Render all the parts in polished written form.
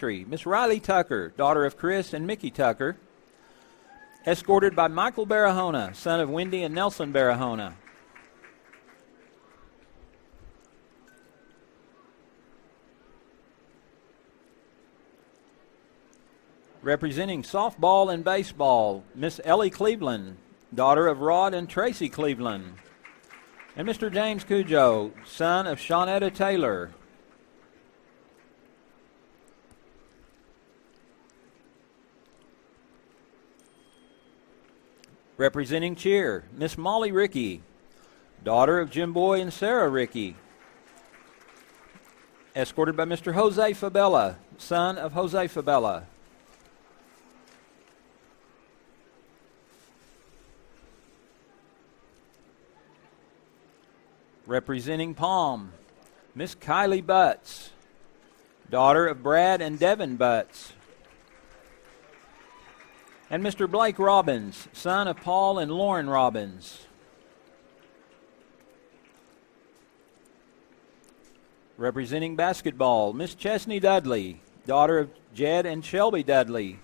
Miss Riley Tucker, daughter of Chris and Mickey Tucker, escorted by Michael Barahona, son of Wendy and Nelson Barahona. Representing softball and baseball, Miss Ellie Cleveland, daughter of Rod and Tracy Cleveland. And Mr. James Cujo, son of Shawnetta Taylor. Representing cheer, Miss Molly Rickey, daughter of Jim Boy and Sarah Rickey. Escorted by Mr. Jose Fabella, son of Jose Fabella. Representing Palm, Miss Kylie Butts, daughter of Brad and Devin Butts. And Mr. Blake Robbins, son of Paul and Lauren Robbins. Representing basketball, Miss Chesney Dudley, daughter of Jed and Shelby Dudley.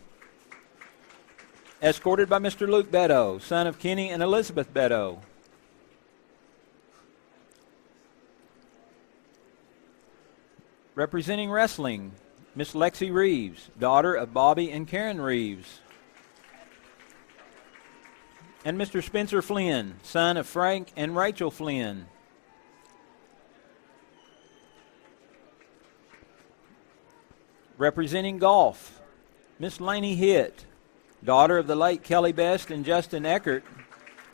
Escorted by Mr. Luke Beto, son of Kenny and Elizabeth Beto. Representing wrestling, Miss Lexi Reeves, daughter of Bobby and Karen Reeves. And Mr. Spencer Flynn, son of Frank and Rachel Flynn. Representing golf, Miss Laney Hitt, daughter of the late Kelly Best and Justin Eckert,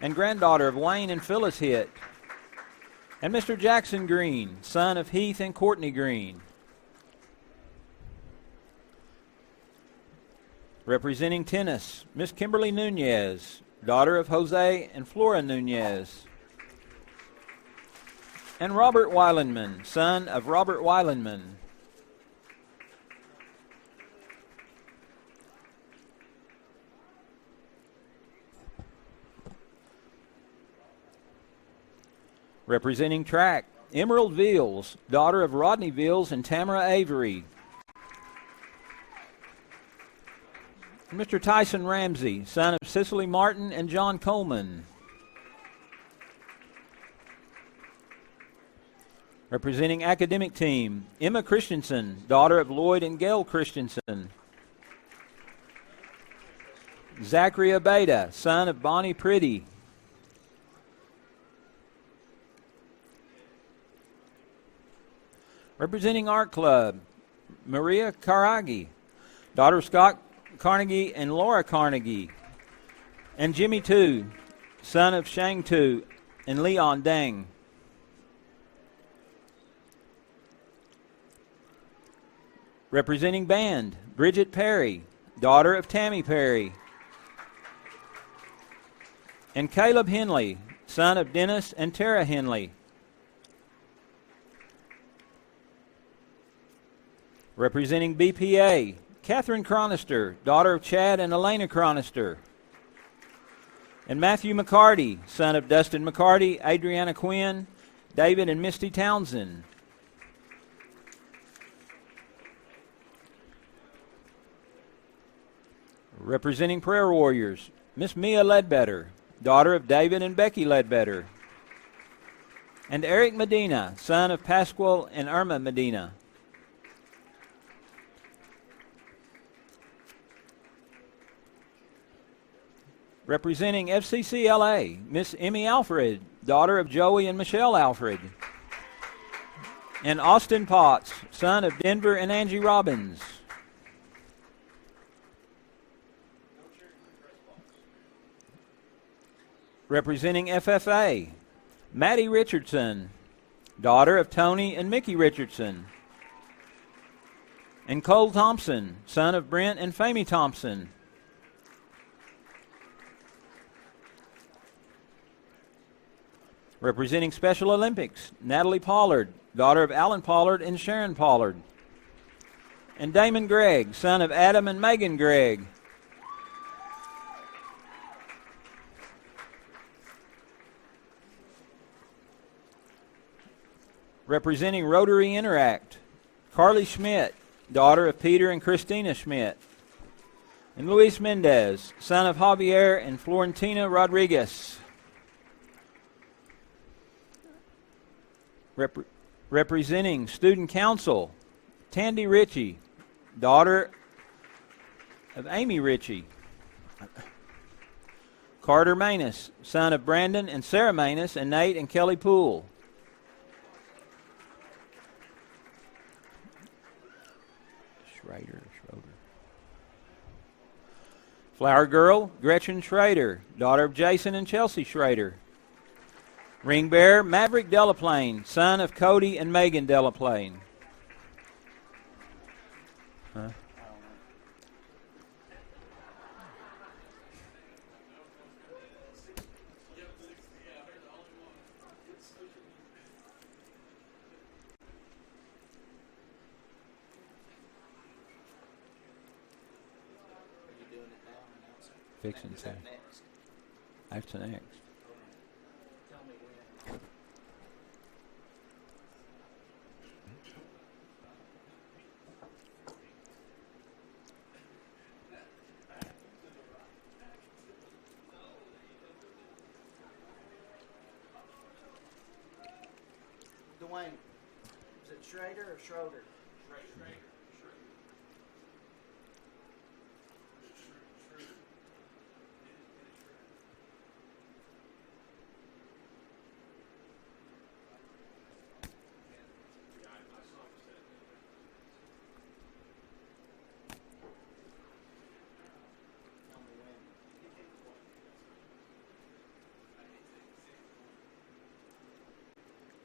and granddaughter of Wayne and Phyllis Hitt. And Mr. Jackson Green, son of Heath and Courtney Green. Representing tennis, Miss Kimberly Nunez, daughter of Jose and Flora Nunez. And Robert Weilandman, son of Robert Weilandman. Representing track, Emerald Veals, daughter of Rodney Veals and Tamara Avery. Mr. Tyson Ramsey, son of Cicely Martin and John Coleman. Representing academic team, Emma Christensen, daughter of Lloyd and Gail Christensen. Zachary Abeda, son of Bonnie Pretty. Representing art club, Maria Caragi, daughter of Scott Carnegie and Laura Carnegie. And Jimmy Tu, son of Shang Tu and Leon Dang. Representing band, Bridget Perry, daughter of Tammy Perry. And Caleb Henley, son of Dennis and Tara Henley. Representing BPA, Catherine Chronister, daughter of Chad and Elena Chronister. And Matthew McCarty, son of Dustin McCarty, Adriana Quinn, David and Misty Townsend. Representing Prayer Warriors, Miss Mia Ledbetter, daughter of David and Becky Ledbetter. And Eric Medina, son of Pascual and Irma Medina. Representing FCCLA, Miss Emmy Alfred, daughter of Joey and Michelle Alfred. And Austin Potts, son of Denver and Angie Robbins. Representing FFA, Maddie Richardson, daughter of Tony and Mickey Richardson. And Cole Thompson, son of Brent and Famie Thompson. Representing Special Olympics, Natalie Pollard, daughter of Alan Pollard and Sharon Pollard. And Damon Gregg, son of Adam and Megan Gregg. Representing Rotary Interact, Carly Schmidt, daughter of Peter and Christina Schmidt. And Luis Mendez, son of Javier and Florentina Rodriguez. Representing Student Council, Tandy Ritchie, daughter of Amy Ritchie. Carter Manus, son of Brandon and Sarah Manus and Nate and Kelly Poole. Schroeder. Flower Girl, Gretchen Schrader, daughter of Jason and Chelsea Schrader. Ring bearer, Maverick Delaplane, son of Cody and Megan Delaplane. Fixing to. That's next. Dwayne, is it Schrader or Schroeder? Schrader.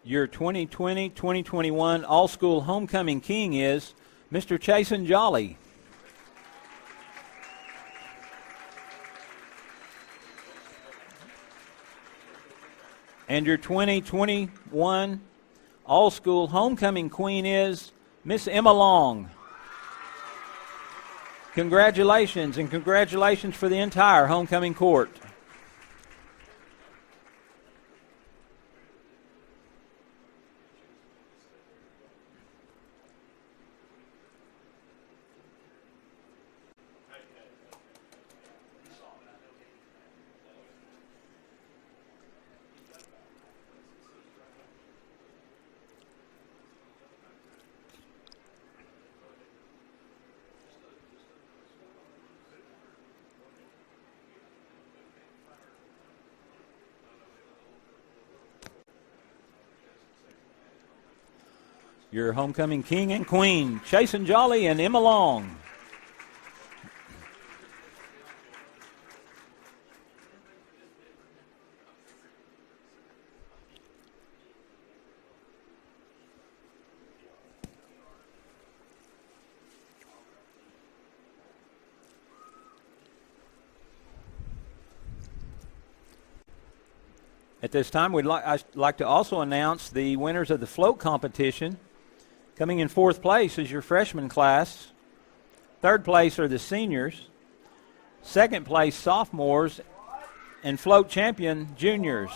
Your 2020-2021 All-School Homecoming King is Mr. Chasen Jolly. And your 2021 All-School Homecoming Queen is Miss Emma Long. Congratulations, and congratulations for the entire homecoming court. Your homecoming king and queen, Chasen Jolly and Emma Long. At this time, I'd like to also announce the winners of the float competition. Coming in fourth place is your freshman class. Third place are the seniors. Second place, sophomores. And float champion, juniors.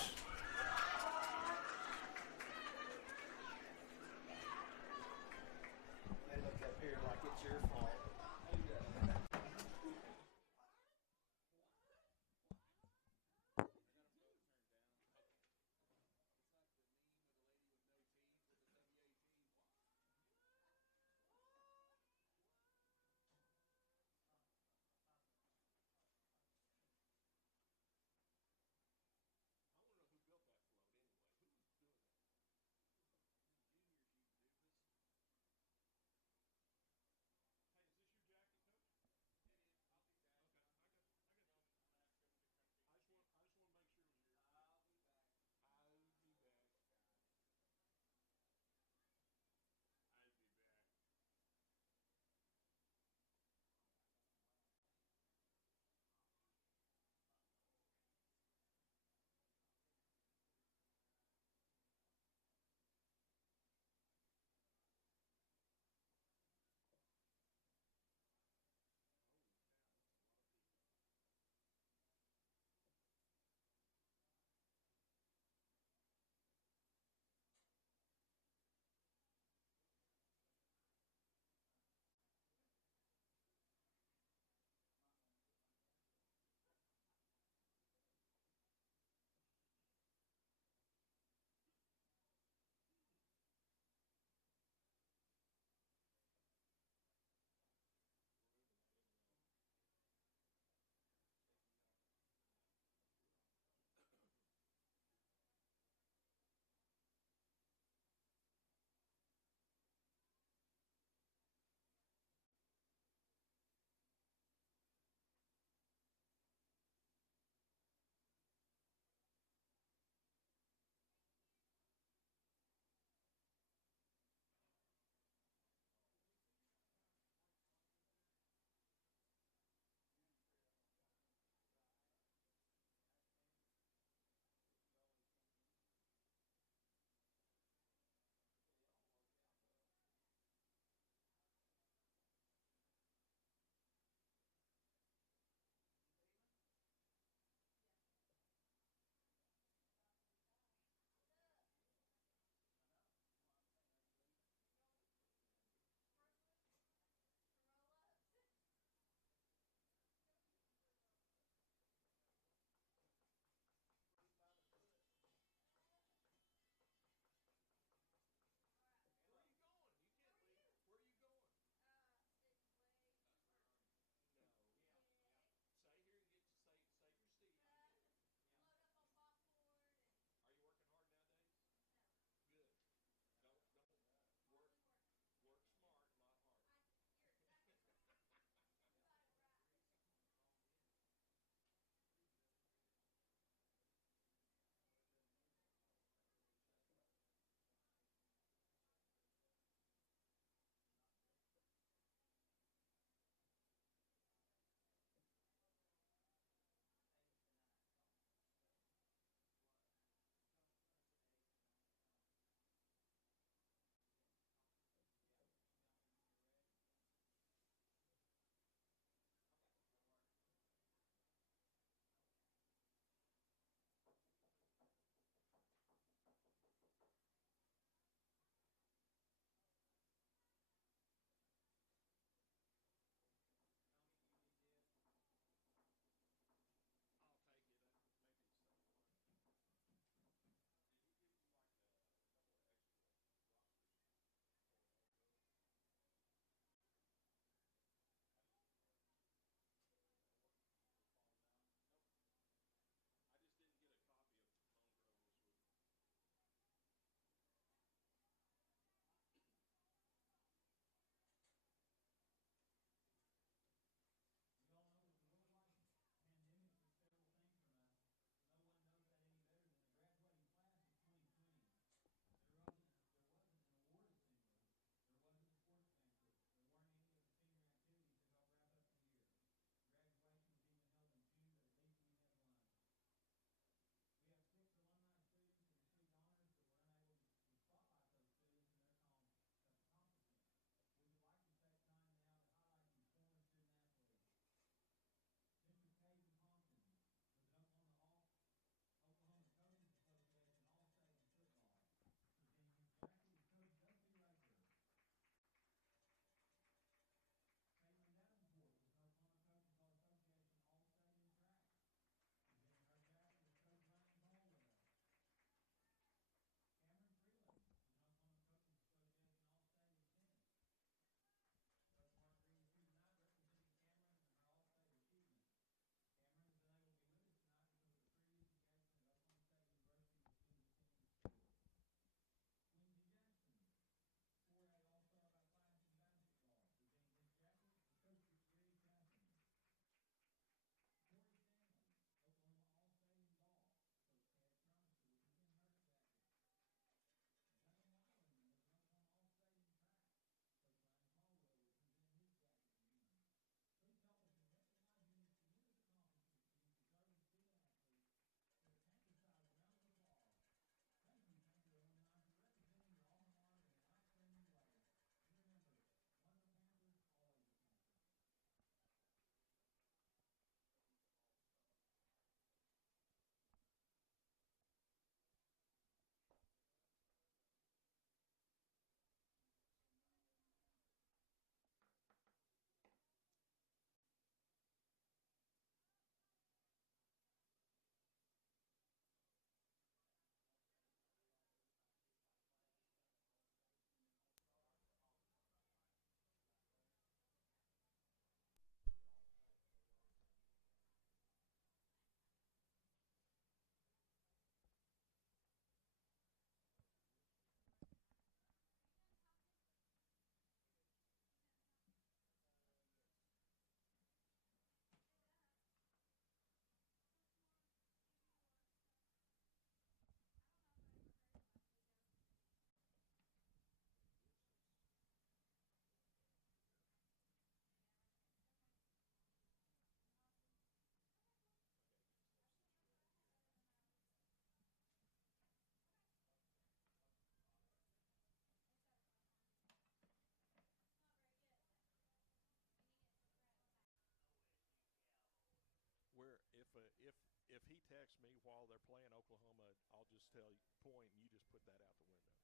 if he texts me while they're playing Oklahoma, I'll just tell you, point, and you just put that out the window.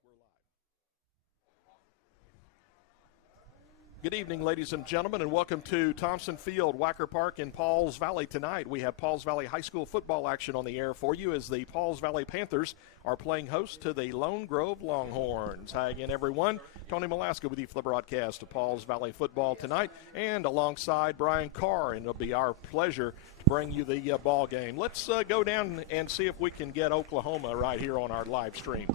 We're live. Good evening, ladies and gentlemen, and welcome to Thompson Field, Wacker Park in Pauls Valley tonight. We have Pauls Valley High School football action on the air for you as the Pauls Valley Panthers are playing host to the Lone Grove Longhorns. Hi again, everyone. Tony Malaska with you for the broadcast of Pauls Valley football tonight, and alongside Brian Carr, and it'll be our pleasure to bring you the ball game. Let's go down and see if we can get Oklahoma right here on our live stream.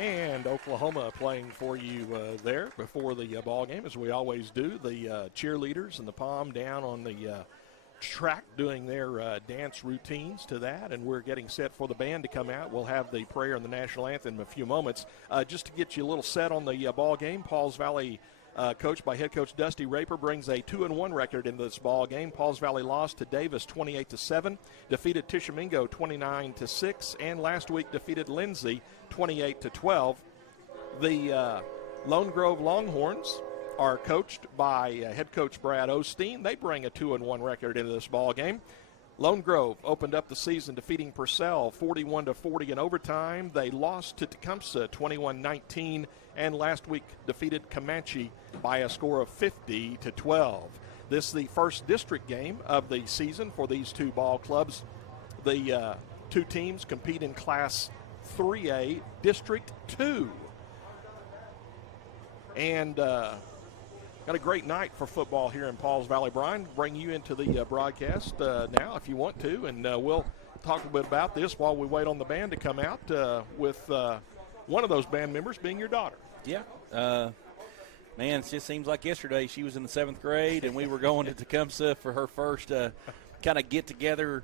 And Oklahoma playing for you there before the ball game, as we always do. The cheerleaders and the pom down on the track doing their dance routines to that, and we're getting set for the band to come out. We'll have the prayer and the national anthem in a few moments. Just to get you a little set on the ball game, Pauls Valley coached by head coach Dusty Raper brings a 2-1 record into this ball game. Pauls Valley lost to Davis 28-7, defeated Tishomingo 29-6, and last week defeated Lindsay 28-12. The Lone Grove Longhorns are coached by head coach Brad Osteen. They bring a 2-1 record into this ball game. Lone Grove opened up the season defeating Purcell 41-40 in overtime. They lost to Tecumseh 21-19, and last week defeated Comanche by a score of 50-12. This is the first district game of the season for these two ball clubs. The two teams compete in Class 3A, District 2. And got a great night for football here in Pauls Valley. Brian, bring you into the broadcast now if you want to, and we'll talk a bit about this while we wait on the band to come out with one of those band members being your daughter. Yeah. Man, it just seems like yesterday she was in the 7th grade, and we were going to Tecumseh for her first kind of get-together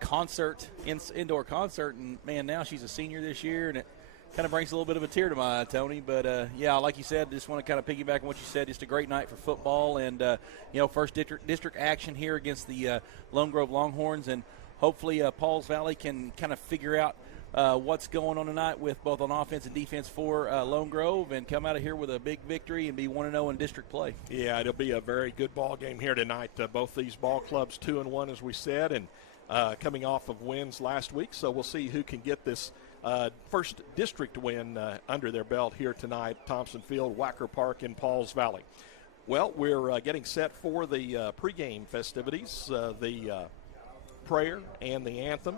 concert, indoor concert, and, man, now she's a senior this year, and it kind of brings a little bit of a tear to my eye, Tony. But, yeah, like you said, just want to kind of piggyback on what you said. Just a great night for football and, first district action here against the Lone Grove Longhorns. And hopefully Pauls Valley can kind of figure out what's going on tonight with both on offense and defense for Lone Grove and come out of here with a big victory and be 1-0 in district play. Yeah, it'll be a very good ball game here tonight. Both these ball clubs 2-1, as we said, and coming off of wins last week. So we'll see who can get this first district win under their belt here tonight, Thompson Field, Wacker Park in Pauls Valley. Well, we're getting set for the pregame festivities, the prayer and the anthem.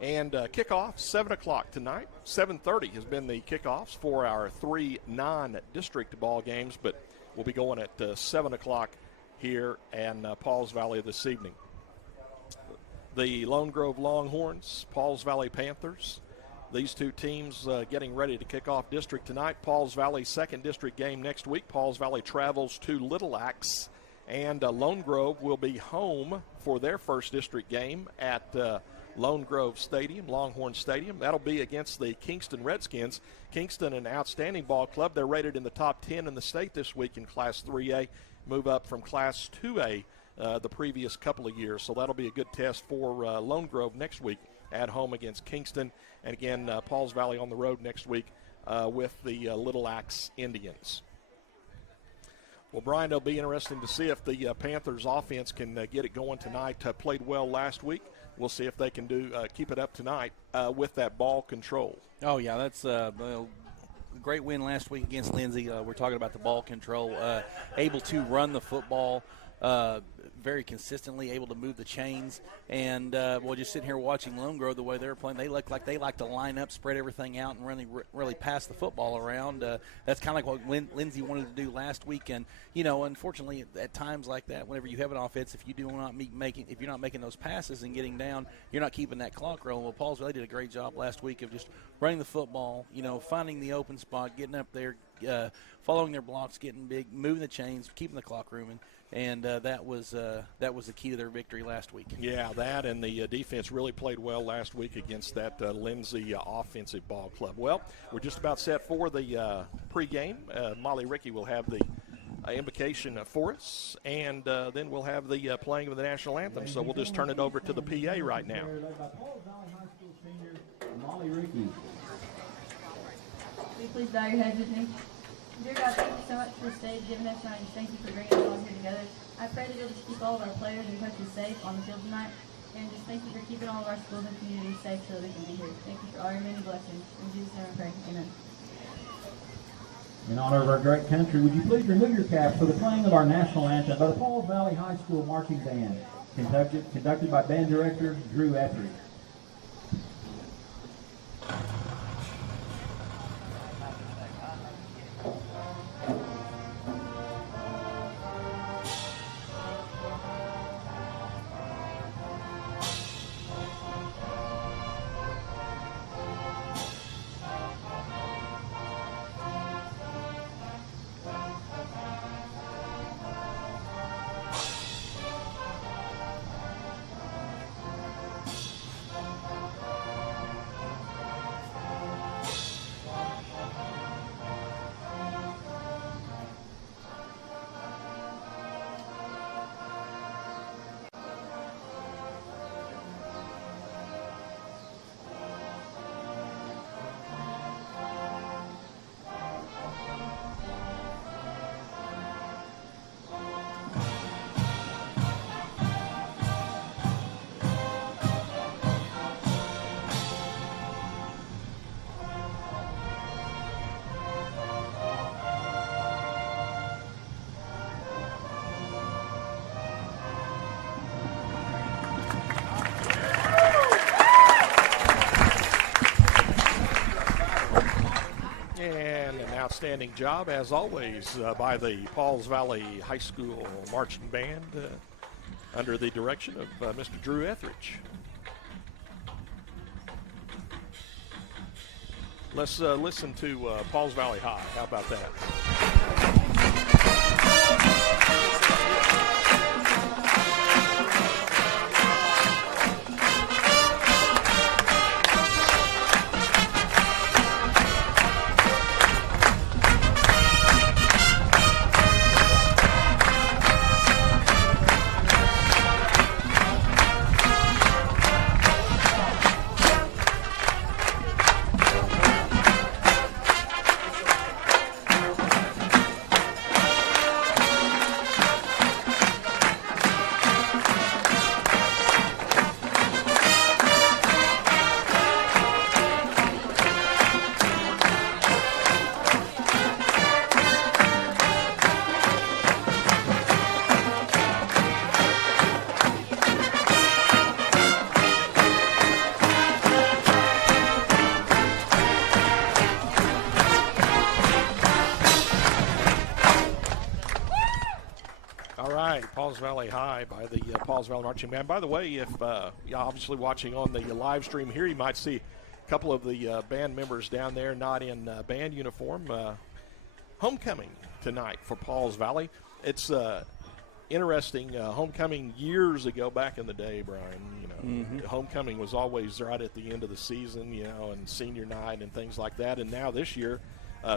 And kickoff, 7 o'clock tonight. 7:30 has been the kickoffs for our 3 non-district ball games, but we'll be going at 7 o'clock here in Pauls Valley this evening. The Lone Grove Longhorns, Pauls Valley Panthers. These two teams getting ready to kick off district tonight. Pauls Valley second district game next week. Pauls Valley travels to Little Axe, and Lone Grove will be home for their first district game at Lone Grove Stadium, Longhorn Stadium. That'll be against the Kingston Redskins. Kingston, an outstanding ball club. They're rated in the top 10 in the state this week in Class 3A, move up from Class 2A the previous couple of years. So that'll be a good test for Lone Grove next week at home against Kingston. And again, Pauls Valley on the road next week with the Little Axe Indians. Well, Brian, it'll be interesting to see if the Panthers offense can get it going tonight. Played well last week. We'll see if they can keep it up tonight with that ball control. Oh, yeah, that's a great win last week against Lindsay. We're talking about the ball control, able to run the football very consistently able to move the chains. And, just sitting here watching Lone Grove, the way they're playing, they look like they like to line up, spread everything out, and really pass the football around. That's kind of like what Lindsay wanted to do last week. And, unfortunately, at times like that, whenever you have an offense, if you're not making those passes and getting down, you're not keeping that clock rolling. Well, Pauls Valley did a great job last week of just running the football, finding the open spot, getting up there, following their blocks, getting big, moving the chains, keeping the clock rooming. And that was the key to their victory last week. Yeah, that and the defense really played well last week against that Lindsay offensive ball club. Well, we're just about set for the pregame. Molly Rickey will have the invocation for us, and then we'll have the playing of the national anthem. So we'll just turn it over to the PA right now. Molly Rickey. Will you please bow your heads with me? Dear God, thank you so much for this day, giving us tonight. Thank you for bringing us all here together. I pray that you'll just keep all of our players and coaches safe on the field tonight. And just thank you for keeping all of our schools and communities safe so that we can be here. Thank you for all your many blessings. In Jesus' name I pray. Amen. In honor of our great country, would you please remove your caps for the playing of our national anthem by the Pauls Valley High School Marching Band, conducted by band director Drew Etheridge. And an outstanding job, as always, by the Pauls Valley High School Marching Band under the direction of Mr. Drew Etheridge. Let's listen to Pauls Valley High. How about that? Pauls Valley High by the Pauls Valley Marching Band. By the way, if you're obviously watching on the live stream here, you might see a couple of the band members down there not in band uniform. Homecoming tonight for Pauls Valley. It's interesting. Homecoming years ago, back in the day, Brian, homecoming was always right at the end of the season, and senior night and things like that. And now this year,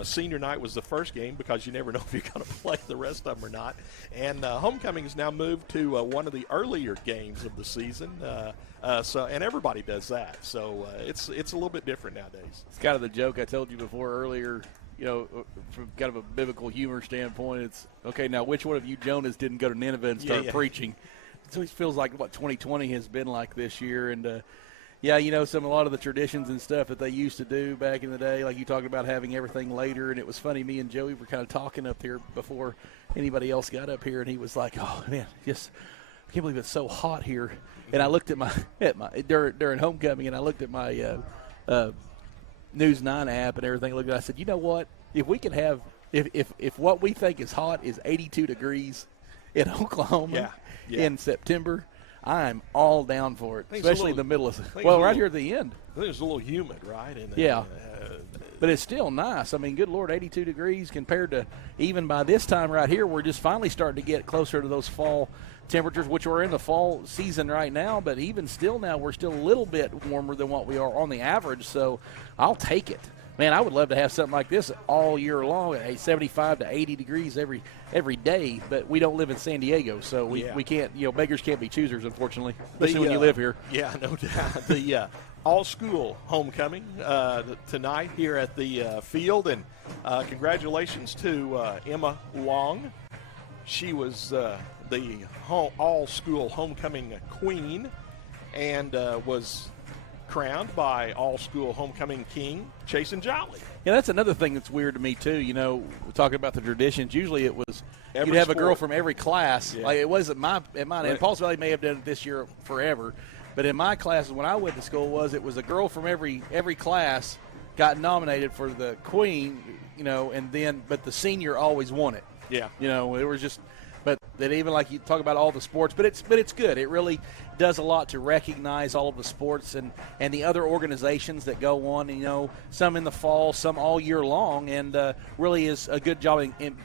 senior night was the first game because you never know if you're going to play the rest of them or not. And homecoming has now moved to one of the earlier games of the season. And everybody does that. So it's a little bit different nowadays. It's kind of the joke I told you before earlier. From kind of a biblical humor standpoint, it's okay. Now, which one of you Jonas didn't go to Nineveh and start preaching? So it feels like what 2020 has been like this year, and a lot of the traditions and stuff that they used to do back in the day, like you talked about having everything later, and it was funny. Me and Joey were kind of talking up here before anybody else got up here, and he was like, "Oh man, just can't believe it's so hot here. And I looked at my during homecoming, and I looked at my News 9 app and everything. Looked, I said, you know what? If we could have, if what we think is hot is 82 degrees in Oklahoma in September, I'm all down for it, especially in the middle of right here at the end. I think it's a little humid, right? But it's still nice. I mean, good Lord, 82 degrees compared to even by this time right here, we're just finally starting to get closer to those fall temperatures, which we're in the fall season right now. But even still now, we're still a little bit warmer than what we are on the average. So I'll take it. Man, I would love to have something like this all year long at 75 to 80 degrees every day, but we don't live in San Diego, so we can't, beggars can't be choosers, unfortunately, especially when you live here. Yeah, no doubt. The all-school homecoming tonight here at the field, and congratulations to Emma Long. She was the all-school homecoming queen and was crowned by all-school homecoming king Chasen Jolly. Yeah, that's another thing that's weird to me too. We're talking about the traditions. Usually it was you'd have a girl from every class. Yeah. Like it wasn't mine. And Pauls Valley may have done it this year forever, but in my classes when I went to school it was a girl from every class got nominated for the queen. But the senior always won it. Yeah. It was just. But that even like you talk about all the sports, but it's good. It really does a lot to recognize all of the sports and the other organizations that go on. Some in the fall, some all year long, and really is a good job in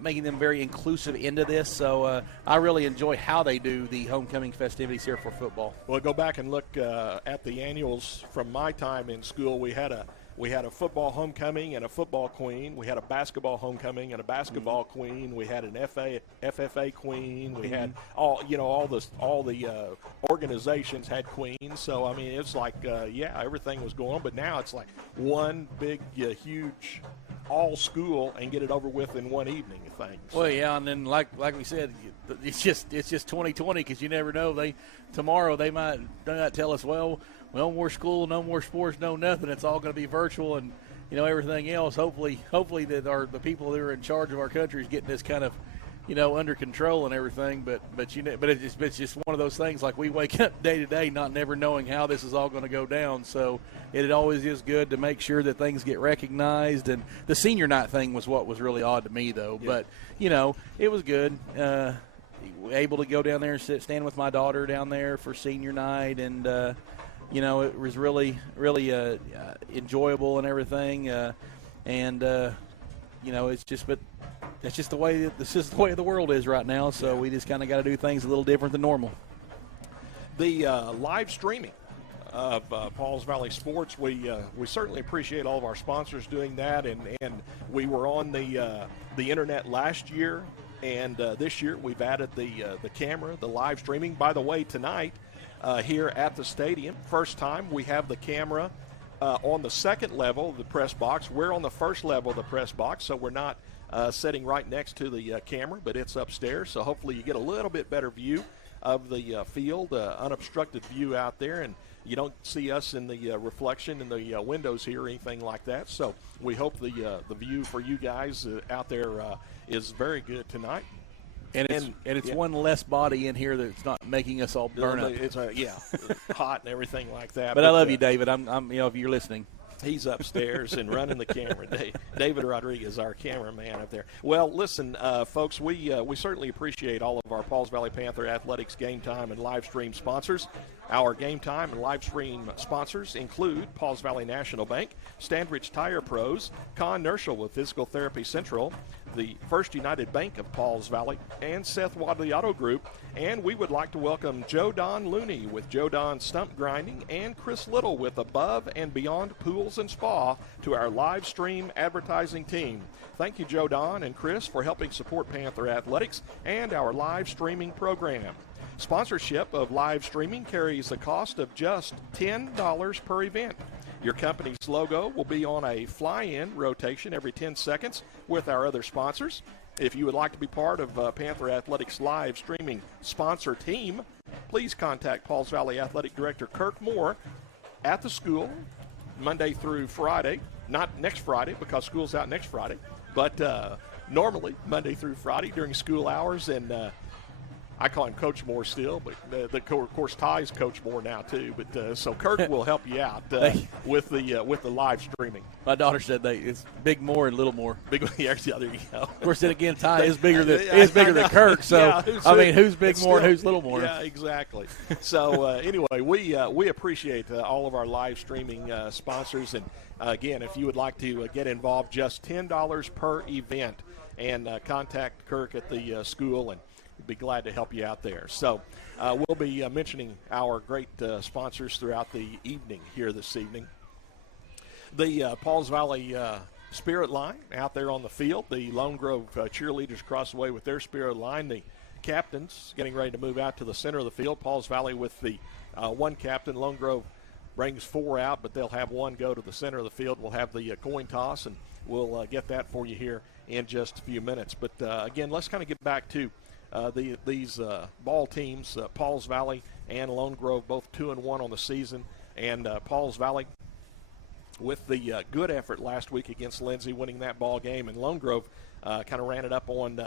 making them very inclusive into this. So I really enjoy how they do the homecoming festivities here for football. Well, go back and look at the annuals from my time in school. We had a football homecoming and a football queen. We had a basketball homecoming and a basketball queen. We had an FFA queen. We had all the organizations had queens. So I mean, it's like everything was going on. But now it's like one big, huge, all school and get it over with in one evening thing. So. Well, yeah, and then like we said, it's just 2020 because you never know. Tomorrow they might tell us, well, no more school, no more sports, no nothing. It's all going to be virtual and, everything else. Hopefully that the people that are in charge of our country is getting this kind of, under control and everything. But it's just one of those things like we wake up day to day never knowing how this is all going to go down. So it always is good to make sure that things get recognized. And the senior night thing was what was really odd to me, though. Yeah. But, it was good. Able to go down there and stand with my daughter down there for senior night and it was really, really enjoyable and everything. It's just, but that's just the way. This is the way the world is right now. So we just kind of got to do things a little different than normal. The live streaming of Pauls Valley Sports, we certainly appreciate all of our sponsors doing that. And we were on the internet last year, and this year we've added the camera, the live streaming. By the way, tonight. Here at the stadium. First time we have the camera on the second level of the press box. We're on the first level of the press box, so we're not sitting right next to the camera, but it's upstairs. So hopefully you get a little bit better view of the field, unobstructed view out there, and you don't see us in the reflection in the windows here or anything like that. So we hope the view for you guys out there is very good tonight. And it's one less body in here that's not making us all burn up. It's hot and everything like that. But I love you, David. I'm if you're listening. He's upstairs and running the camera. David Rodriguez, our cameraman up there. Well, listen, folks, we certainly appreciate all of our Pauls Valley Panther Athletics Game Time and live stream sponsors. Our Game Time and live stream sponsors include Pauls Valley National Bank, Standridge Tire Pros, Con Nerschel with Physical Therapy Central, the First United Bank of Pauls Valley, and Seth Wadley Auto Group. And we would like to welcome Joe Don Looney with Joe Don Stump Grinding and Chris Little with Above and Beyond Pools and Spa to our live stream advertising team. Thank you, Joe Don and Chris, for helping support Panther Athletics and our live streaming program. Sponsorship of live streaming carries a cost of just $10 per event. Your company's logo will be on a fly-in rotation every 10 seconds with our other sponsors. If you would like to be part of Panther Athletics live streaming sponsor team, please contact Pauls Valley Athletic Director Kirk Moore at the school Monday through Friday. Not next Friday because school's out next Friday, but normally Monday through Friday during school hours. And I call him Coach Moore still, but of course Ty's Coach Moore now too. But so Kirk will help you out with the live streaming. My daughter said it's Big Moore and Little Moore. Big, yeah, there you go. Of course, then again, Ty is bigger than Kirk. So yeah, who's Big Moore and who's Little Moore? Yeah, exactly. So anyway, we appreciate all of our live streaming sponsors, and again, if you would like to get involved, just $10 per event, and contact Kirk at the school, and we'd be glad to help you out there. So we'll be mentioning our great sponsors throughout the evening here this evening. The Pauls Valley Spirit Line out there on the field. The Lone Grove cheerleaders across the way with their Spirit Line. The captains getting ready to move out to the center of the field. Pauls Valley with the one captain. Lone Grove brings 4 out, but they'll have 1 go to the center of the field. We'll have the coin toss, and we'll get that for you here in just a few minutes. But again, let's kind of get back to these ball teams. Pauls Valley and Lone Grove both 2-1 on the season, and Pauls Valley with the good effort last week against Lindsay, winning that ball game, and Lone Grove kind of ran it up on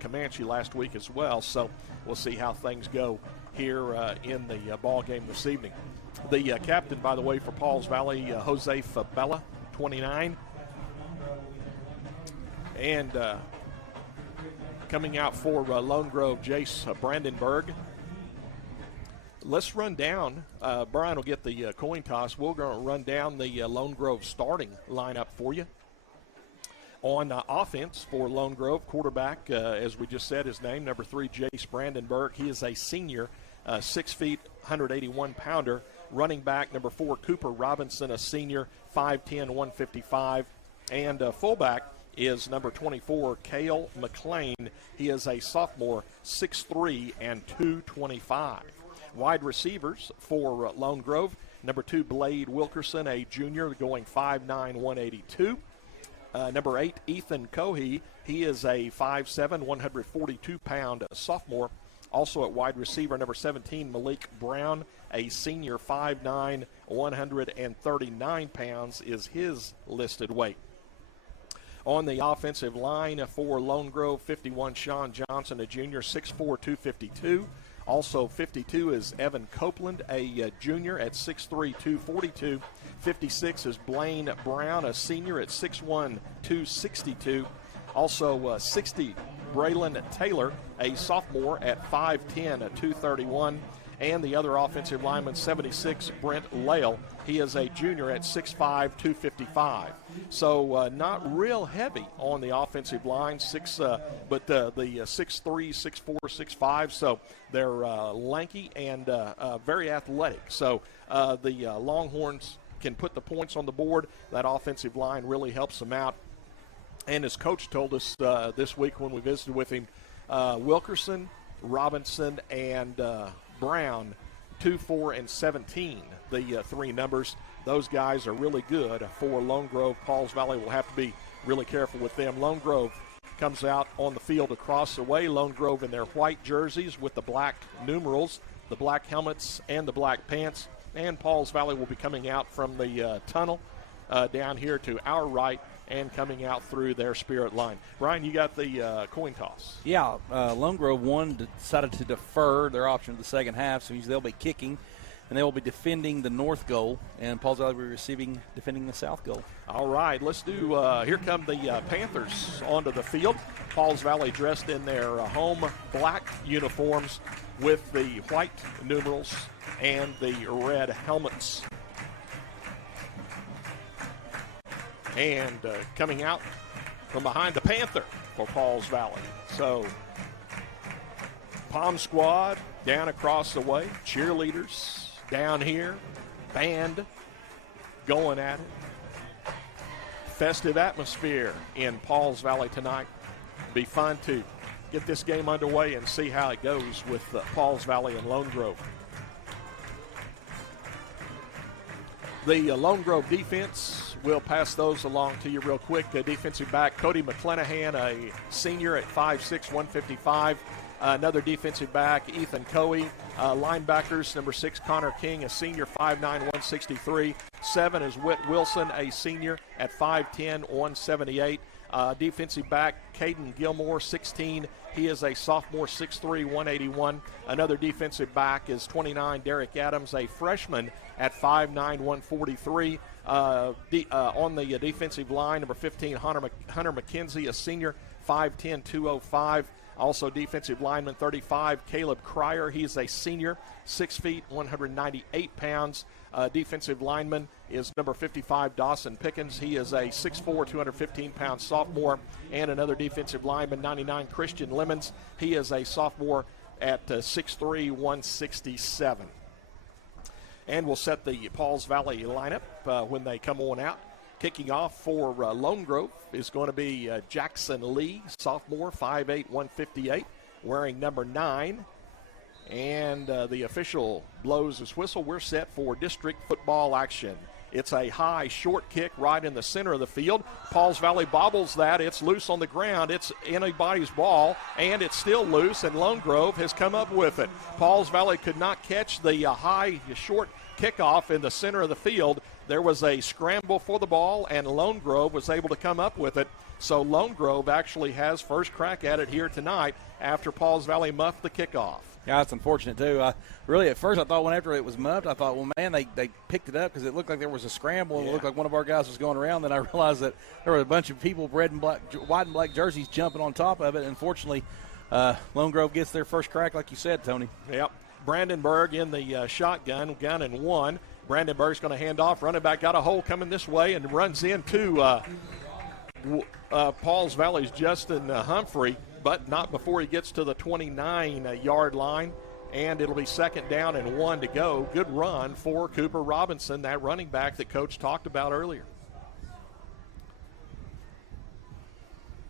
Comanche last week as well. So we'll see how things go here in the ball game this evening. The captain, by the way, for Pauls Valley, Jose Fabella, 29. And coming out for Lone Grove, Jace Brandenburg. Let's run down. Brian will get the coin toss. We're going to run down the Lone Grove starting lineup for you. On offense for Lone Grove, quarterback, as we just said, his name, number 3, Jace Brandenburg. He is a senior, 6 feet, 181-pounder. Running back, number 4, Cooper Robinson, a senior, 5'10", 155. And fullback is number 24, Cale McLean. He is a sophomore, 6'3", and 225. Wide receivers for Lone Grove, number 2, Blade Wilkerson, a junior, going 5'9", 182. Number 8, Ethan Cohey. He is a 5'7", 142-pound sophomore. Also at wide receiver, number 17, Malik Brown, a senior, 5'9", 139 pounds is his listed weight. On the offensive line for Lone Grove, 51, Sean Johnson, a junior, 6'4", 252. Also 52 is Evan Copeland, a junior at 6'3", 242. 56 is Blaine Brown, a senior at 6'1", 262. Also 60, Braylon Taylor, a sophomore at 5'10", 231. And the other offensive lineman, 76, Brent Lale. He is a junior at 6'5", 255. So not real heavy on the offensive line, but the 6'3", 6'4", 6'5". So they're lanky and very athletic. So the Longhorns can put the points on the board. That offensive line really helps them out. And as Coach told us this week when we visited with him, Wilkerson, Robinson, and Brown, 2, 4, and 17, the 3 numbers. Those guys are really good for Lone Grove. Pauls Valley will have to be really careful with them. Lone Grove comes out on the field across the way. Lone Grove in their white jerseys with the black numerals, the black helmets, and the black pants. And Pauls Valley will be coming out from the tunnel down here to our right and coming out through their Spirit Line. Brian, you got the coin toss. Yeah, Lone Grove decided to defer their option to the second half, so they'll be kicking, and they will be defending the north goal, and Pauls Valley will be defending the south goal. All right, let's do, here come the Panthers onto the field. Pauls Valley dressed in their home black uniforms with the white numerals and the red helmets. And coming out from behind the Panther for Pauls Valley. So, Palm Squad down across the way, cheerleaders down here, band going at it. Festive atmosphere in Pauls Valley tonight. Be fun to get this game underway and see how it goes with Pauls Valley and Lone Grove. The Lone Grove defense, we'll pass those along to you real quick. Defensive back Cody McClenahan, a senior at 5'6", 155. Another defensive back, Ethan Coey. Linebackers, number 6, Connor King, a senior, 5'9", 163. 7 is Whit Wilson, a senior at 5'10", 178. Defensive back Caden Gilmore, 16. He is a sophomore, 6'3", 181. Another defensive back is 29, Derek Adams, a freshman at 5'9", 143. On the defensive line, number 15, Hunter McKenzie, a senior, 5'10", 205. Also defensive lineman 35, Caleb Cryer. He's a senior, 6 feet, 198 pounds. Defensive lineman is number 55, Dawson Pickens. He is a 6'4", 215-pound sophomore. And another defensive lineman, 99, Christian Lemons. He is a sophomore at 6'3", 167. And we'll set the Pauls Valley lineup when they come on out. Kicking off for Lone Grove is going to be Jackson Lee, sophomore, 5'8", 158, wearing number 9. And the official blows his whistle. We're set for district football action. It's a high, short kick right in the center of the field. Pauls Valley bobbles that. It's loose on the ground. It's anybody's ball, and it's still loose, and Lone Grove has come up with it. Pauls Valley could not catch the high, short kickoff in the center of the field. There was a scramble for the ball, and Lone Grove was able to come up with it. So Lone Grove actually has first crack at it here tonight after Pauls Valley muffed the kickoff. Yeah, that's unfortunate, too. Really, at first, I thought whenever it was muffed, I thought, well, man, they picked it up because it looked like there was a scramble. And it looked like one of our guys was going around. Then I realized that there were a bunch of people, white and black jerseys, jumping on top of it. And unfortunately, Lone Grove gets their first crack, like you said, Tony. Yep. Brandenburg in the shotgun, gun and one. Brandenburg's going to hand off. Running back got a hole coming this way and runs into Pauls Valley's Justin Humphrey, but not before he gets to the 29-yard line. And it'll be second down and 1 to go. Good run for Cooper Robinson, that running back that Coach talked about earlier.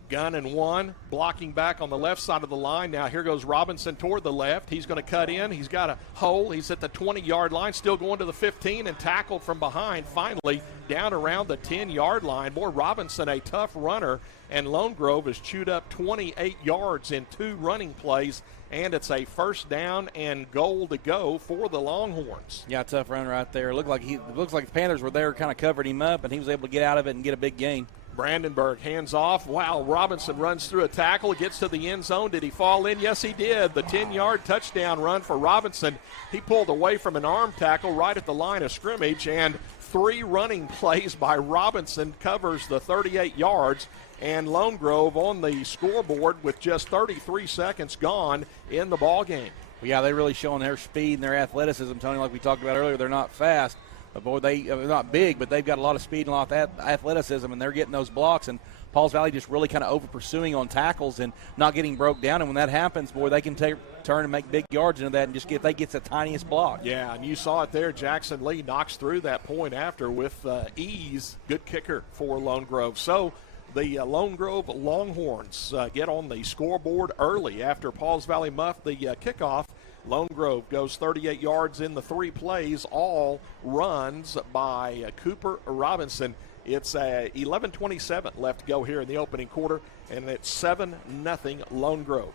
Gun and one, blocking back on the left side of the line. Now here goes Robinson toward the left. He's going to cut in. He's got a hole. He's at the 20-yard line, still going to the 15 and tackled from behind. Finally down around the 10-yard line. Boy, Robinson, a tough runner, and Lone Grove has chewed up 28 yards in 2 running plays, and it's a first down and goal to go for the Longhorns. Yeah, tough run right there. It looks like the Panthers were there, kind of covered him up, and he was able to get out of it and get a big gain. Brandenburg hands off. Wow, Robinson runs through a tackle, gets to the end zone. Did he fall in? Yes, he did. The 10-yard touchdown run for Robinson. He pulled away from an arm tackle right at the line of scrimmage, and 3 running plays by Robinson covers the 38 yards. And Lone Grove on the scoreboard with just 33 seconds gone in the ball game. Well, yeah, they're really showing their speed and their athleticism, Tony, like we talked about earlier. They're not fast. But boy, they're not big, but they've got a lot of speed and a lot of athleticism, and they're getting those blocks. And Pauls Valley just really kind of over-pursuing on tackles and not getting broke down. And when that happens, boy, they can turn and make big yards into that and just they get the tiniest block. Yeah, and you saw it there. Jackson Lee knocks through that point after with ease. Good kicker for Lone Grove. So the Lone Grove Longhorns get on the scoreboard early after Pauls Valley muffed the kickoff. Lone Grove goes 38 yards in the 3 plays, all runs by Cooper Robinson. It's 11:27 left to go here in the opening quarter, and it's 7-0 Lone Grove.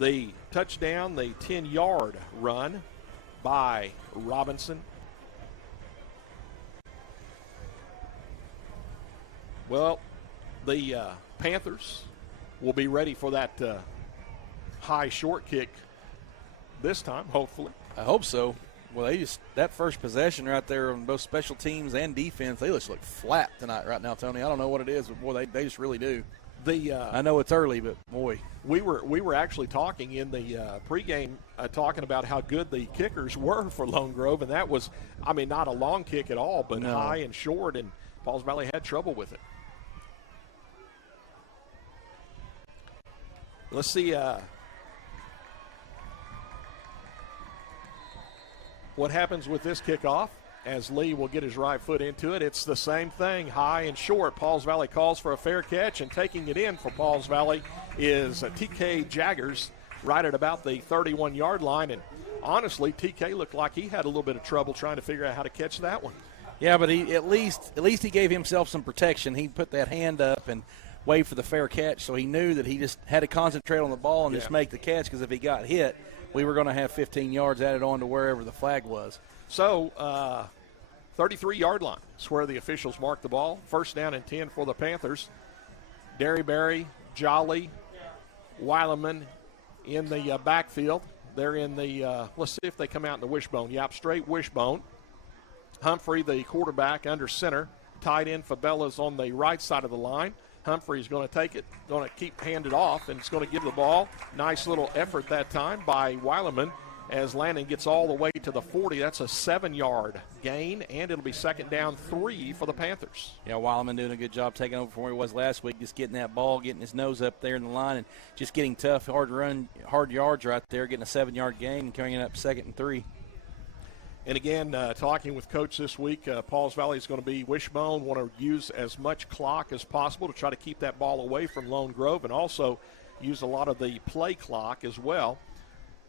The touchdown, the 10-yard run by Robinson. Well, the Panthers will be ready for that high short kick this time, hopefully. I hope so. Well, that first possession right there on both special teams and defense, they just look flat tonight right now, Tony. I don't know what it is, but boy, they just really do. I know it's early, but boy. We were actually talking in the pregame talking about how good the kickers were for Lone Grove, and that was, not a long kick at all, but high and short, and Pauls Valley had trouble with it. Let's see what happens with this kickoff as Lee will get his right foot into it. It's the same thing, high and short. Pauls Valley calls for a fair catch, and taking it in for Pauls Valley is TK Jaggers right at about the 31-yard line. And honestly, TK looked like he had a little bit of trouble trying to figure out how to catch that one. Yeah, but he at least he gave himself some protection. He put that hand up and waved for the fair catch, so he knew that he just had to concentrate on the ball and just make the catch, because if he got hit, we were going to have 15 yards added on to wherever the flag was. So 33-yard line. That's where the officials mark the ball. First down and 10 for the Panthers. Derryberry, Jolly, Weileman in the backfield. They're in the, let's see if they come out in the wishbone. Yep, straight wishbone. Humphrey, the quarterback, under center. Tight end Fabella's on the right side of the line. Humphrey's going to take it, going to hand it off, and it's going to give the ball. Nice little effort that time by Weileman as Landon gets all the way to the 40. That's a 7-yard gain, and it'll be second down 3 for the Panthers. Yeah, Weileman doing a good job taking over from where he was last week, just getting that ball, getting his nose up there in the line, and just getting tough, hard yards right there, getting a 7-yard gain and coming up second and 3. And again, talking with Coach this week, Pauls Valley is going to be wishbone, want to use as much clock as possible to try to keep that ball away from Lone Grove and also use a lot of the play clock as well.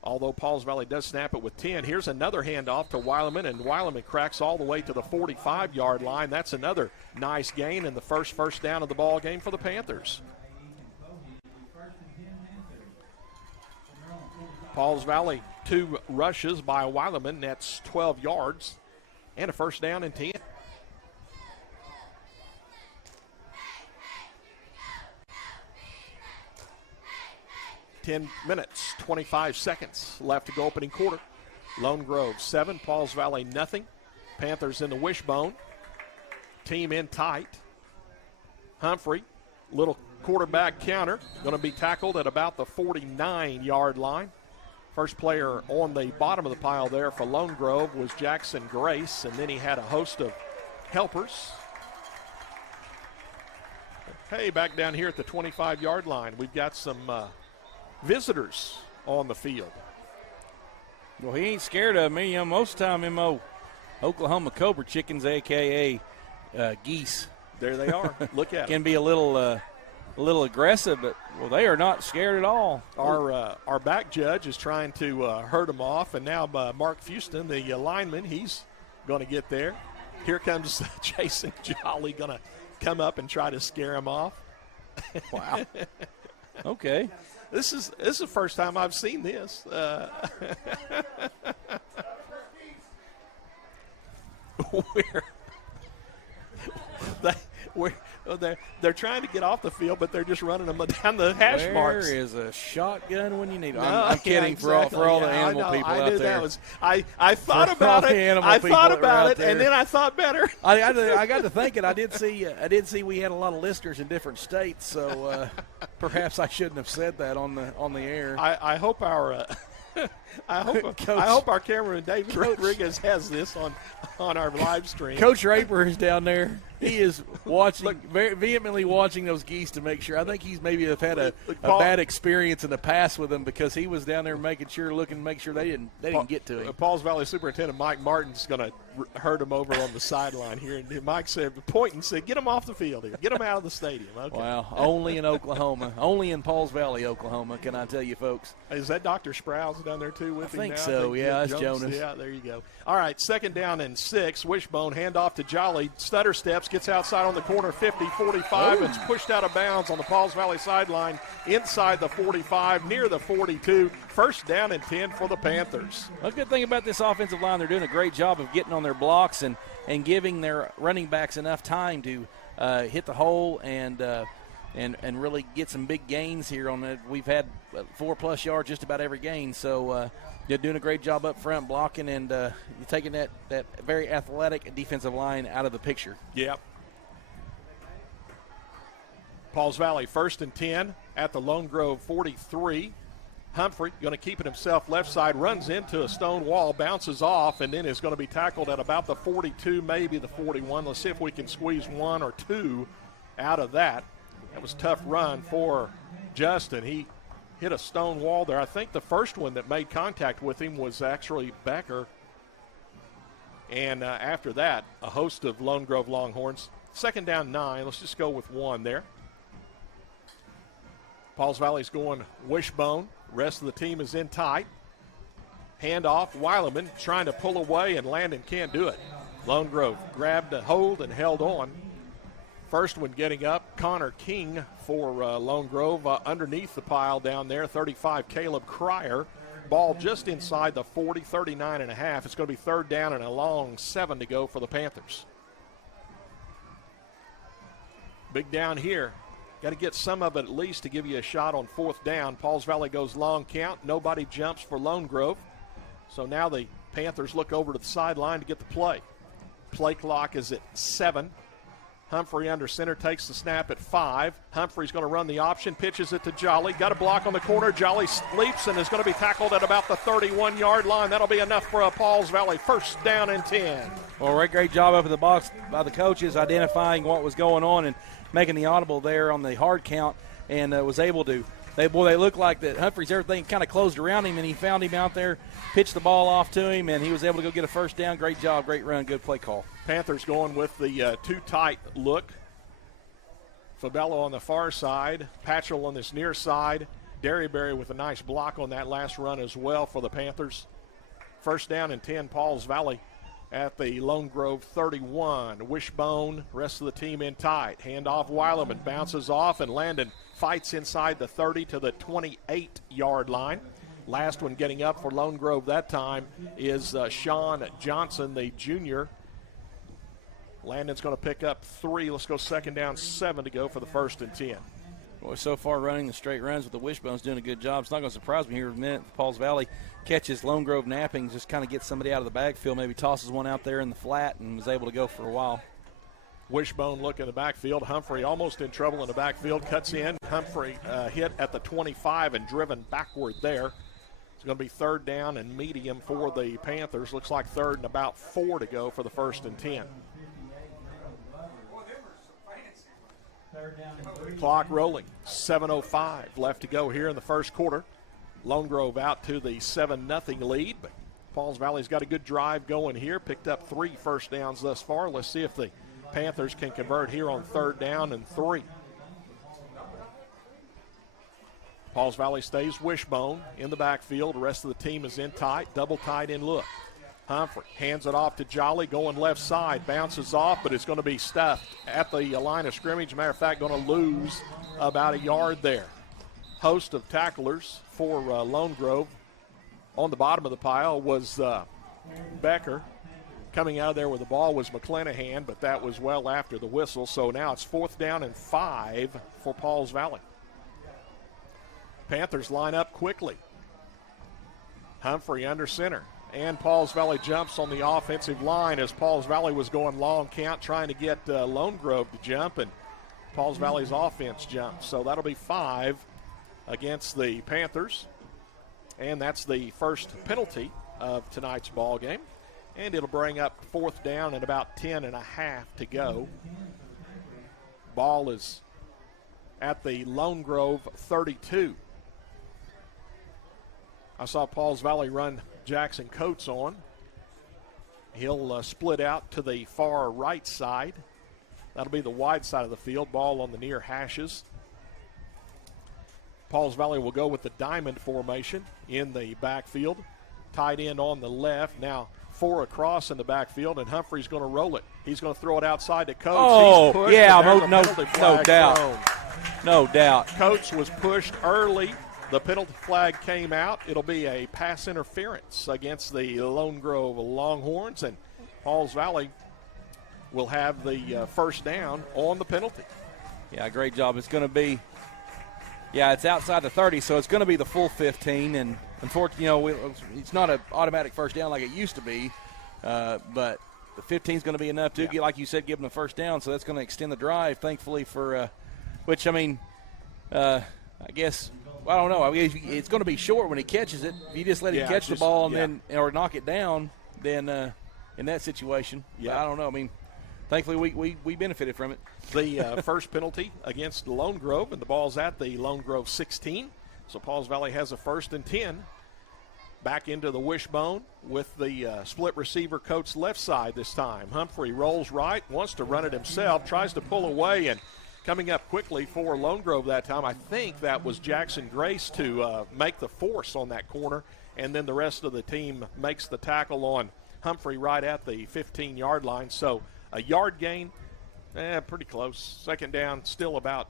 Although Pauls Valley does snap it with 10. Here's another handoff to Weileman, and Weileman cracks all the way to the 45-yard line. That's another nice gain and the first down of the ball game for the Panthers. Pauls Valley, 2 rushes by Weileman. That's 12 yards and a first down and 10. Ten minutes, 25 seconds left to go opening quarter. Lone Grove 7, Pauls Valley nothing. Panthers in the wishbone. Team in tight. Humphrey, little quarterback counter, going to be tackled at about the 49-yard line. First player on the bottom of the pile there for Lone Grove was Jackson Grace, and then he had a host of helpers. Hey, back down here at the 25-yard line, we've got some visitors on the field. Well, he ain't scared of me. Most of the time, them Oklahoma Cobra chickens, a.k.a. Geese. There they are. Look at Can be a little aggressive, but, well, they are not scared at all. Our back judge is trying to herd them off, and now Mark Fuston, the lineman, he's going to get there. Here comes Jason Jolly, going to come up and try to scare him off. Wow. Okay. This is the first time I've seen this. They're trying to get off the field, but they're just running them down the hash marks. There is a shotgun when you need it. No, I'm kidding, exactly. for all the animal people I out knew there. That was, I thought For about all it. the animal I people thought that were about out it, and there. then I thought better. I got to thinking. I did see we had a lot of listeners in different states, so perhaps I shouldn't have said that on the air. I hope our I hope our cameraman David Rodriguez has this on our live stream. Coach Raper is down there. He is watching, very vehemently watching those geese to make sure. I think he's maybe have had a bad experience in the past with them because he was down there looking to make sure they didn't get to him. Pauls Valley Superintendent Mike Martin's going to herd him over on the sideline here. And Mike said, pointing, said, get him off the field here. Get him out of the stadium. Okay. Wow. Only in Oklahoma. Only in Pauls Valley, Oklahoma, can I tell you, folks. Is that Dr. Sprouse down there, too, with him now? I think so. Yeah, that's Jonas. Yeah, there you go. All right, second down and 6. Wishbone, handoff to Jolly. Stutter steps, gets outside on the corner, 50, 45. It's pushed out of bounds on the Pauls Valley sideline, inside the 45, near the 42. First down and 10 for the Panthers. A good thing about this offensive line, they're doing a great job of getting on their blocks and giving their running backs enough time to hit the hole and really get some big gains here on it. We've had 4+ yards just about every game, so they're doing a great job up front blocking and taking that very athletic defensive line out of the picture. Yep. Pauls Valley first and 10 at the Lone Grove 43. Humphrey going to keep it himself left side, runs into a stone wall, bounces off, and then is going to be tackled at about the 42, maybe the 41. Let's see if we can squeeze 1 or 2 out of that. That was a tough run for Justin. He hit a stone wall there. I think the first one that made contact with him was actually Becker. And after that, a host of Lone Grove Longhorns. Second down 9. Let's just go with 1 there. Pauls Valley's going wishbone. Rest of the team is in tight. Handoff, Weileman trying to pull away, and Landon can't do it. Lone Grove grabbed a hold and held on. First one getting up, Connor King for Lone Grove underneath the pile down there. 35, Caleb Cryer Ball just inside the 40, 39.5. It's going to be third down and a long 7 to go for the Panthers. Big down here. Got to get some of it at least to give you a shot on fourth down. Pauls Valley goes long count. Nobody jumps for Lone Grove. So now the Panthers look over to the sideline to get the play. Play clock is at 7. Humphrey under center takes the snap at 5. Humphrey's going to run the option, pitches it to Jolly. Got a block on the corner. Jolly leaps and is going to be tackled at about the 31-yard line. That'll be enough for a Pauls Valley first down and 10. Well, great job up in the box by the coaches identifying what was going on and making the audible there on the hard count, and was able to. They looked like that Humphreys, everything kind of closed around him, and he found him out there, pitched the ball off to him, and he was able to go get a first down. Great job, great run, good play call. Panthers going with the too tight look. Fabello on the far side, Patchell on this near side. Derryberry with a nice block on that last run as well for the Panthers. First down and 10, Pauls Valley at the Lone Grove 31. Wishbone, rest of the team in tight. Handoff, Weileman bounces off, and Landon fights inside the 30 to the 28-yard line. Last one getting up for Lone Grove that time is Sean Johnson, the junior. Landon's going to pick up 3. Let's go second down, 7 to go for the first and 10. Boy, so far running the straight runs with the Wishbones, doing a good job. It's not going to surprise me here in a minute. Pauls Valley catches Lone Grove napping, just kind of gets somebody out of the backfield, maybe tosses one out there in the flat and was able to go for a while. Wishbone look in the backfield. Humphrey almost in trouble in the backfield, cuts in. Humphrey hit at the 25 and driven backward there. It's going to be third down and medium for the Panthers. Looks like third and about 4 to go for the first and 10. Clock rolling, 7:05 left to go here in the first quarter. Lone Grove out to the 7-0 lead, but Pauls Valley's got a good drive going here. Picked up 3 first downs thus far. Let's see if the Panthers can convert here on third down and 3. Pauls Valley stays Wishbone in the backfield. The rest of the team is in tight, double tight in look. Humphrey hands it off to Jolly, going left side, bounces off, but it's going to be stuffed at the line of scrimmage. Matter of fact, going to lose about a yard there. Host of tacklers for Lone Grove. On the bottom of the pile was Becker. Coming out of there with the ball was McClanahan, but that was well after the whistle. So now it's fourth down and 5 for Pauls Valley. Panthers line up quickly. Humphrey under center. And Pauls Valley jumps on the offensive line as Pauls Valley was going long count trying to get Lone Grove to jump, and Pauls Valley's offense jumps. So that'll be 5 against the Panthers. And that's the first penalty of tonight's ball game. And it'll bring up fourth down and about 10.5 to go. Ball is at the Lone Grove 32. I saw Pauls Valley run Jackson Coates on. He'll split out to the far right side. That'll be the wide side of the field. Ball on the near hashes. Pauls Valley will go with the diamond formation in the backfield. Tight end on the left. Now 4 across in the backfield, and Humphrey's going to roll it. He's going to throw it outside to Coates. Oh, pushed, yeah, no doubt. Thrown. No doubt. Coates was pushed early. The penalty flag came out. It'll be a pass interference against the Lone Grove Longhorns, and Pauls Valley will have the first down on the penalty. Yeah, great job. It's going to be, it's outside the 30, so it's going to be the full 15. And unfortunately, it's not an automatic first down like it used to be, but the 15 is going to be enough to, like you said, give them the first down. So that's going to extend the drive, thankfully, for I guess. I don't know. I mean, it's going to be short when he catches it. If you just let him catch the ball and then or knock it down, then in that situation, I don't know. I mean, thankfully we benefited from it. The first penalty against Lone Grove, and the ball's at the Lone Grove 16. So Pauls Valley has a first and 10. Back into the Wishbone with the split receiver Coates left side this time. Humphrey rolls right, wants to run it himself, tries to pull away, and coming up quickly for Lone Grove that time, I think that was Jackson Grace to make the force on that corner, and then the rest of the team makes the tackle on Humphrey right at the 15-yard line. So a yard gain, pretty close. Second down, still about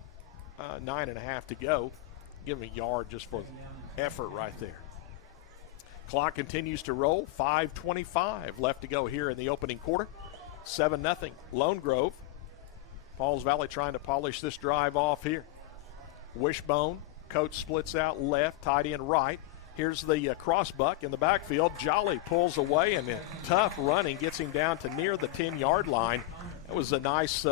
9.5 to go. Give him a yard just for effort right there. Clock continues to roll. 5:25 left to go here in the opening quarter. 7-0 Lone Grove. Pauls Valley trying to polish this drive off here. Wishbone, coach splits out left, tight end right. Here's the crossbuck in the backfield. Jolly pulls away, and tough running gets him down to near the 10-yard line. That was a nice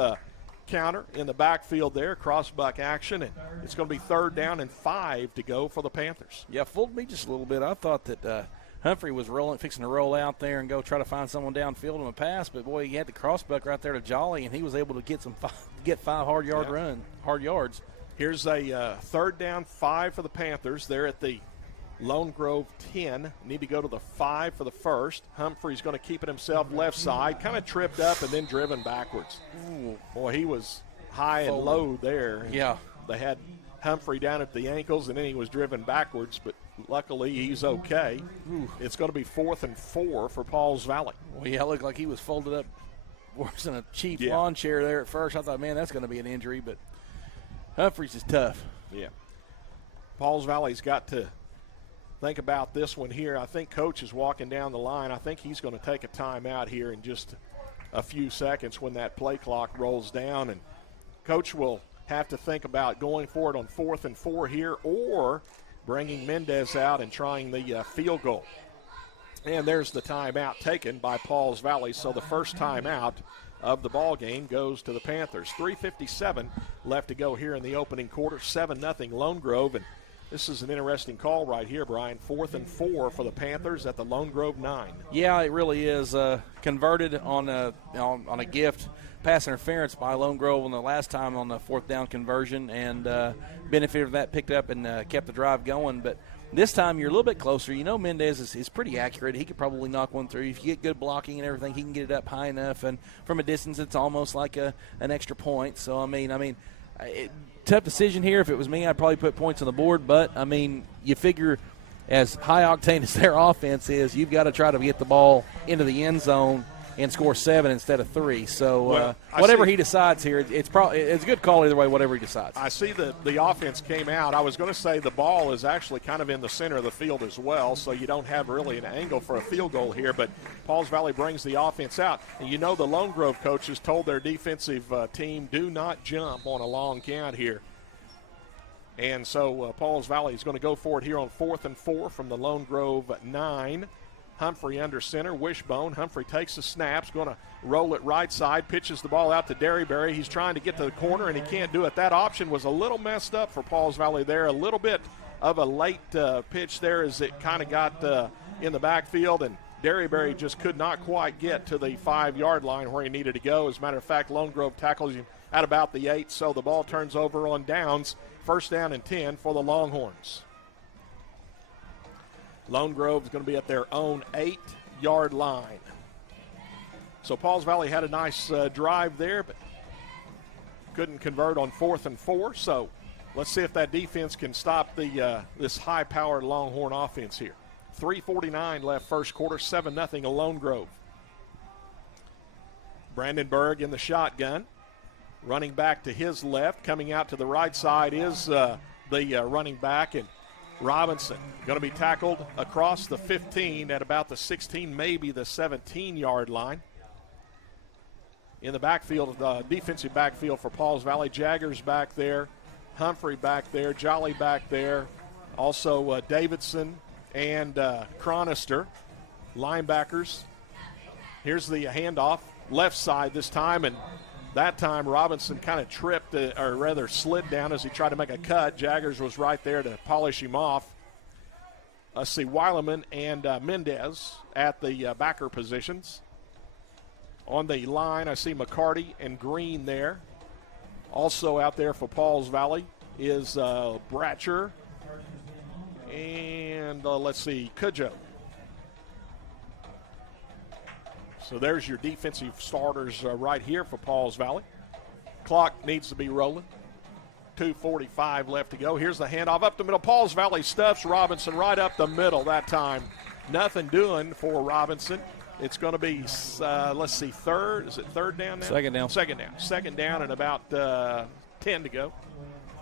counter in the backfield there, crossbuck action, and it's going to be 3rd down and 5 to go for the Panthers. Yeah, fooled me just a little bit. I thought that Humphrey was fixing to roll out there and go try to find someone downfield on a pass, but boy, he had the crossbuck right there to Jolly, and he was able to get 5 hard yards. Here's a 3rd down 5 for the Panthers. They're at the Lone Grove 10. Need to go to the 5 for the first. Humphrey's going to keep it himself left side, kind of tripped up and then driven backwards. Ooh. Boy, he was high and low there. Yeah. They had Humphrey down at the ankles, and then he was driven backwards, but luckily he's okay. Ooh. It's going to be 4th and 4 for Pauls Valley. Well, yeah, it looked like he was folded up worse than a cheap lawn chair there at first. I thought, man, that's going to be an injury, but Humphreys is tough. Yeah. Pauls Valley's got to think about this one here. I think Coach is walking down the line. I think he's going to take a timeout here in just a few seconds when that play clock rolls down. And Coach will have to think about going for it on 4th and 4 here or bringing Mendez out and trying the field goal. And there's the timeout taken by Pauls Valley. So the first timeout of the ball game goes to the Panthers. 3:57 left to go here in the opening quarter. 7-0 Lone Grove. And this is an interesting call right here, Brian. 4th and 4 for the Panthers at the Lone Grove 9. Yeah, it really is. Converted on a gift pass interference by Lone Grove on the last time on the 4th down conversion, and benefited of that, picked up and kept the drive going. But this time you're a little bit closer. You know Mendez is pretty accurate. He could probably knock one through. If you get good blocking and everything, he can get it up high enough. And from a distance, it's almost like an extra point. So, I mean, tough decision here. If it was me, I'd probably put points on the board. But, I mean, you figure as high-octane as their offense is, you've got to try to get the ball into the end zone and score 7 instead of 3. So whatever he decides here, it's a good call either way, whatever he decides. I see that the offense came out. I was going to say the ball is actually kind of in the center of the field as well, so you don't have really an angle for a field goal here. But Pauls Valley brings the offense out. And you know the Lone Grove coaches told their defensive team, do not jump on a long count here. And so Pauls Valley is going to go for it here on 4th and 4 from the Lone Grove 9. Humphrey under center, Wishbone. Humphrey takes the snaps, going to roll it right side, pitches the ball out to Derryberry. He's trying to get to the corner, and he can't do it. That option was a little messed up for Pauls Valley there. A little bit of a late pitch there as it kind of got in the backfield, and Derryberry just could not quite get to the 5-yard line where he needed to go. As a matter of fact, Lone Grove tackles him at about the 8, so the ball turns over on downs. 1st down and 10 for the Longhorns. Lone Grove is going to be at their own 8-yard line. So Pauls Valley had a nice drive there, but couldn't convert on 4th and 4. So let's see if that defense can stop this high-powered Longhorn offense here. 3:49 left first quarter, 7-0 Lone Grove. Brandenburg in the shotgun. Running back to his left, coming out to the right side is the running back, and Robinson going to be tackled across the 15 at about the 16, maybe the 17-yard line. In the backfield, the defensive backfield for Pauls Valley, Jaggers back there, Humphrey back there, Jolly back there, also Davidson and Chronister, linebackers. Here's the handoff, left side this time, and that time Robinson kind of tripped, or rather slid down as he tried to make a cut. Jaggers was right there to polish him off. Let's see, Weileman and Mendez at the backer positions. On the line, I see McCarty and Green there. Also out there for Pauls Valley is Bratcher and, let's see, Cudjoe. So there's your defensive starters right here for Pauls Valley. Clock needs to be rolling. 2:45 left to go. Here's the handoff up the middle. Pauls Valley stuffs Robinson right up the middle that time. Nothing doing for Robinson. It's going to be, let's see, third. Is it third down now? Second down. Second down and about 10 to go.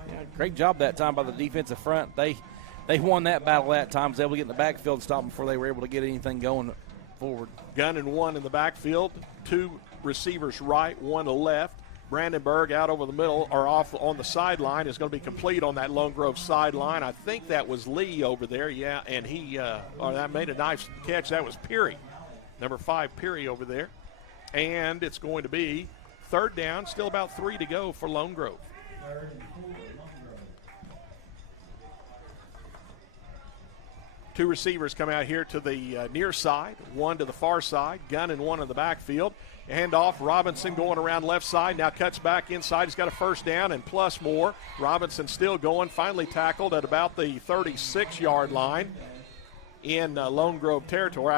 Yeah, great job that time by the defensive front. They they won that battle that time. Was able to get in the backfield and stop them before they were able to get anything going forward. Gun and one in the backfield. 2 receivers right, 1 to left. Brandenburg out over the middle or off on the sideline is going to be complete on that Lone Grove sideline. I think that was Lee over there, yeah, and that made a nice catch. That was Peary, number 5 Peary over there. And it's going to be third down, still about 3 to go for Lone Grove. Two receivers come out here to the near side, 1 to the far side. Gun and 1 in the backfield. Hand off, Robinson going around left side, now cuts back inside. He's got a first down and plus more. Robinson still going, finally tackled at about the 36-yard line in Lone Grove territory.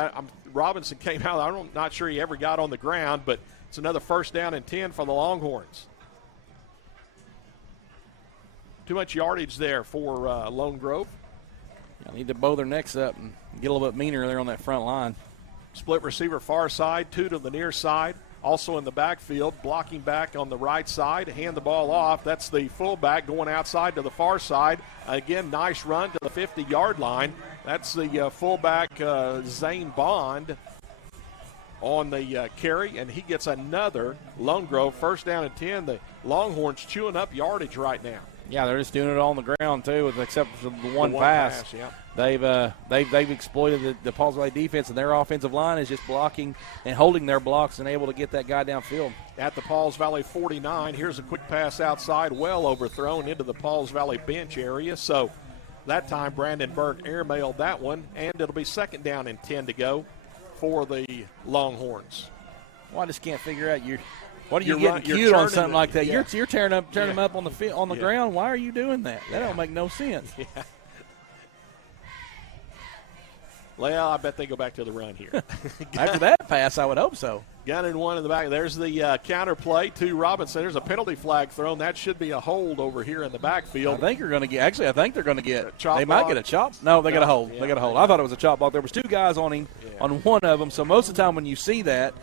Robinson came out, I'm not sure he ever got on the ground, but it's another first down and 10 for the Longhorns. Too much yardage there for Lone Grove. I need to bow their necks up and get a little bit meaner there on that front line. Split receiver far side, 2 to the near side. Also in the backfield, blocking back on the right side. Hand the ball off. That's the fullback going outside to the far side. Again, nice run to the 50-yard line. That's the fullback, Zane Bond, on the carry, and he gets another Lone Grove first down and 10. The Longhorns chewing up yardage right now. Yeah, they're just doing it on the ground too, with except for the one pass. Yeah. They've exploited the Pauls Valley defense, and their offensive line is just blocking and holding their blocks and able to get that guy downfield. At the Pauls Valley 49, here's a quick pass outside, well overthrown into the Pauls Valley bench area. So that time Brandenburg airmailed that one, and it'll be second down and 10 to go for the Longhorns. Well, I just can't figure out what are you You're getting cute on something like that? Yeah. You're tearing them up on the ground. Why are you doing that? That don't make no sense. Yeah. Well, I bet they go back to the run here. After that pass, I would hope so. Gun and 1 in the back. There's the counter play to Robinson. There's a penalty flag thrown. That should be a hold over here in the backfield. I think they're going to get. Actually, I think they're going to get. Chop they block? might get a chop. No, they got a hold. Yeah. They got a hold. I thought it was a chop block. There was 2 guys on him, on one of them. So most of the time when you see that,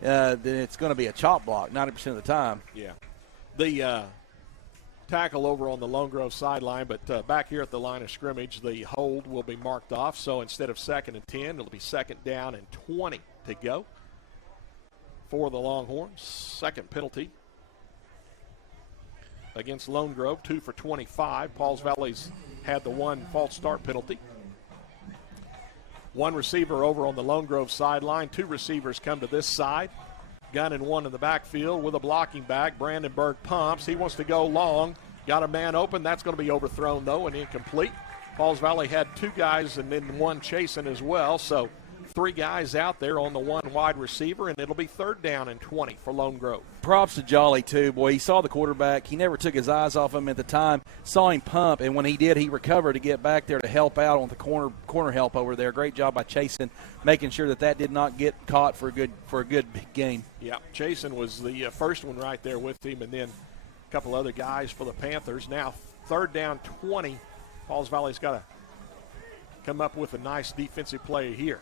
then it's going to be a chop block 90% of the time. Yeah. The tackle over on the Lone Grove sideline, but back here at the line of scrimmage, the hold will be marked off. So instead of second and 10, it'll be second down and 20 to go for the Longhorns. Second penalty against Lone Grove, 2 for 25. Pauls Valley's had the 1 false start penalty. 1 receiver over on the Lone Grove sideline. 2 receivers come to this side. Gun and 1 in the backfield with a blocking back. Brandenburg pumps. He wants to go long. Got a man open. That's going to be overthrown, though, and incomplete. Pauls Valley had 2 guys and then 1 chasing as well. So 3 guys out there on the 1 wide receiver, and it'll be third down and 20 for Lone Grove. Props to Jolly, too. Boy, he saw the quarterback. He never took his eyes off him at the time. Saw him pump, and when he did, he recovered to get back there to help out on the corner help over there. Great job by Chasen, making sure that did not get caught for a good big gain. Yeah, Chasen was the first one right there with him, and then a couple other guys for the Panthers. Now, third down 20. Pauls Valley's got to come up with a nice defensive play here.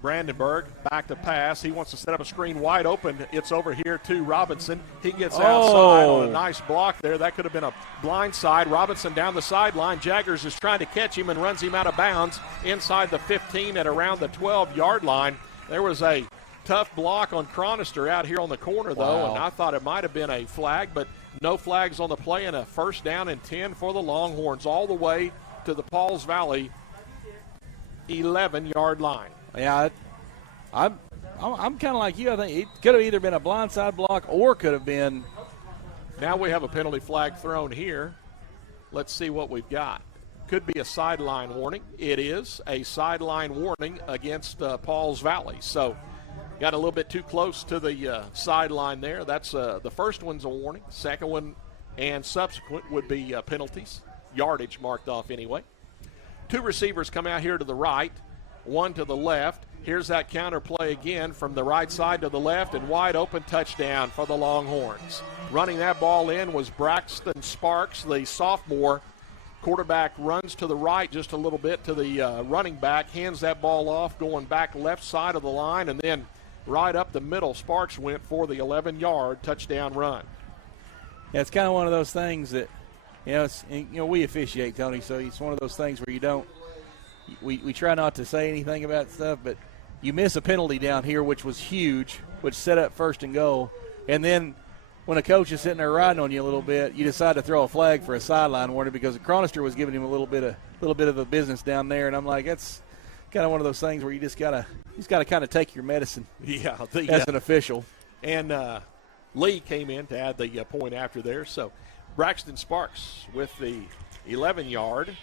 Brandenburg back to pass. He wants to set up a screen wide open. It's over here to Robinson. He gets outside on a nice block there. That could have been a blind side. Robinson down the sideline. Jaggers is trying to catch him and runs him out of bounds inside the 15 at around the 12-yard line. There was a tough block on Chronister out here on the corner, though, and I thought it might have been a flag, but no flags on the play, and a first down and 10 for the Longhorns all the way to the Pauls Valley 11-yard line. Yeah, I'm kind of like you. I think it could have either been a blindside block or could have been. Now we have a penalty flag thrown here. Let's see what we've got. Could be a sideline warning. It is a sideline warning against Pauls Valley. So got a little bit too close to the sideline there. That's the first one's a warning. Second one and subsequent would be penalties. Yardage marked off anyway. 2 receivers come out here to the right. 1 to the left. Here's that counter play again from the right side to the left, and wide open touchdown for the Longhorns. Running that ball in was Braxton Sparks, the sophomore. Quarterback runs to the right just a little bit to the running back, hands that ball off, going back left side of the line, and then right up the middle, Sparks went for the 11-yard touchdown run. Yeah, it's kind of one of those things that We officiate, Tony, so it's one of those things where you don't. We try not to say anything about stuff, but you miss a penalty down here, which was huge, which set up first and goal, and then when a coach is sitting there riding on you a little bit, you decide to throw a flag for a sideline warning because Chronister was giving him a little bit of a business down there, and I'm like, that's kind of one of those things where you just gotta kind of take your medicine. Yeah, as an official. And Lee came in to add the point after there. So Braxton Sparks with the 11-yard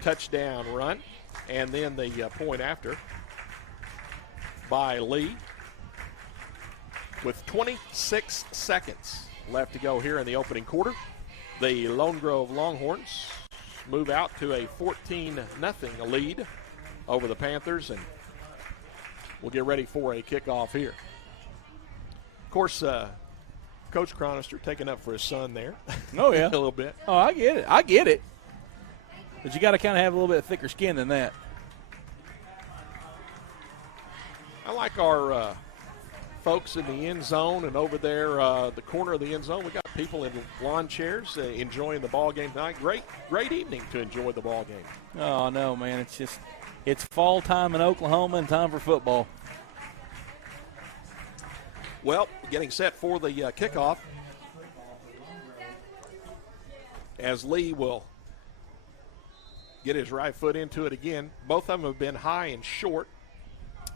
touchdown run, and then the point after by Lee with 26 seconds left to go here in the opening quarter. The Lone Grove Longhorns move out to a 14-0 lead over the Panthers, and we'll get ready for a kickoff here. Of course, Coach Chronister taking up for his son there. Oh, yeah. A little bit. Oh, I get it. But you got to kind of have a little bit thicker skin than that. I like our folks in the end zone, and over there, the corner of the end zone, we got people in lawn chairs enjoying the ball game tonight. Great evening to enjoy the ball game. Oh, no, man. It's fall time in Oklahoma and time for football. Well, getting set for the kickoff as Lee will get his right foot into it again. Both of them have been high and short.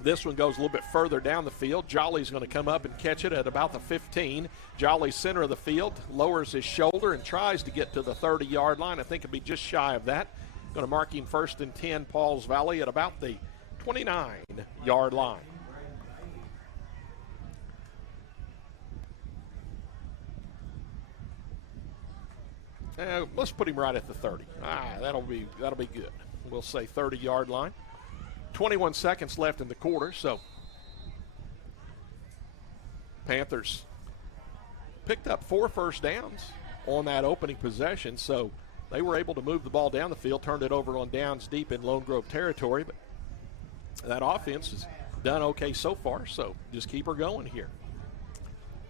This one goes a little bit further down the field. Jolly's going to come up and catch it at about the 15. Jolly, center of the field, lowers his shoulder and tries to get to the 30-yard line. I think it'll be just shy of that. Going to mark him 1st and 10, Pauls Valley, at about the 29-yard line. Let's put him right at the 30. That'll be good. We'll say 30-yard line. 21 seconds left in the quarter, so Panthers picked up 4 first downs on that opening possession, so they were able to move the ball down the field, turned it over on downs deep in Lone Grove territory, but that offense has done okay so far, so just keep her going here.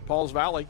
Pauls Valley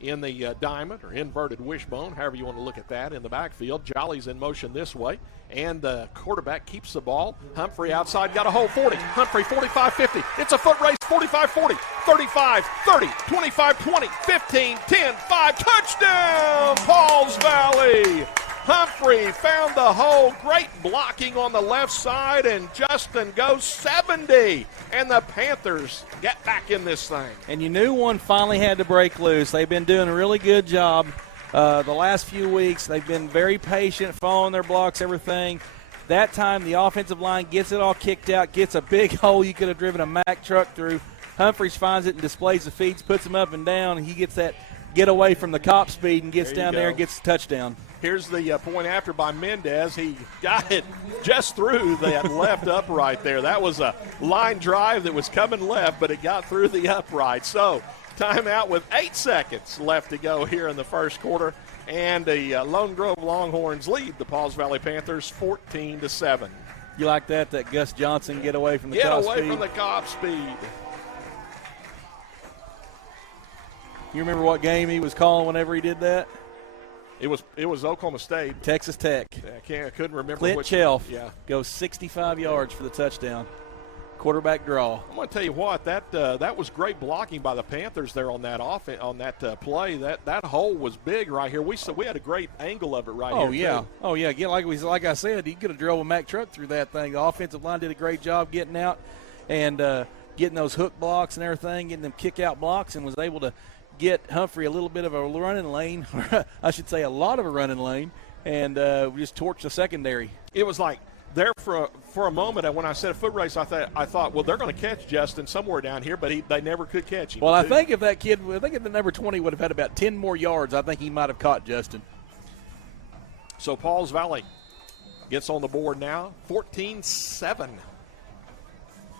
in the diamond or inverted wishbone, however you want to look at that, in the backfield. Jolly's in motion this way, and the quarterback keeps the ball. Humphrey outside, got a hole, 40. Humphrey, 45-50. It's a foot race, 45-40, 35-30, 25-20, 15-10-5. Touchdown, Pauls Valley! Humphrey found the hole. Great blocking on the left side, and Justin goes 70. And the Panthers get back in this thing. And you knew one finally had to break loose. They've been doing a really good job the last few weeks. They've been very patient, following their blocks, everything. That time the offensive line gets it all kicked out, gets a big hole you could have driven a Mack truck through. Humphreys finds it and displays the feeds, puts him up and down, and he gets that get away from the cop speed and gets down there and gets the touchdown. Here's the point after by Mendez. He got it just through that left upright there. That was a line drive that was coming left, but it got through the upright. So timeout with 8 seconds left to go here in the first quarter. And the Lone Grove Longhorns lead the Pauls Valley Panthers 14-7. You like that Gus Johnson get away from the cop speed? Get away from the cop speed. You remember what game he was calling whenever he did that? It was Oklahoma State. Texas Tech. I couldn't remember Clint which. Chelf goes 65 yards for the touchdown. Quarterback draw. I'm going to tell you what, that was great blocking by the Panthers there on that play. That hole was big right here. We had a great angle of it right here. Oh yeah. Like I said, he could have drove a Mack truck through that thing. The offensive line did a great job getting out and getting those hook blocks and everything, getting them kick out blocks, and was able to get Humphrey a little bit of a running lane, or I should say a lot of a running lane, and we just torched the secondary. It was like there for a moment, and when I said a foot race, I thought, well, they're going to catch Justin somewhere down here, but they never could catch him. Well, I think if the number 20 would have had about 10 more yards, I think he might have caught Justin. So Pauls Valley gets on the board now, 14-7.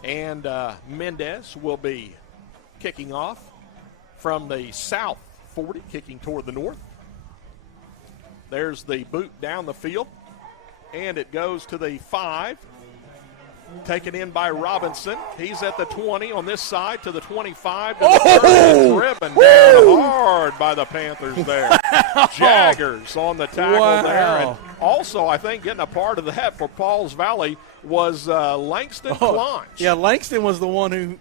And Mendez will be kicking off from the south 40, kicking toward the north. There's the boot down the field, and it goes to the 5. Taken in by Robinson. He's at the 20 on this side to the 25 to the 30. Driven down hard by the Panthers there. Jaggers on the tackle there. And also, I think getting a part of that for Pauls Valley was Langston Klonch. Yeah, Langston was the one who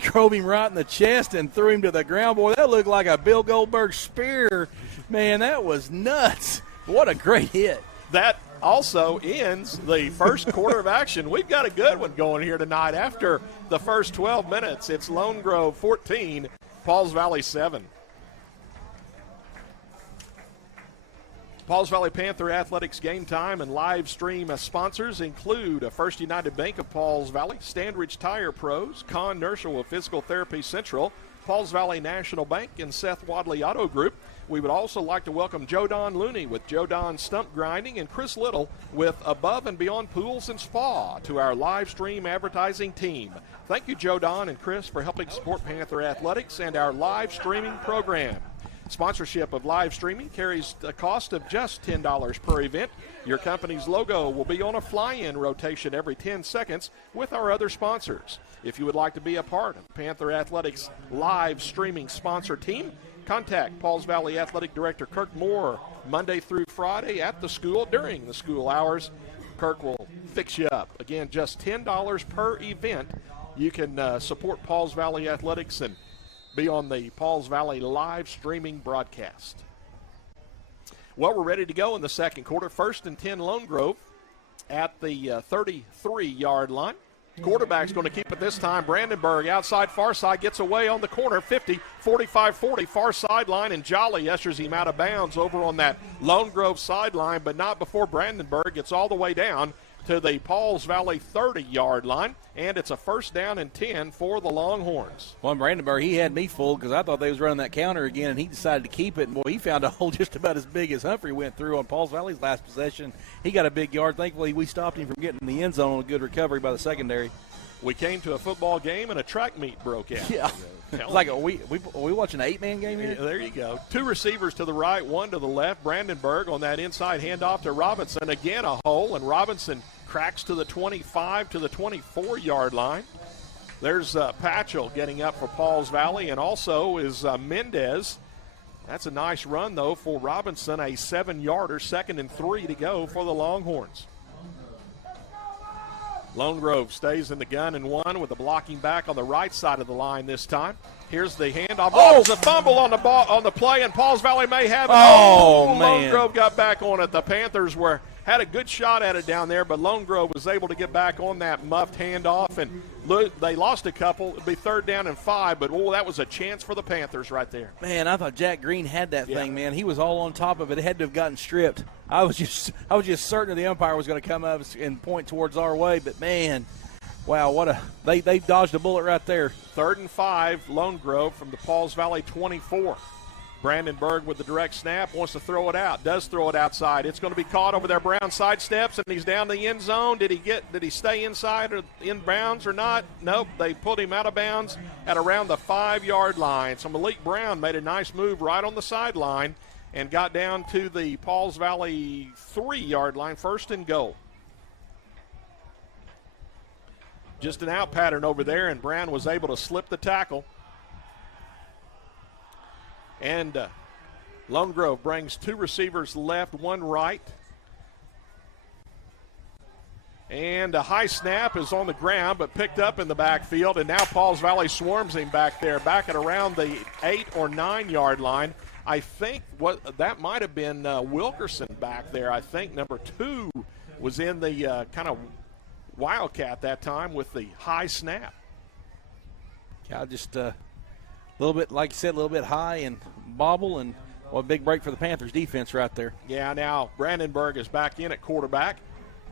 drove him right in the chest and threw him to the ground. Boy, that looked like a Bill Goldberg spear. Man, that was nuts. What a great hit. That also ends the first quarter of action. We've got a good one going here tonight. After the first 12 minutes, it's Lone Grove 14, Pauls Valley 7. Pauls Valley Panther Athletics game time and live stream sponsors include First United Bank of Pauls Valley, Standridge Tire Pros, Con Nursery with Physical Therapy Central, Pauls Valley National Bank, and Seth Wadley Auto Group. We would also like to welcome Joe Don Looney with Joe Don Stump Grinding and Chris Little with Above and Beyond Pools and Spa to our live stream advertising team. Thank you, Joe Don and Chris, for helping support Panther Athletics and our live streaming program. Sponsorship of live streaming carries a cost of just $10 per event. Your company's logo will be on a fly-in rotation every 10 seconds with our other sponsors. If you would like to be a part of Panther Athletics live streaming sponsor team, contact Pauls Valley Athletic Director Kirk Moore Monday through Friday at the school during the school hours. Kirk will fix you up. Again, just $10 per event. You can support Pauls Valley Athletics and be on the Pauls Valley live streaming broadcast. Well, we're ready to go in the second quarter. 1st and 10 Lone Grove at the 33-yard line. Quarterback's going to keep it this time. Brandenburg outside far side gets away on the corner. 50, 45, 40 far sideline, and Jolly ushers him out of bounds over on that Lone Grove sideline, but not before Brandenburg gets all the way down to the Pauls Valley 30-yard line, and it's a 1st down and 10 for the Longhorns. Well, Brandenburg, he had me fooled because I thought they was running that counter again, and he decided to keep it. And, boy, he found a hole just about as big as Humphrey went through on Pauls Valley's last possession. He got a big yard. Thankfully, we stopped him from getting in the end zone on a good recovery by the secondary. We came to a football game, and a track meet broke out. Yeah. It's like, are we watching an 8-man game here? Yeah, there you go. 2 receivers to the right, 1 to the left. Brandenburg on that inside handoff to Robinson. Again, a hole, and Robinson cracks to the 25 to the 24-yard line. There's Patchell getting up for Pauls Valley, and also is Mendez. That's a nice run, though, for Robinson, a 7-yarder, 2nd and 3 to go for the Longhorns. Lone Grove stays in the gun and 1 with a blocking back on the right side of the line this time. Here's the handoff. Oh, it's a fumble on the play, and Pauls Valley may have it. Oh, man. Lone Grove got back on it. The Panthers had a good shot at it down there, but Lone Grove was able to get back on that muffed handoff, and they lost a couple. It'd be 3rd down and 5, but that was a chance for the Panthers right there. Man, I thought Jack Green had that thing, man. He was all on top of it. It had to have gotten stripped. I was just certain the umpire was going to come up and point towards our way, but man, wow, they dodged a bullet right there. 3rd and 5, Lone Grove from the Pauls Valley 24. Brandenburg with the direct snap, wants to throw it out, does throw it outside. It's going to be caught over there. Brown sidesteps, and he's down the end zone. Did he stay inside or in bounds or not? Nope, they pulled him out of bounds at around the 5-yard line. So Malik Brown made a nice move right on the sideline and got down to the Pauls Valley 3-yard line, 1st and goal. Just an out pattern over there, and Brown was able to slip the tackle. And Lone Grove brings 2 receivers left, 1 right. And a high snap is on the ground, but picked up in the backfield. And now Pauls Valley swarms him back there, back at around the 8 or 9-yard line. I think that might have been Wilkerson back there. I think number 2 was in the kind of wildcat that time with the high snap. Yeah, just a little bit, like you said, a little bit high and bobble, and a big break for the Panthers defense right there. Yeah, now Brandenburg is back in at quarterback.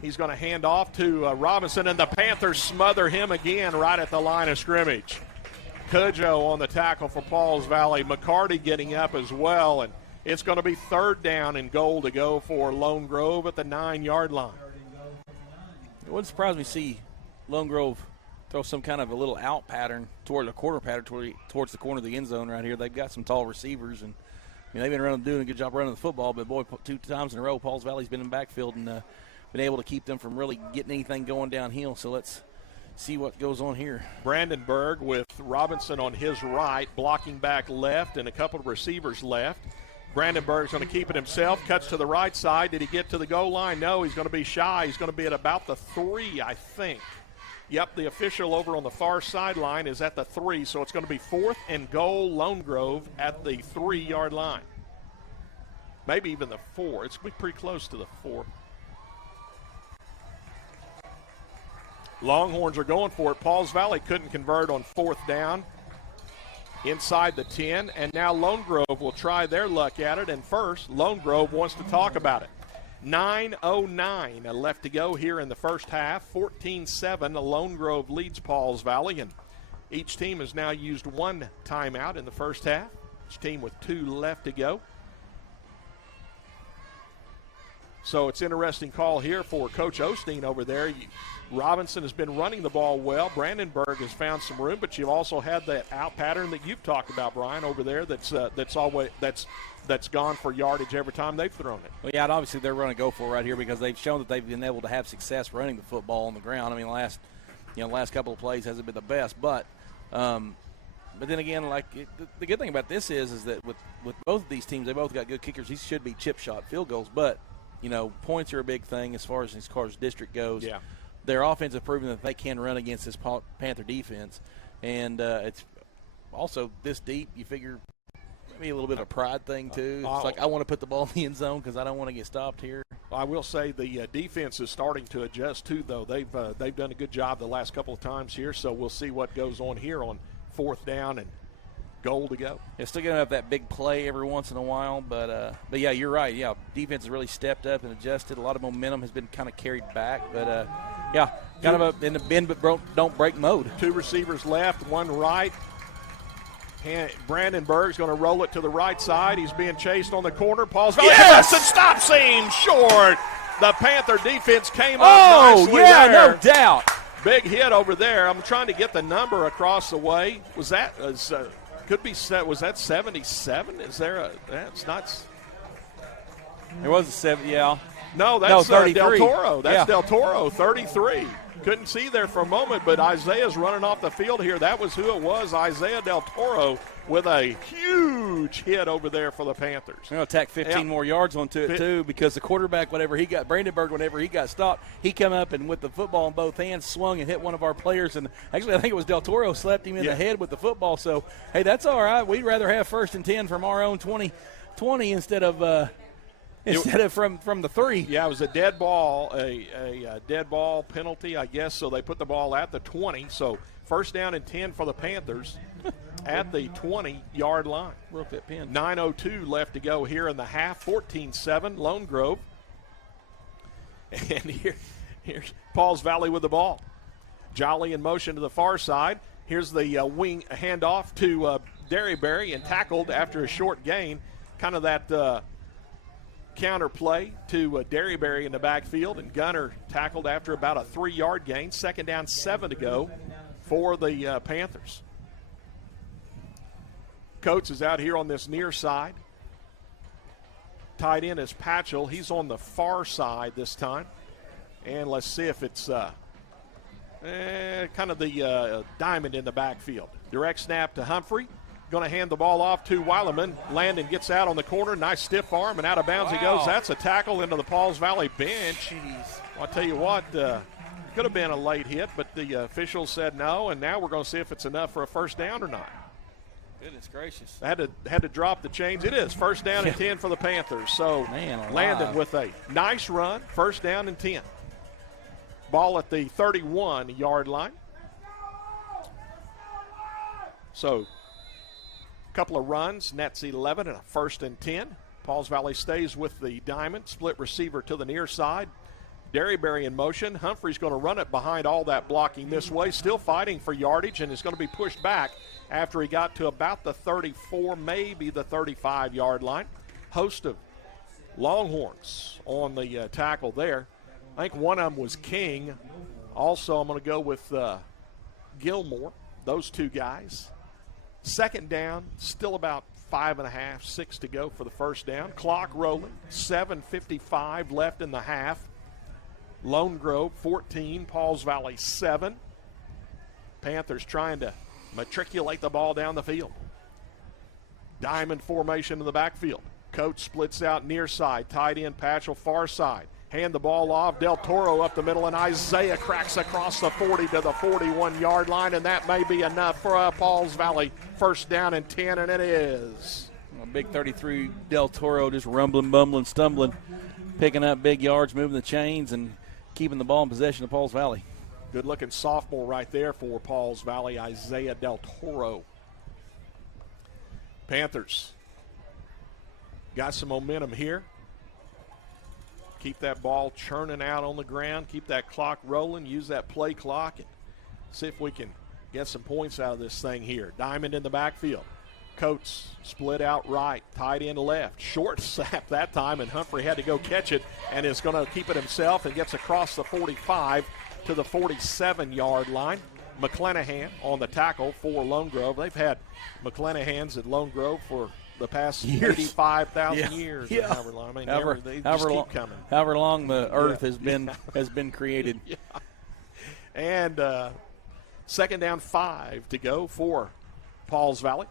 He's going to hand off to Robinson, and the Panthers smother him again right at the line of scrimmage. Cujo on the tackle for Pauls Valley. McCarty getting up as well, and it's going to be 3rd down and goal to go for Lone Grove at the 9-yard line. It wouldn't surprise me to see Lone Grove throw some kind of a little out pattern toward a quarter pattern towards the corner of the end zone right here. They've got some tall receivers, and they've been doing a good job running the football, but boy, 2 times in a row, Pauls Valley's been in the backfield and been able to keep them from really getting anything going downhill. So let's see what goes on here. Brandenburg with Robinson on his right, blocking back left, and a couple of receivers left. Brandenburg's going to keep it himself, cuts to the right side. Did he get to the goal line? No, he's going to be shy. He's going to be at about the 3, I think. Yep, the official over on the far sideline is at the 3, so it's going to be 4th and goal, Lone Grove at the 3-yard line. Maybe even the 4. It's going to be pretty close to the 4. Longhorns are going for it. Pauls Valley couldn't convert on 4th down inside the 10, and now Lone Grove will try their luck at it. And first, Lone Grove wants to talk about it. 9:09 left to go here in the first half. 14-7, Lone Grove leads Pauls Valley, and each team has now used 1 timeout in the first half. Each team with 2 left to go. So it's an interesting call here for Coach Osteen over there. Robinson has been running the ball well. Brandenburg has found some room, but you've also had that out pattern that you've talked about, Brian, over there. That's gone for yardage every time they've thrown it. Well, yeah, and obviously they're going to go for it right here because they've shown that they've been able to have success running the football on the ground. I mean, last couple of plays hasn't been the best, but then again, the good thing about this is that with both of these teams, they both got good kickers. These should be chip shot field goals, but points are a big thing as far as district goes. Yeah. Their offense has proven that they can run against this Panther defense, and it's also this deep. You figure maybe a little bit of a pride thing too. It's like I want to put the ball in the end zone because I don't want to get stopped here. I will say the defense is starting to adjust too, though. They've done a good job the last couple of times here, so we'll see what goes on here on 4th down and goal to go. It's still going to have that big play every once in a while, but yeah, you're right. Yeah, defense has really stepped up and adjusted. A lot of momentum has been kind of carried back, but yeah, kind of in the bend but don't break mode. 2 receivers left, 1 right. Brandenburg's going to roll it to the right side. He's being chased on the corner. Pauls Valley and stops him short. The Panther defense came up nicely there. No doubt. Big hit over there. I'm trying to get the number across the way. Was that could be set? Was that 77? Is there a? That's not. There was a 7. Yeah. No, that's 33. Del Toro. That's Yeah. Del Toro, 33. Couldn't see there for a moment, but Isaiah's running off the field here. That was who it was, Isaiah Del Toro, with a huge hit over there for the Panthers. They're going to tack 15 more yards onto it, too, because the quarterback, Brandenburg, whenever he got stopped, he come up and with the football in both hands, swung and hit one of our players. And actually, I think it was Del Toro slapped him in the head with the football. So, hey, that's all right. We'd rather have 1st and 10 from our own 20 instead of from the 3. Yeah, it was a dead ball, a dead ball penalty, I guess. So they put the ball at the 20. So 1st down and 10 for the Panthers at the 20-yard line. Broke that pin. 9:02 left to go here in the half. 14-7, Lone Grove. And here's Pauls Valley with the ball. Jolly in motion to the far side. Here's the wing handoff to Derryberry and tackled after a short gain. Kind of that counter play to Derryberry in the backfield, and Gunner tackled after about a 3-yard gain. 2nd down, 7 to go for the Panthers. Coates is out here on this near side. Tight end is Patchell. He's on the far side this time. And let's see if it's kind of the diamond in the backfield. Direct snap to Humphrey. Going to hand the ball off to Weileman. Landon gets out on the corner. Nice stiff arm, and out of bounds he goes. That's a tackle into the Pauls Valley bench. Well, I'll tell you what, could have been a late hit, but the officials said no, and now we're going to see if it's enough for a 1st down or not. Goodness gracious. Had to drop the chains. It is 1st down and 10 for the Panthers. So Landon with a nice run, 1st down and 10. Ball at the 31-yard line. So couple of runs, nets 11 and a 1st and 10. Pauls Valley stays with the diamond, split receiver to the near side. Derryberry in motion. Humphrey's going to run it behind all that blocking this way, still fighting for yardage, and is going to be pushed back after he got to about the 34, maybe the 35-yard line. Host of Longhorns on the tackle there. I think one of them was King. Also, I'm going to go with Gilmore, those 2 guys. 2nd down, still about 5.5, 6 to go for the 1st down. Clock rolling, 7:55 left in the half. Lone Grove 14, Pauls Valley 7. Panthers trying to matriculate the ball down the field. Diamond formation in the backfield. Coach splits out near side. Tight end Patchell far side. Hand the ball off. Del Toro up the middle, and Isaiah cracks across the 40 to the 41-yard line, and that may be enough for Pauls Valley. First down and 10, and it is. A big 33 Del Toro just rumbling, bumbling, stumbling, picking up big yards, moving the chains, and keeping the ball in possession of Pauls Valley. Good-looking sophomore right there for Pauls Valley, Isaiah Del Toro. Panthers got some momentum here. Keep that ball churning out on the ground. Keep that clock rolling. Use that play clock and see if we can get some points out of this thing here. Diamond in the backfield. Coates split out right, tight end left. Short sap that time, and Humphrey had to go catch it and is going to keep it himself and gets across the 45 to the 47-yard line. McClanahan on the tackle for Lone Grove. They've had McClanahans at Lone Grove for the past 85,000 years. Yeah. However long. I mean, they just keep coming. However long the earth has been created. Yeah. And second down 5 to go for Pauls Valley.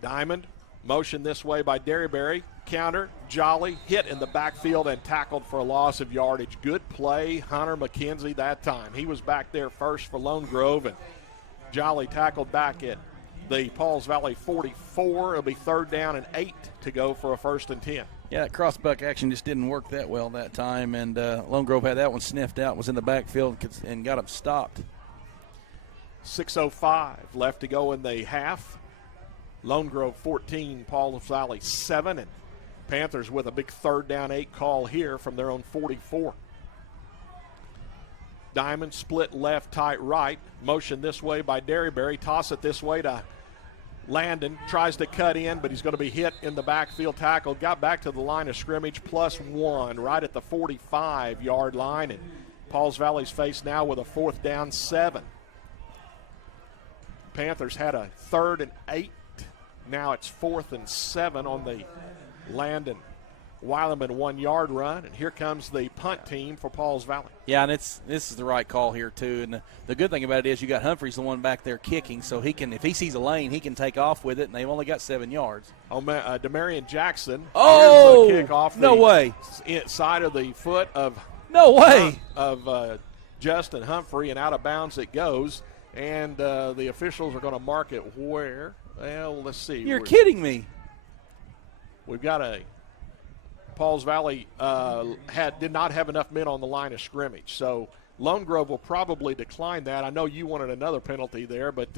Diamond, motion this way by Derryberry. Counter, Jolly, hit in the backfield and tackled for a loss of yardage. Good play, Hunter McKenzie that time. He was back there first for Lone Grove, and Jolly tackled back at the Pauls Valley 44. It'll be third down and 8 to go for a first and 10. Yeah, that crossbuck action just didn't work that well that time, and Lone Grove had that one sniffed out, was in the backfield, and got him stopped. 6:05 left to go in the half. Lone Grove 14, Pauls Valley 7, and Panthers with a big third down 8 call here from their own 44. Diamond split left, tight, right. Motion this way by Derryberry. Toss it this way to Landon. Tries to cut in, but he's going to be hit in the backfield tackle. Got back to the line of scrimmage, +1, right at the 45-yard line. And Pauls Valley's faced now with a fourth down 7. Panthers had a third and 8. Now it's 4th and 7 on the Landon Weileman 1-yard run, and here comes the punt team for Pauls Valley. Yeah, and this is the right call here too. And the good thing about it is you got Humphreys, the one back there kicking, so he can, if he sees a lane, he can take off with it, and they've only got 7 yards. Demarion Jackson. Oh, here's the kick off no way! Side of the foot of no way of Justin Humphrey, and out of bounds it goes. And the officials are going to mark it where? Well, let's see. You're kidding me. We've got a Pauls Valley did not have enough men on the line of scrimmage, so Lone Grove will probably decline that. I know you wanted another penalty there, but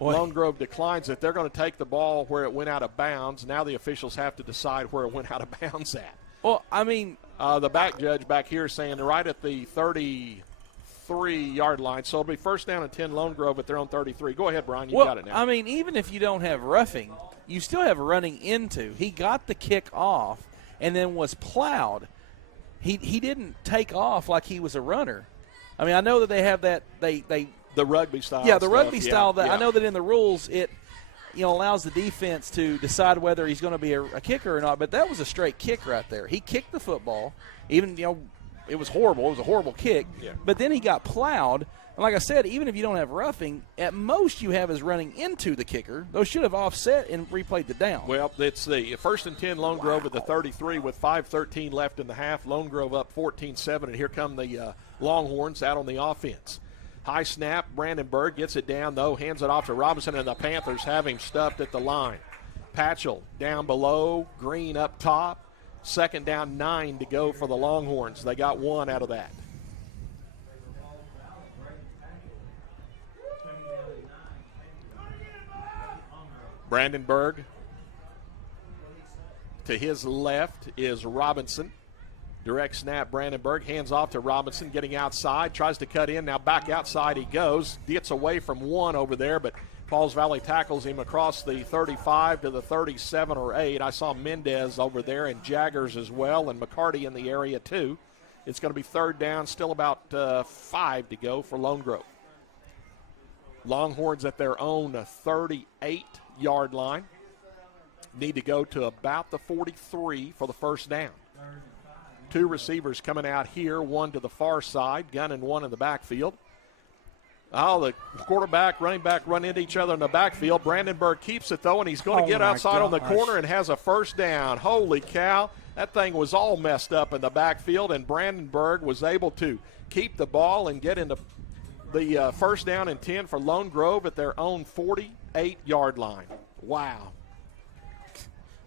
Lone Grove declines it. They're going to take the ball where it went out of bounds. Now the officials have to decide where it went out of bounds at. Well, I mean, the back judge back here is saying right at the 33-yard line, so it'll be first down and 10 Lone Grove at their own 33. Go ahead, Brian. You got it now. I mean, even if you don't have roughing, you still have running into. He got the kick off and then was plowed. He didn't take off like he was a runner. I mean, I know that they have that the rugby style. Yeah, the rugby style. Yeah. I know that in the rules it allows the defense to decide whether he's going to be a kicker or not. But that was a straight kick right there. He kicked the football. Even it was horrible. It was a horrible kick. Yeah. But then he got plowed. And like I said, even if you don't have roughing, at most you have is running into the kicker. Those should have offset and replayed the down. Well, it's the first and 10 Lone Grove at the 33 with 5:13 left in the half. Lone Grove up 14-7, and here come the Longhorns out on the offense. High snap. Brandenburg gets it down, though, hands it off to Robinson, and the Panthers have him stuffed at the line. Patchell down below, Green up top. Second down, 9 to go for the Longhorns. They got 1 out of that. Brandenburg. To his left is Robinson. Direct snap, Brandenburg. Hands off to Robinson, getting outside. Tries to cut in. Now back outside he goes. Gets away from 1 over there, but Pauls Valley tackles him across the 35 to the 37 or 8. I saw Mendez over there and Jaggers as well, and McCarty in the area too. It's going to be third down, still about 5 to go for Lone Grove. Longhorns at their own 38-yard line. Need to go to about the 43 for the first down. Two receivers coming out here, one to the far side, gun and one in the backfield. Oh, the quarterback, running back run into each other in the backfield. Brandenburg keeps it, though, and he's going to get outside on the corner and has a first down. Holy cow. That thing was all messed up in the backfield, and Brandenburg was able to keep the ball and get into the first down and 10 for Lone Grove at their own 48-yard line. Wow.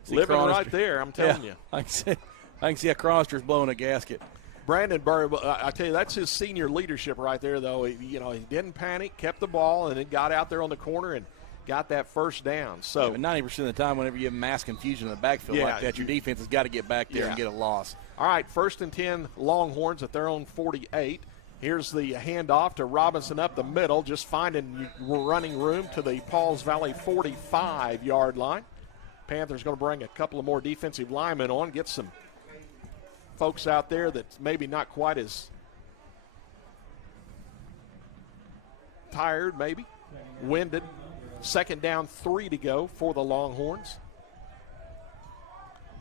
Living right there, I'm telling you. I can see how Cronister's blowing a gasket. Brandenburg, I tell you, that's his senior leadership right there, though. He didn't panic, kept the ball, and then got out there on the corner and got that first down. So 90% of the time, whenever you have mass confusion in the backfield like that, your defense has got to get back there and get a loss. All right, 1st and 10 Longhorns at their own 48. Here's the handoff to Robinson up the middle, just finding running room to the Pauls Valley 45-yard line. Panthers going to bring a couple of more defensive linemen on, get some folks out there that's maybe not quite as tired, maybe winded. 2nd down, 3 to go for the Longhorns.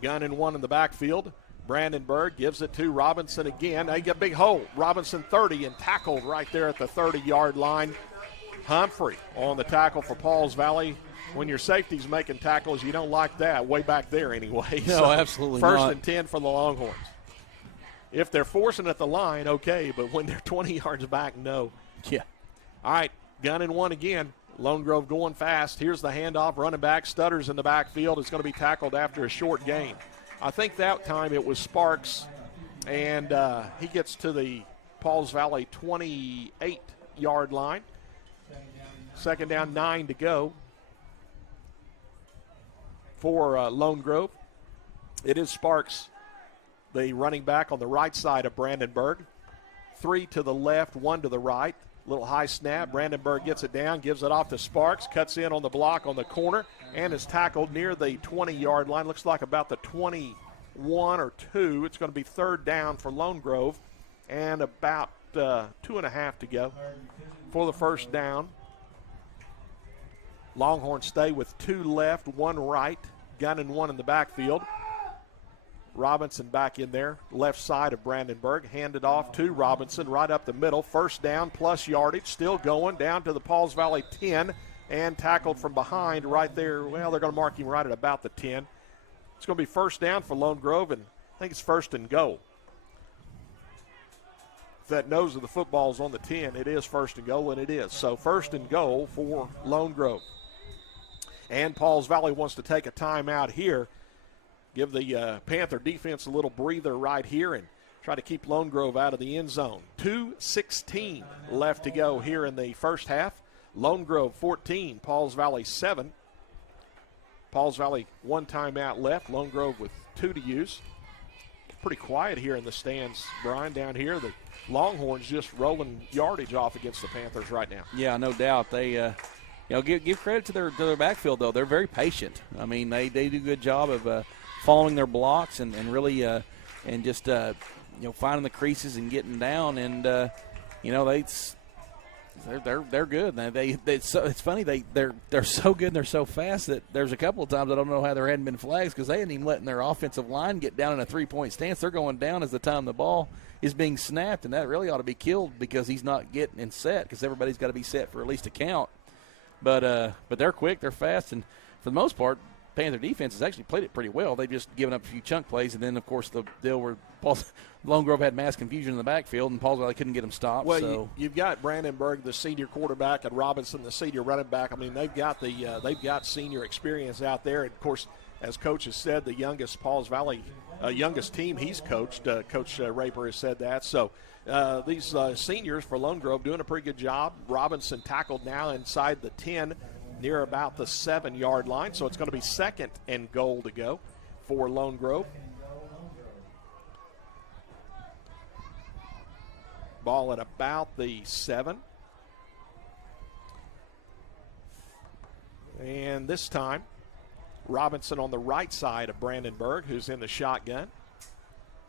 Gun and one in the backfield. Brandenburg gives it to Robinson again. They get a big hole. Robinson 30 and tackled right there at the 30-yard line. Humphrey on the tackle for Pauls Valley. When your safety's making tackles, you don't like that, way back there anyway. No, so absolutely first not. and 10 for the Longhorns. If they're forcing at the line, okay, but when they're 20 yards back, no. Yeah. All right, gun and one again. Lone Grove going fast. Here's the handoff, running back, Stutters in the backfield. It's going to be tackled after a short gain. I think that time it was Sparks, and he gets to the Pauls Valley 28-yard line. 2nd down, 9 to go for Lone Grove. It is Sparks, the running back on the right side of Brandenburg. 3 to the left, 1 to the right. Little high snap. Brandenburg gets it down, gives it off to Sparks, cuts in on the block on the corner, and is tackled near the 20-yard line. Looks like about the 21 or 2. It's going to be 3rd down for Lone Grove, and about 2.5 to go for the first down. Longhorns stay with 2 left, 1 right, gun and one in the backfield. Robinson back in there, left side of Brandenburg, handed off to Robinson right up the middle. First down plus yardage, still going down to the Pauls Valley 10 and tackled from behind right there. Well, they're going to mark him right at about the 10. It's going to be first down for Lone Grove, and I think it's 1st and goal. If that nose of the football is on the 10, it is 1st and goal, and it is. So 1st and goal for Lone Grove. And Pauls Valley wants to take a timeout here. Give the Panther defense a little breather right here and try to keep Lone Grove out of the end zone. 2:16 left to go here in the first half. Lone Grove 14, Pauls Valley 7. Pauls Valley 1 timeout left. Lone Grove with 2 to use. Pretty quiet here in the stands, Brian, down here. The Longhorns just rolling yardage off against the Panthers right now. Yeah, no doubt. They give credit to their backfield, though. They're very patient. I mean, they do a good job of following their blocks and really and just finding the creases and getting down, and they're good. It's funny they're so good and they're so fast that there's a couple of times I don't know how there hadn't been flags because they hadn't even letting their offensive line get down in a 3-point stance. They're going down as the time the ball is being snapped, and that really ought to be killed because he's not getting in set because everybody's got to be set for at least a count. But they're quick, they're fast, and for the most part, Panther defense has actually played it pretty well. They've just given up a few chunk plays, and then, of course, the deal where Lone Grove had mass confusion in the backfield, and Pauls Valley couldn't get them stopped. Well, so. you've got Brandenburg, the senior quarterback, and Robinson, the senior running back. I mean, they've got senior experience out there. And, of course, as Coach has said, the youngest Pauls Valley, youngest team he's coached, Coach Raper has said that. So these seniors for Lone Grove doing a pretty good job. Robinson tackled now inside the 10, near about the 7-yard line. So it's going to be 2nd and goal to go for Lone Grove. Ball at about the 7. And this time, Robinson on the right side of Brandenburg, who's in the shotgun.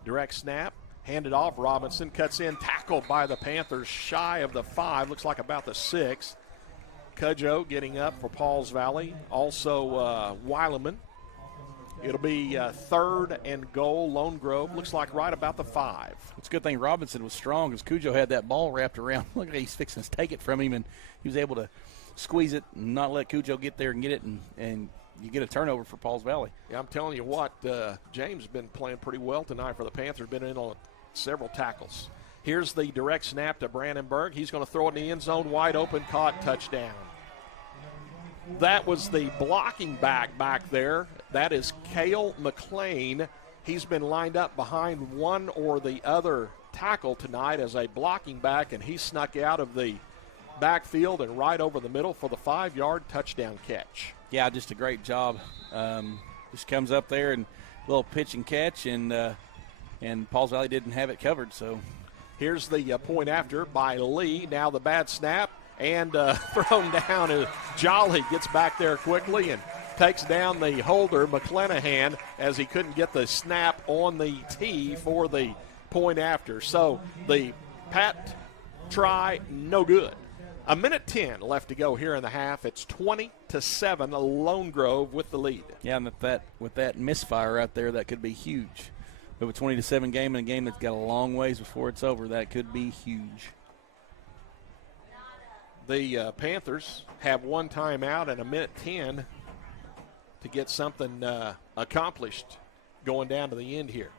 Direct snap, handed off. Robinson cuts in, tackled by the Panthers, shy of the 5, looks like about the 6. Cudjoe getting up for Pauls Valley. Also Weileman It'll be third and goal. Lone Grove looks like right about the 5. It's a good thing Robinson was strong because Cujo had that ball wrapped around. Look, he's fixing to take it from him, and he was able to squeeze it and not let Cujo get there and get it, and you get a turnover for Pauls Valley. Yeah, I'm telling you what, James has been playing pretty well tonight for the Panthers, been in on several tackles. Here's the direct snap to Brandenburg. He's going to throw it in the end zone, wide open, caught, touchdown. That was the blocking back there. That is Cale McLean. He's been lined up behind one or the other tackle tonight as a blocking back, and he snuck out of the backfield and right over the middle for the 5-yard touchdown catch. Yeah, just a great job. Just comes up there and a little pitch and catch, and Pauls Valley didn't have it covered. So here's the point after by Lee. Now the bad snap and thrown down. Jolly gets back there quickly and takes down the holder, McClanahan, as he couldn't get the snap on the tee for the point after. So the pat try, no good. A minute 10 left to go here in the half. It's 20-7, Lone Grove with the lead. Yeah, and with that misfire out there, that could be huge. But with 20-7 game and a game that's got a long ways before it's over, that could be huge. The Panthers have one timeout and a minute 10 to get something accomplished going down to the end here.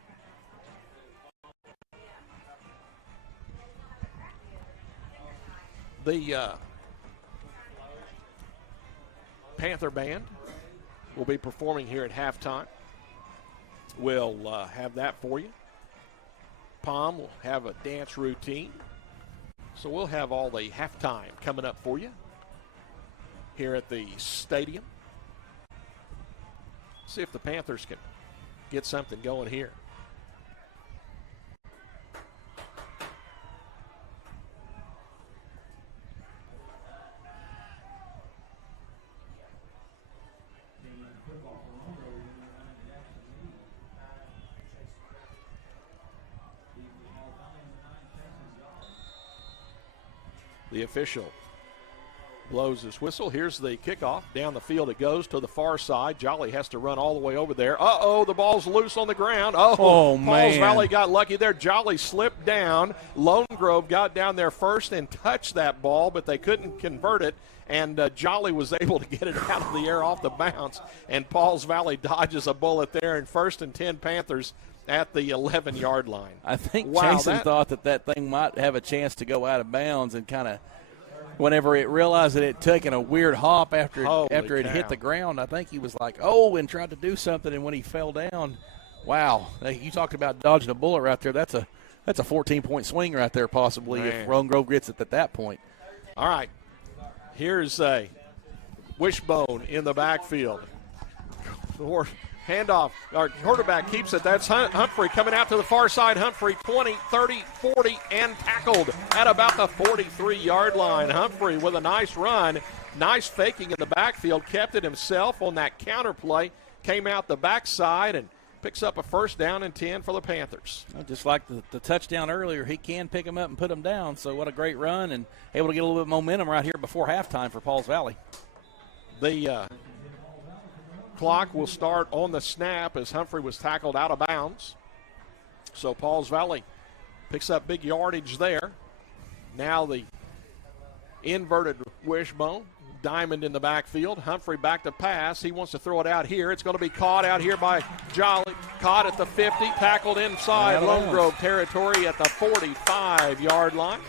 The Panther Band will be performing here at halftime. We'll have that for you. Palm will have a dance routine. So we'll have all the halftime coming up for you here at the stadium. See if the Panthers can get something going here. The official blows his whistle. Here's the kickoff. Down the field it goes to the far side. Jolly has to run all the way over there. Uh-oh, the ball's loose on the ground. Oh, man. Pauls Valley got lucky there. Jolly slipped down. Lone Grove got down there first and touched that ball, but they couldn't convert it. And Jolly was able to get it out of the air off the bounce. And Pauls Valley dodges a bullet there. And 1st and 10 Panthers at the 11-yard line. I think Jason thought that thing might have a chance to go out of bounds, and kind of whenever it realized that it taken a weird hop after it hit the ground, I think he was like, oh, and tried to do something, and when he fell down, wow. You talked about dodging a bullet right there. That's a 14-point swing right there possibly if Lone Grove gets it at that point. All right. Here's a Wishbone in the backfield. Handoff. Our quarterback keeps it. That's Humphrey coming out to the far side. Humphrey 20, 30, 40, and tackled at about the 43-yard line. Humphrey with a nice run. Nice faking in the backfield. Kept it himself on that counter play. Came out the backside and picks up a 1st down and 10 for the Panthers. Just like the touchdown earlier, he can pick them up and put them down. So what a great run, and able to get a little bit of momentum right here before halftime for Pauls Valley. The clock will start on the snap as Humphrey was tackled out of bounds. So Pauls Valley picks up big yardage there. Now the inverted wishbone. Diamond in the backfield. Humphrey back to pass. He wants to throw it out here. It's going to be caught out here by Jolly. Caught at the 50. Tackled inside Lone Grove territory at the 45-yard line.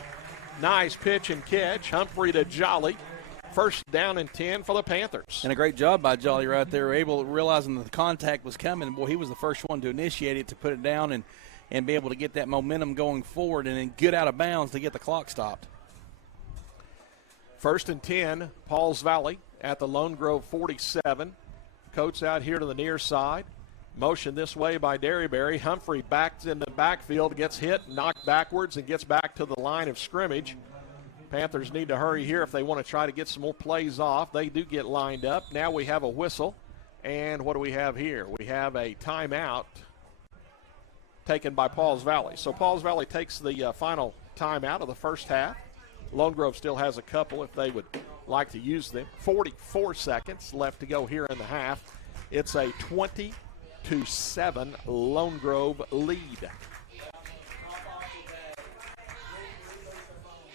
Nice pitch and catch. Humphrey to Jolly. 1st down and 10 for the Panthers. And a great job by Jolly right there, realizing that the contact was coming. Boy, he was the first one to initiate it, to put it down and be able to get that momentum going forward and then get out of bounds to get the clock stopped. 1st and 10, Pauls Valley at the Lone Grove 47. Coates out here to the near side. Motion this way by Derryberry. Humphrey backs in the backfield, gets hit, knocked backwards, and gets back to the line of scrimmage. Panthers need to hurry here if they want to try to get some more plays off. They do get lined up. Now we have a whistle. And what do we have here? We have a timeout taken by Pauls Valley. So Pauls Valley takes the final timeout of the first half. Lone Grove still has a couple if they would like to use them. 44 seconds left to go here in the half. It's a 22-7 Lone Grove lead.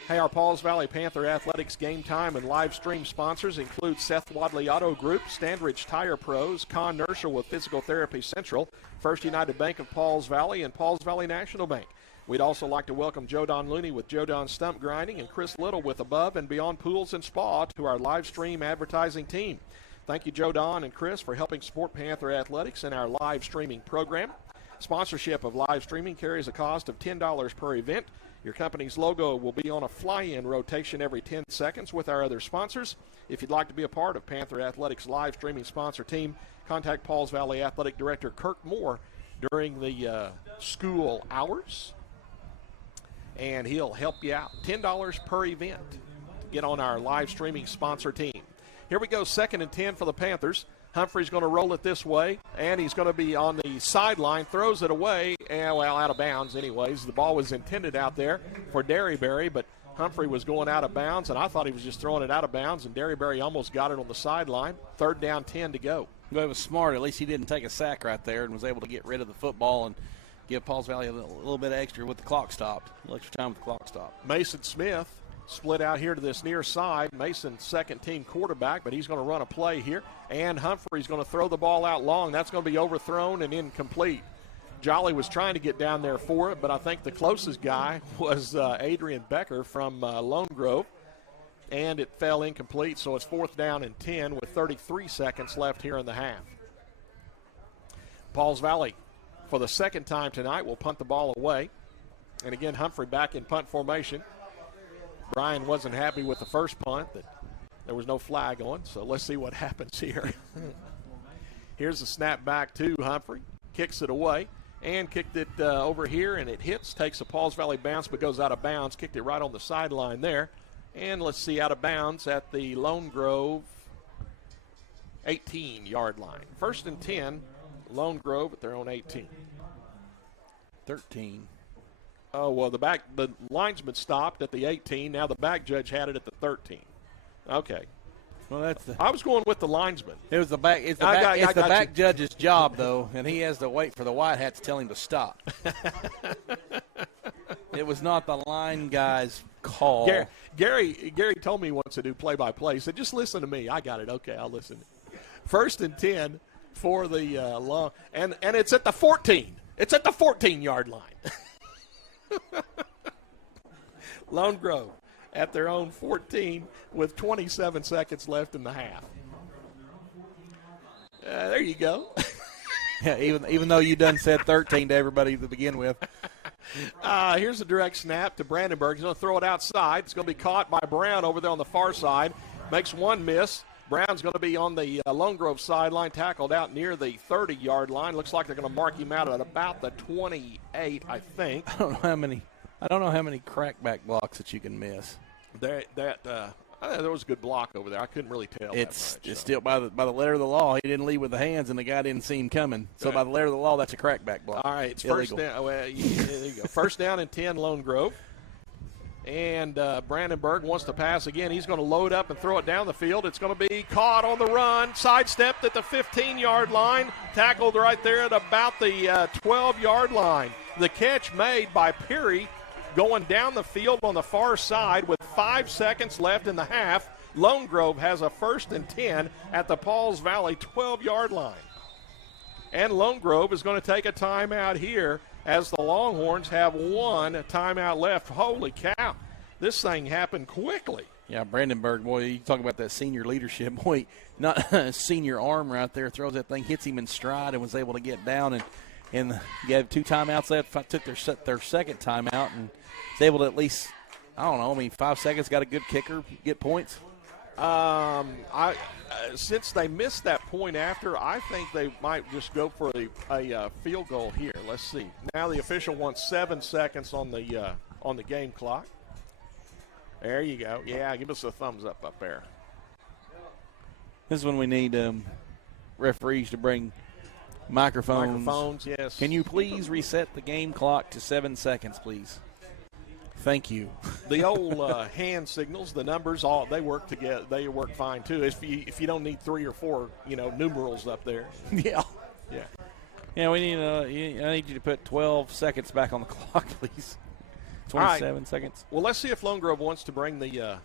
Hey, our Pauls Valley Panther Athletics game time and live stream sponsors include Seth Wadley Auto Group, Standridge Tire Pros, Con Nersha with Physical Therapy Central, First United Bank of Pauls Valley, and Pauls Valley National Bank. We'd also like to welcome Joe Don Looney with Joe Don Stump Grinding and Chris Little with Above and Beyond Pools and Spa to our live stream advertising team. Thank you, Joe Don and Chris, for helping support Panther Athletics in our live streaming program. Sponsorship of live streaming carries a cost of $10 per event. Your company's logo will be on a fly-in rotation every 10 seconds with our other sponsors. If you'd like to be a part of Panther Athletics' live streaming sponsor team, contact Pauls Valley Athletic Director Kirk Moore during the school hours, and he'll help you out. $10 per event to get on our live streaming sponsor team. Here we go, 2nd and 10 for the Panthers. Humphrey's going to roll it this way, and he's going to be on the sideline, throws it away, and, well, out of bounds anyways. The ball was intended out there for Derryberry, but Humphrey was going out of bounds, and I thought he was just throwing it out of bounds, and Derryberry almost got it on the sideline. 3rd down, 10 to go. Well, it was smart. At least he didn't take a sack right there and was able to get rid of the football and give Pauls Valley a little bit extra with the clock stopped, a little extra time with the clock stopped. Mason Smith split out here to this near side. Mason, second-team quarterback, but he's going to run a play here. And Humphrey's going to throw the ball out long. That's going to be overthrown and incomplete. Jolly was trying to get down there for it, but I think the closest guy was Adrian Becker from Lone Grove. And it fell incomplete, so it's 4th down and 10 with 33 seconds left here in the half. Pauls Valley, for the second time tonight, will punt the ball away. And again, Humphrey back in punt formation. Brian wasn't happy with the first punt that there was no flag on, so let's see what happens here. Here's the snap back to Humphrey. Kicks it away and kicked it over here, and it hits, takes a Pauls Valley bounce, but goes out of bounds. Kicked it right on the sideline there. And let's see, out of bounds at the Lone Grove 18-yard line. 1st and 10, Lone Grove at their own 18. 13. Oh, well, the linesman stopped at the 18. Now the back judge had it at the 13. Okay. Well, that's I was going with the linesman. it was the back. It's the back judge's job though, and he has to wait for the white hat to tell him to stop. It was not the line guy's call. Gary told me once to do play-by-play. He said, just listen to me. I got it. Okay, I'll listen. 1st and 10 for the long. And it's at the 14. It's at the 14-yard line. Lone Grove at their own 14 with 27 seconds left in the half. There you go. Yeah, even though you done said 13 to everybody to begin with. Here's a direct snap to Brandenburg. He's going to throw it outside. It's going to be caught by Brown over there on the far side. Makes one miss. Brown's going to be on the Lone Grove sideline, tackled out near the 30-yard line. Looks like they're going to mark him out at about the 28, I think. I don't know how many crackback blocks that you can miss. There was a good block over there. I couldn't really tell. It's still by the letter of the law. He didn't lead with the hands, and the guy didn't see him coming. So by the letter of the law, that's a crackback block. All right, it's illegal. first down. Well, there you go. 1st down and 10, Lone Grove. And Brandenburg wants to pass again. He's going to load up and throw it down the field. It's going to be caught on the run, sidestepped at the 15-yard line, tackled right there at about the 12-yard line. The catch made by Perry going down the field on the far side with 5 seconds left in the half. Lone Grove has a 1st and 10 at the Pauls Valley 12-yard line. And Lone Grove is going to take a timeout here as the Longhorns have one timeout left. Holy cow, this thing happened quickly. Yeah, Brandenburg, boy, you talk about that senior leadership. Boy, not a senior arm right there, throws that thing, hits him in stride and was able to get down. And you have 2 timeouts left, took their second timeout and was able to at least, 5 seconds, got a good kicker, get points. Since they missed that point after, I think they might just go for a field goal here. Let's see. Now the official wants 7 seconds on the game clock. There you go. Yeah, give us a thumbs up there. This is when we need referees to bring microphones. Microphones, yes. Can you please reset the game clock to 7 seconds, please? Thank you. The old hand signals, the numbers, they work together. They work fine too. If you don't need 3 or 4, numerals up there. Yeah. Yeah. Yeah, we need. I need you to put 12 seconds back on the clock, please. 27 seconds. Well, let's see if Lone Grove wants to bring the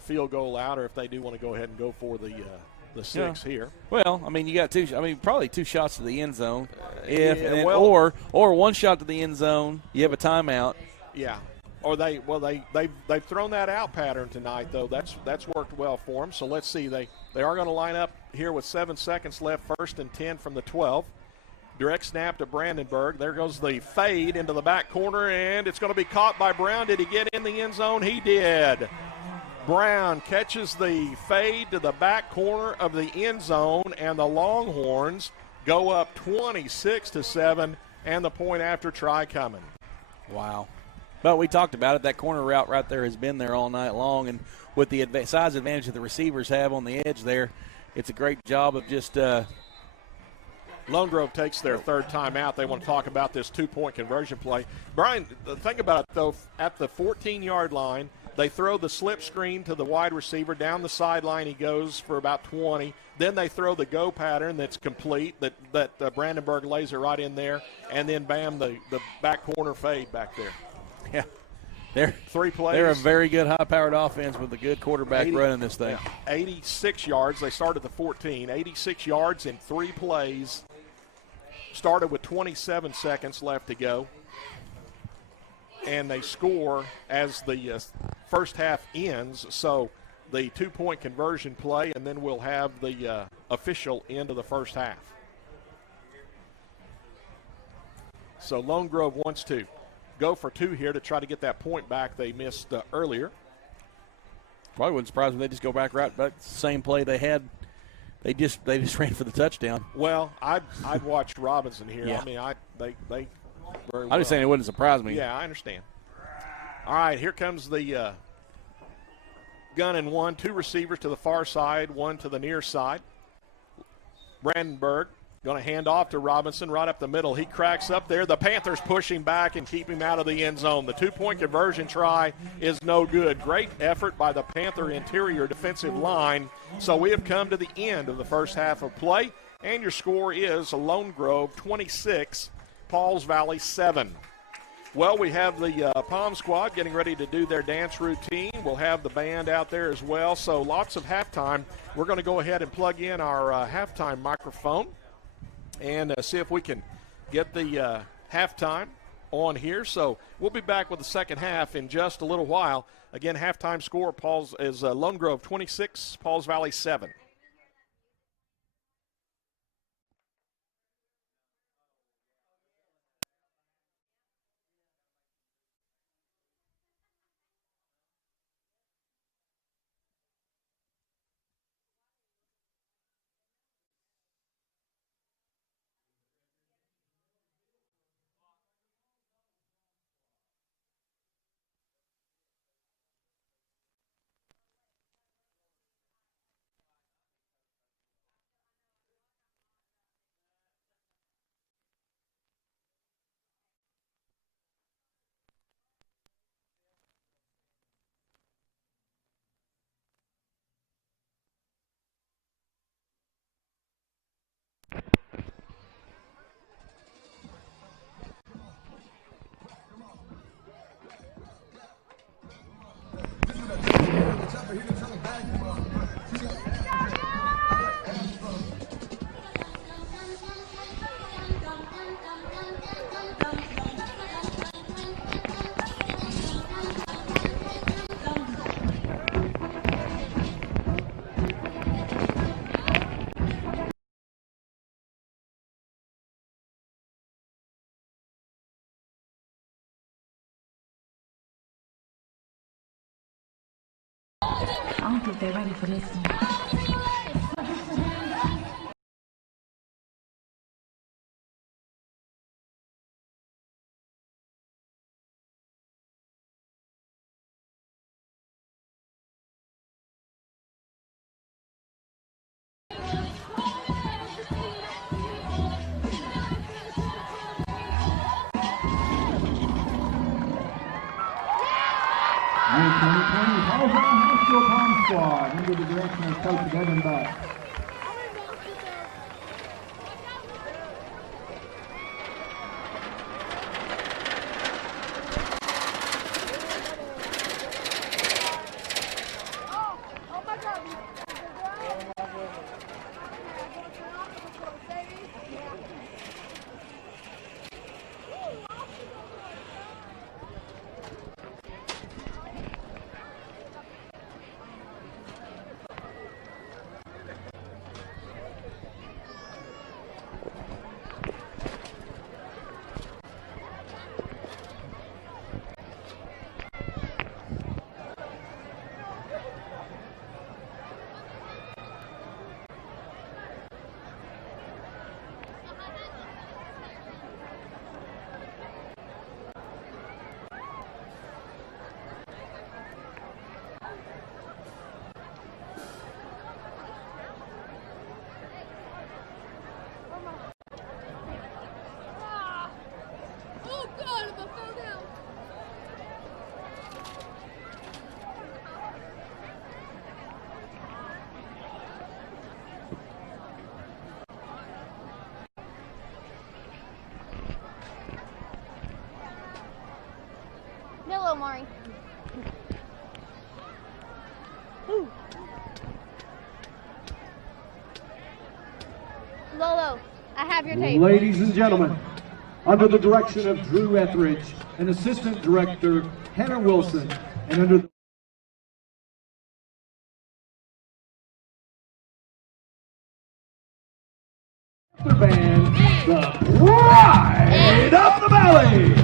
field goal out, or if they do want to go ahead and go for the 6 here. Well, I mean, you got two. I mean, probably 2 shots to the end zone, or 1 shot to the end zone. You have a timeout. Yeah. Or they've thrown that out pattern tonight, though. That's worked well for them. So let's see. They are going to line up here with 7 seconds left, 1st and 10 from the 12. Direct snap to Brandenburg. There goes the fade into the back corner, and it's going to be caught by Brown. Did he get in the end zone? He did. Brown catches the fade to the back corner of the end zone, and the Longhorns go up 26-7, and the point after try coming. Wow. But we talked about it. That corner route right there has been there all night long, and with the size advantage that the receivers have on the edge there, it's a great job of just Lone Grove takes their 3rd time out. They want to talk about this 2-point conversion play. Brian, think about it, though. At the 14-yard line, they throw the slip screen to the wide receiver. Down the sideline he goes for about 20. Then they throw the go pattern that's complete, that Brandenburg lays it right in there. And then, bam, the back corner fade back there. Yeah. They're 3 plays. They're a very good high-powered offense with a good quarterback running this thing. Yeah, 86 yards. They started at the 14. 86 yards in 3 plays. Started with 27 seconds left to go. And they score as the first half ends. So the 2-point conversion play, and then we'll have the official end of the first half. So Lone Grove wants to go for 2 here to try to get that point back they missed earlier. Probably wouldn't surprise me if they just go back right back the same play they had. They just ran for the touchdown. Well, I'd watch Robinson here. Yeah. I mean, they very well. I'm just saying it wouldn't surprise me. Yeah, I understand. All right, here comes the gun and 1. 2 receivers to the far side, 1 to the near side. Brandenburg going to hand off to Robinson right up the middle. He cracks up there. The Panthers push him back and keep him out of the end zone. The 2-point conversion try is no good. Great effort by the Panther interior defensive line. So we have come to the end of the first half of play, and your score is Lone Grove 26, Pauls Valley 7. Well, we have the Palm Squad getting ready to do their dance routine. We'll have the band out there as well. So lots of halftime. We're going to go ahead and plug in our halftime microphone and see if we can get the halftime on here. So we'll be back with the second half in just a little while. Again, halftime score is Lone Grove 26, Pauls Valley 7. I don't think they're ready for this one. Palm Squad under the direction of Coach Devin Buck. Lolo, I have your tape. Ladies and gentlemen, under the direction of Drew Etheridge and Assistant Director Hannah Wilson, and under the band, the Pride of the Valley.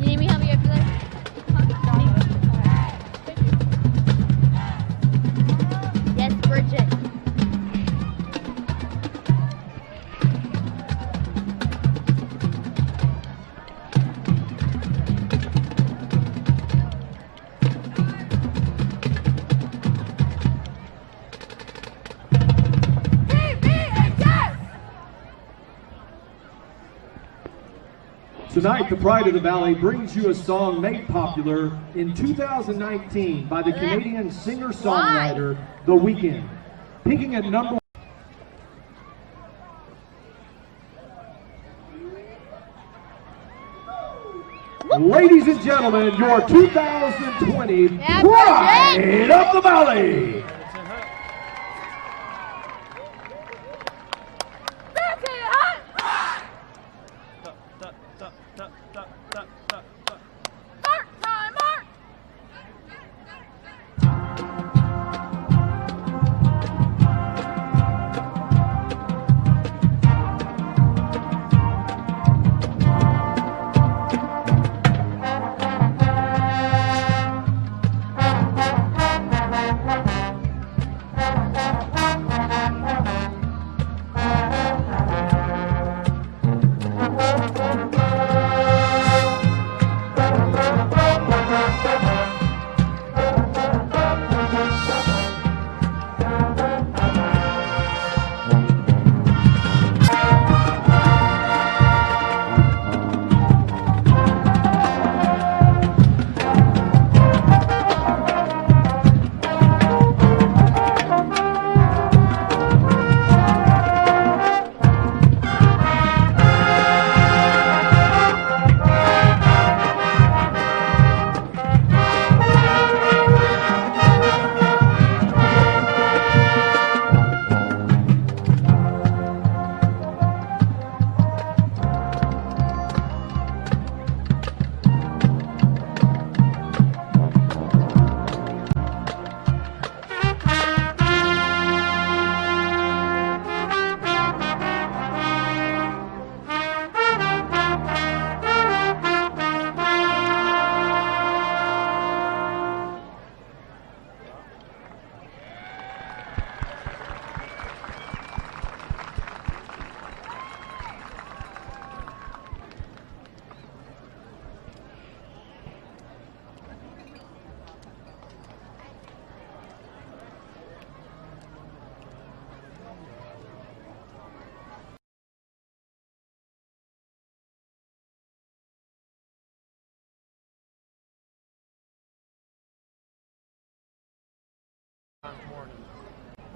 You need me to help you after this? Yes, Bridget. Tonight, the Pride of the Valley brings you a song made popular in 2019 by the Canadian singer-songwriter The Weeknd, peaking at number 1. Ladies and gentlemen, your 2020 Pride of the Valley.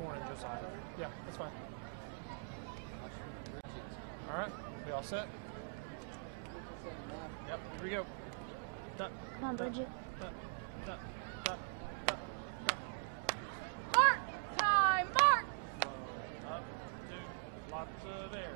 Morning, Josiah. Yeah, that's fine. All right, we all set? Yep, here we go. Dun, Come on, Bridget. dun, dun, dun, dun, dun. Mark! Time! Mark! Up, two, lots of air.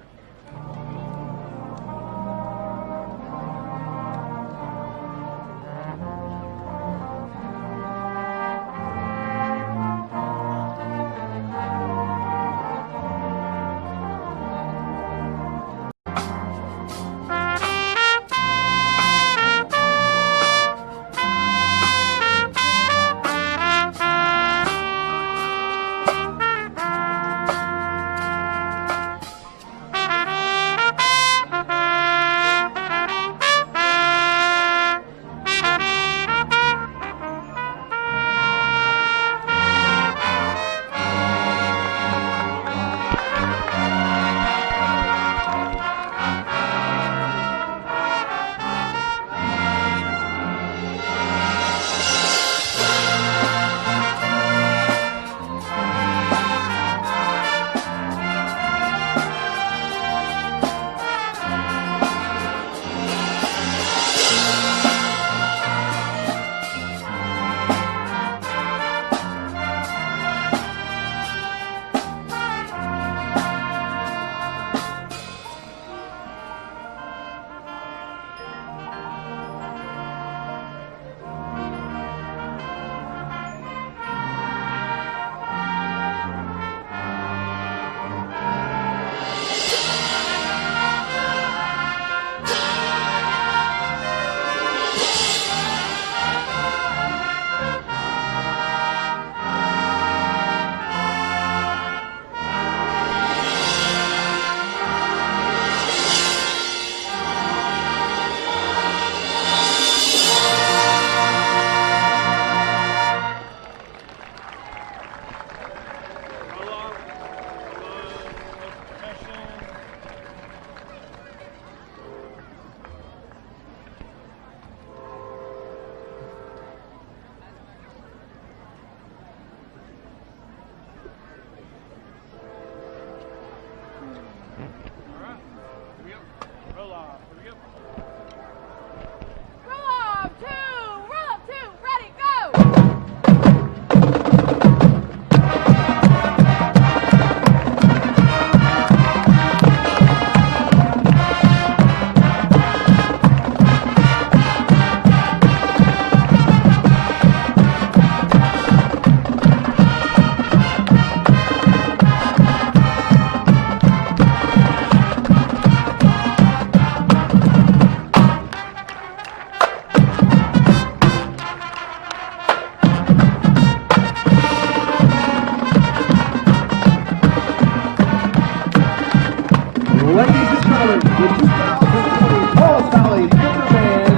presenting the 2020 Paws Valley Theater Band,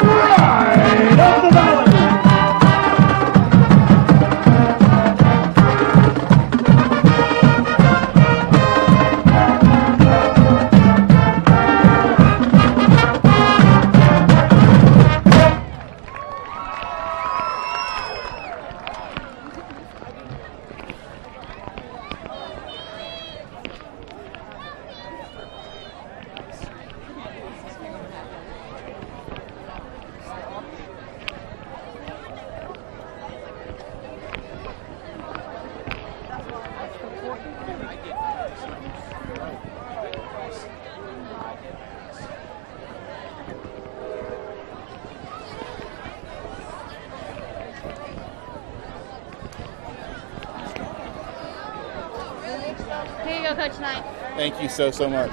Pride of the Valley. Here you go, Coach Knight. Thank you so much.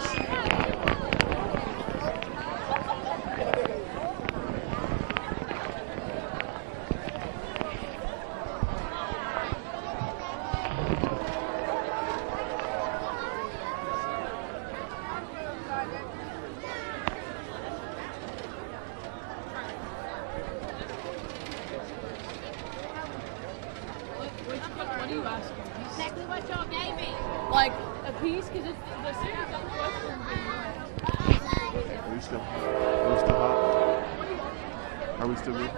What do you ask? Exactly what y'all gave me. Like a piece, because the series on the Western Are we still hot? Are we still good?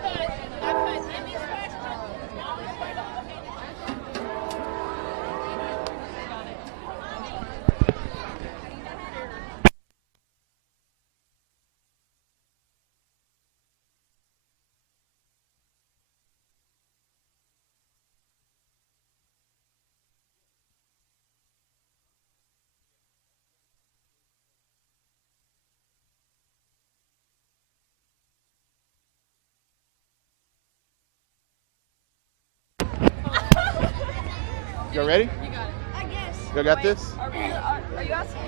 Y'all ready? You got it. I guess. Y'all got this? Are you asking?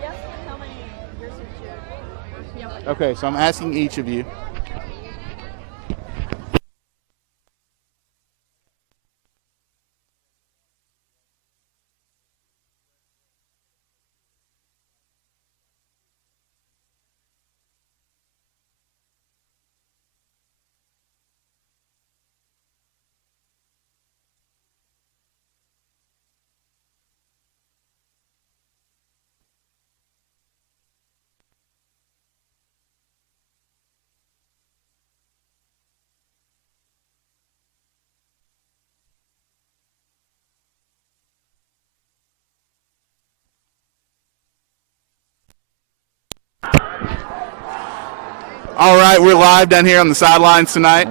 Yes. How many years have you? Yeah. Okay, so I'm asking each of you. All right, we're live down here on the sidelines tonight,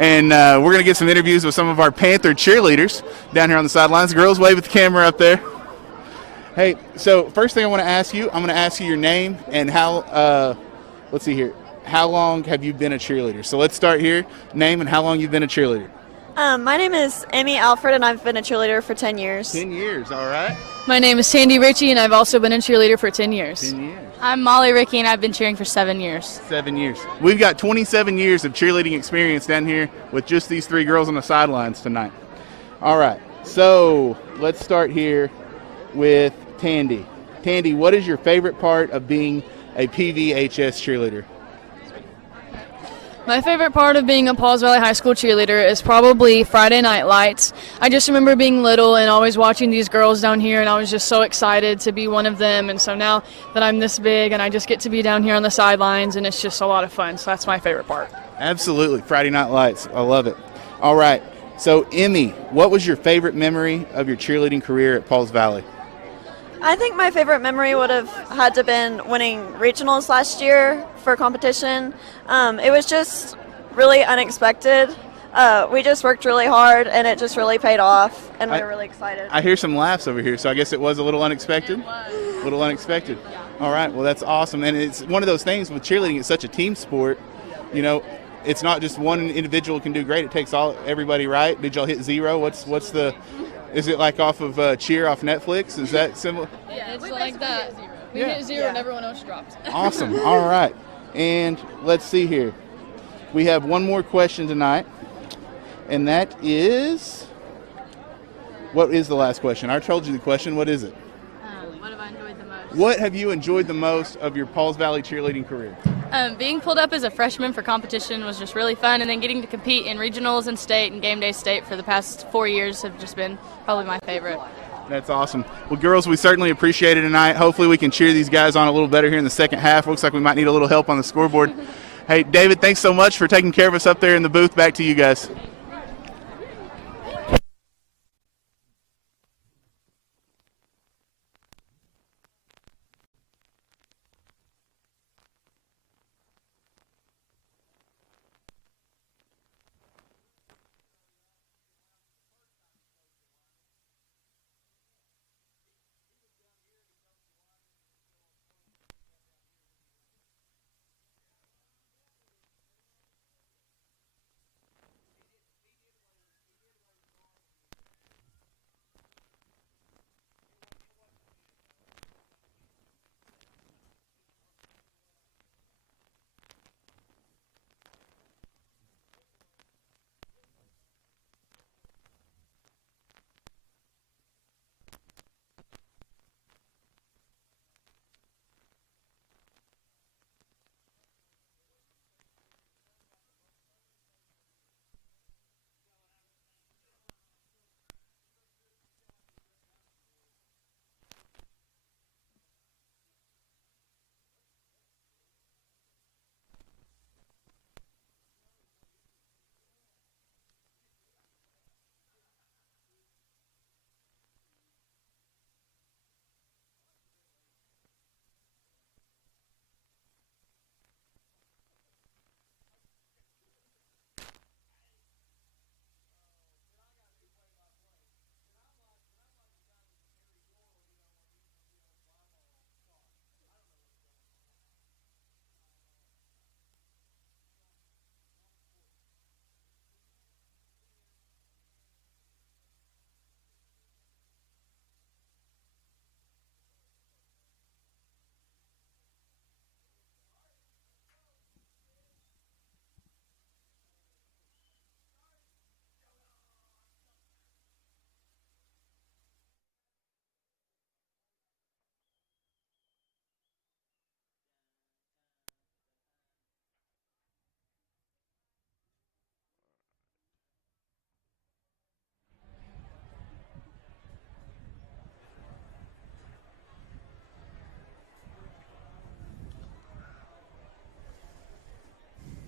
and we're going to get some interviews with some of our Panther cheerleaders down here on the sidelines. Girls, wave at the camera up there. Hey, so first thing I want to ask you, I'm going to ask you your name and how, let's see here, how long have you been a cheerleader? So let's start here, name and how long you've been a cheerleader. My name is Amy Alfred, and I've been a cheerleader for 10 years. 10 years, all right. My name is Sandy Ritchie, and I've also been a cheerleader for 10 years. 10 years. I'm Molly Ricky, and I've been cheering for 7 years. 7 years. We've got 27 years of cheerleading experience down here with just these three girls on the sidelines tonight. All right, so let's start here with Tandy. Tandy, what is your favorite part of being a PVHS cheerleader? My favorite part of being a Paws Valley High School cheerleader is probably Friday Night Lights. I just remember being little and always watching these girls down here, and I was just so excited to be one of them. And so now that I'm this big and I just get to be down here on the sidelines, and it's just a lot of fun. So that's my favorite part. Absolutely. Friday Night Lights. I love it. All right. So, Emmy, what was your favorite memory of your cheerleading career at Paws Valley? I think my favorite memory would have had to been winning regionals last year for competition. It was just really unexpected. We just worked really hard, and it just really paid off, and we were really excited. I hear some laughs over here, so I guess it was a little unexpected? A little unexpected. Yeah. All right, well, that's awesome. And it's one of those things with cheerleading, it's such a team sport. You know, it's not just one individual can do great. It takes everybody, right? Did y'all hit 0? What's the... Is it like off of Cheer off Netflix? Is that similar? Yeah, it's like that. We hit 0 and everyone else dropped. Awesome. All right. And let's see here. We have one more question tonight, and that is, what is the last question? I told you the question. What is it? What have I enjoyed the most? What have you enjoyed the most of your Pauls Valley cheerleading career? Being pulled up as a freshman for competition was just really fun, and then getting to compete in regionals and state and game day state for the past 4 years have just been probably my favorite. That's awesome. Well, girls, we certainly appreciate it tonight. Hopefully we can cheer these guys on a little better here in the second half. Looks like we might need a little help on the scoreboard. Hey, David, thanks so much for taking care of us up there in the booth. Back to you guys.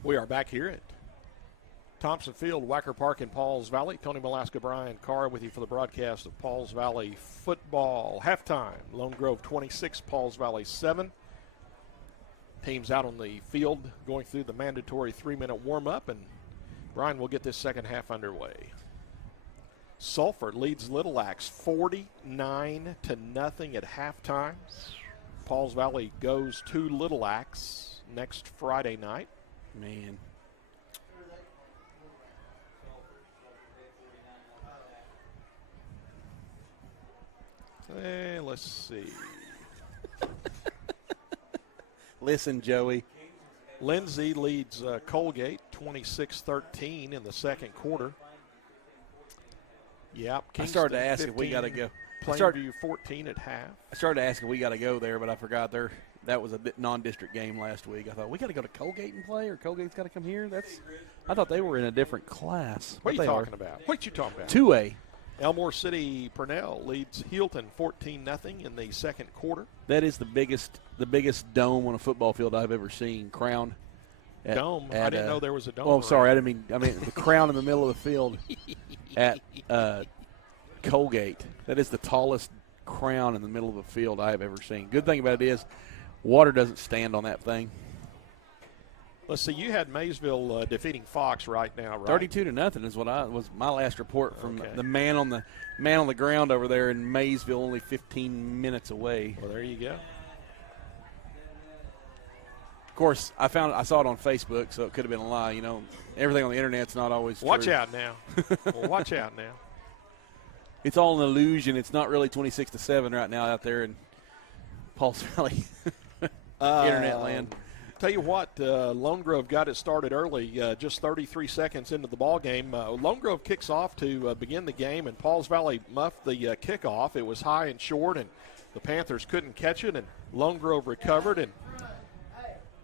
We are back here at Thompson Field, Wacker Park in Pauls Valley. Tony Malaska, Brian Carr with you for the broadcast of Pauls Valley football. Halftime, Lone Grove 26, Pauls Valley 7. Teams out on the field going through the mandatory 3-minute warm-up, and Brian will get this second half underway. Sulphur leads Little Axe 49-0 at halftime. Pauls Valley goes to Little Axe next Friday night. Man. Let's see. Listen, Joey. Lindsay leads Colgate 26-13 in the second quarter. Yep. I started to ask 15, if we got to go. Plainview 14 at half. I started to ask if we got to go there, but I forgot that was a non-district game last week. I thought we got to go to Colgate and play, or Colgate's got to come here. I thought they were in a different class. What are you talking about? What you talking about? 2A. Elmore City Purnell leads Healton 14-0 in the second quarter. That is the biggest dome on a football field I've ever seen. Crown. Dome. I didn't know there was a dome. Oh, I'm sorry. I mean the crown in the middle of the field at Colgate. That is the tallest crown in the middle of a field I have ever seen. Good thing about it is water doesn't stand on that thing. Let's see. You had Maysville defeating Fox right now, right? 32-0 is what was my last report from the man on the ground over there in Maysville, only 15 minutes away. Well, there you go. Of course, I saw it on Facebook, so it could have been a lie. You know, everything on the internet's not always true. Watch out now. Well, watch out now. It's all an illusion. It's not really 26-7 right now out there in Pauls Valley internet land. Tell you what, Lone Grove got it started early, just 33 seconds into the ball game. Lone Grove kicks off to begin the game, and Pauls Valley muffed the kickoff. It was high and short, and The Panthers couldn't catch it, and Lone Grove recovered, and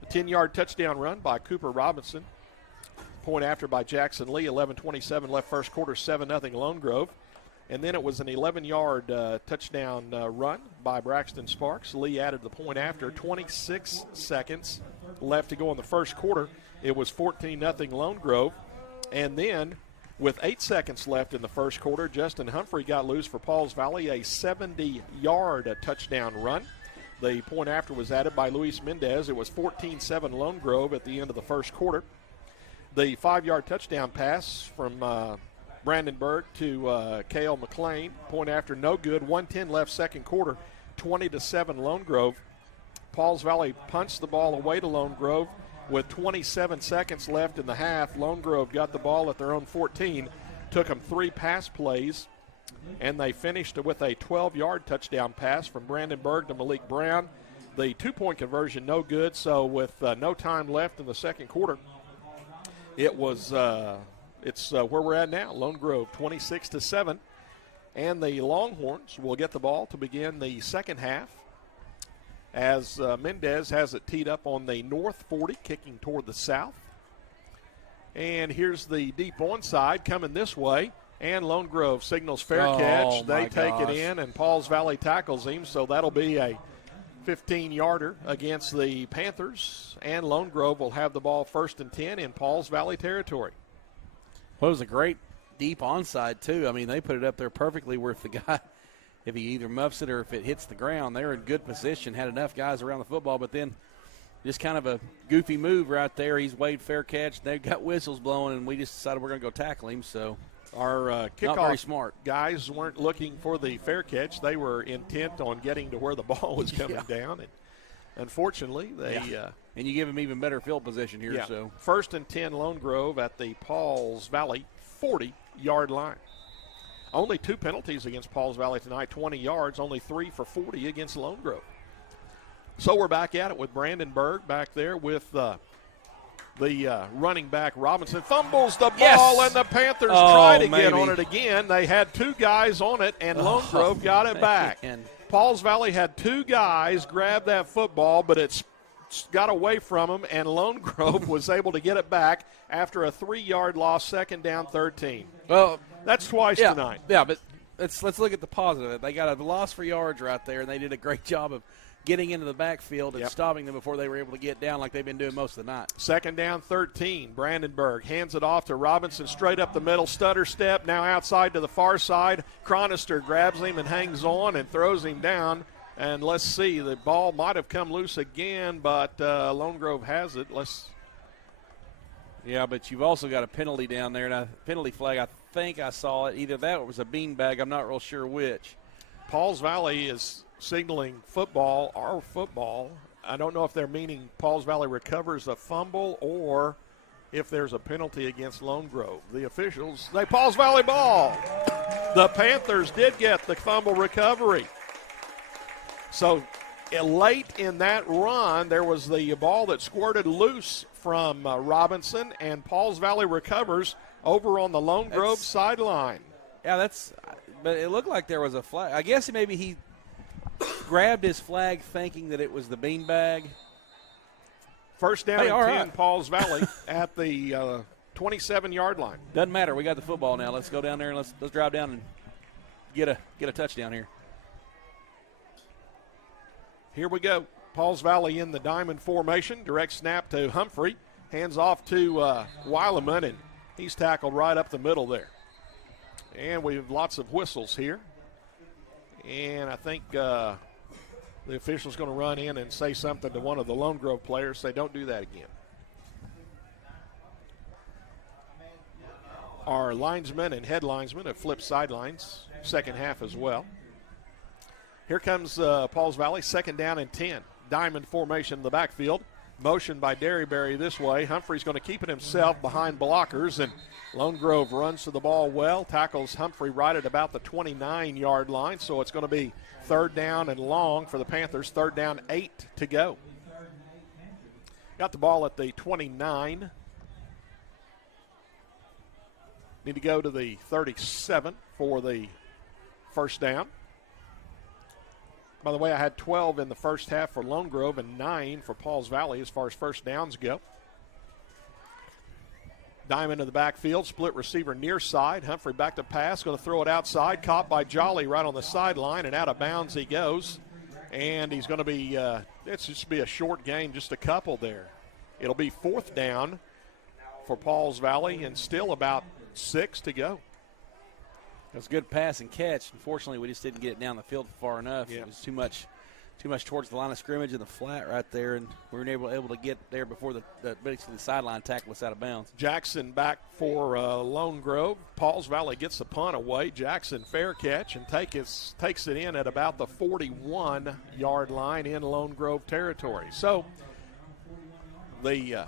a 10-yard touchdown run by Cooper Robinson. Point after by Jackson Lee, 11:27 left first quarter, 7-0 Lone Grove. And then it was an 11-yard touchdown run by Braxton Sparks. Lee added the point after, 26 seconds left to go in the first quarter. It was 14-0 Lone Grove. And then with 8 seconds left in the first quarter, Justin Humphrey got loose for Pauls Valley, a 70-yard touchdown run. The point after was added by Luis Mendez. It was 14-7 Lone Grove at the end of the first quarter. The 5-yard touchdown pass from Brandon Berg to Cale McLean. Point after, no good. 1:10 left second quarter, 20-7 Lone Grove. Pauls Valley punched the ball away to Lone Grove with 27 seconds left in the half. Lone Grove got the ball at their own 14. Took them 3 pass plays, and they finished with a 12-yard touchdown pass from Brandon Berg to Malik Brown. The 2-point conversion no good, so with no time left in the second quarter, it was it's where we're at now. Lone Grove 26-7, and the Longhorns will get the ball to begin the second half as Mendez has it teed up on the north 40, kicking toward the south. And here's the deep onside coming this way, and Lone Grove signals fair catch. They take it in, and Pauls Valley tackles him, so that'll be a 15-yarder against the Panthers, and Lone Grove will have the ball 1st and 10 in Pauls Valley territory. Well, it was a great deep onside, too. I mean, they put it up there perfectly where if the guy, if he either muffs it or if it hits the ground, they're in good position, had enough guys around the football, but then just kind of a goofy move right there. He's waved fair catch. They've got whistles blowing, and we just decided we're going to go tackle him, so our kickoff not very smart guys weren't looking for the fair catch. They were intent on getting to where the ball was coming down, and unfortunately they and you give him even better field position here. Yeah. So 1st and 10 Lone Grove at the Pauls Valley 40-yard line. Only 2 penalties against Pauls Valley tonight, 20 yards, only 3 for 40 against Lone Grove. So we're back at it with Brandon Berg back there with the running back Robinson. Fumbles the ball, and the Panthers try to get on it again. They had 2 guys on it, and Lone Grove got it back. Pauls Valley had 2 guys grab that football, but it's got away from them, and Lone Grove was able to get it back after a 3-yard loss, 2nd down, 13. Well, that's twice tonight. Yeah, but let's look at the positive. They got a loss for yards right there, and they did a great job of getting into the backfield and stopping them before they were able to get down like they've been doing most of the night. 2nd down, 13. Brandenburg hands it off to Robinson, straight up the middle, stutter step, now outside to the far side. Chronister grabs him and hangs on and throws him down. And let's see, the ball might have come loose again, but Lone Grove has it. Yeah, but you've also got a penalty down there, and a penalty flag. I think I saw it. Either that or it was a beanbag. I'm not real sure which. Pauls Valley is signaling football, our football. I don't know if they're meaning Pauls Valley recovers a fumble or if there's a penalty against Lone Grove. The officials, they Pauls Valley ball. The Panthers did get the fumble recovery. So late in that run, there was the ball that squirted loose from Robinson, and Pauls Valley recovers over on the Lone Grove sideline. Yeah, but it looked like there was a flag. I guess maybe he grabbed his flag thinking that it was the beanbag. 1st down and 10, right. Pauls Valley at the 27-yard line. Doesn't matter. We got the football now. Let's go down there and let's drive down and get a touchdown here. Here we go. Pauls Valley in the diamond formation. Direct snap to Humphrey. Hands off to Weileman, and he's tackled right up the middle there. And we have lots of whistles here. And I think the official's going to run in and say something to one of the Lone Grove players. Say, don't do that again. Our linesmen and head linesmen have flipped sidelines, second half as well. Here comes Pauls Valley, 2nd down and 10. Diamond formation in the backfield. Motion by Derryberry this way. Humphrey's going to keep it himself behind blockers, and Lone Grove runs to the ball well, tackles Humphrey right at about the 29-yard line, so it's going to be 3rd down and long for the Panthers. 3rd down, 8 to go. Got the ball at the 29. Need to go to the 37 for the 1st down. By the way, I had 12 in the first half for Lone Grove and 9 for Pauls Valley as far as first downs go. Diamond in the backfield, split receiver near side. Humphrey back to pass, going to throw it outside. Caught by Jolly right on the sideline, and out of bounds he goes. And he's going to be, it's just be a short gain, just a couple there. It'll be 4th down for Pauls Valley, and still about 6 to go. It was a good pass and catch. Unfortunately, we just didn't get it down the field far enough. Yeah. It was too much towards the line of scrimmage in the flat right there, and we were able to get there before basically the sideline tackle was out of bounds. Jackson back for Lone Grove. Pauls Valley gets the punt away. Jackson fair catch and takes it in at about the 41-yard line in Lone Grove territory. So the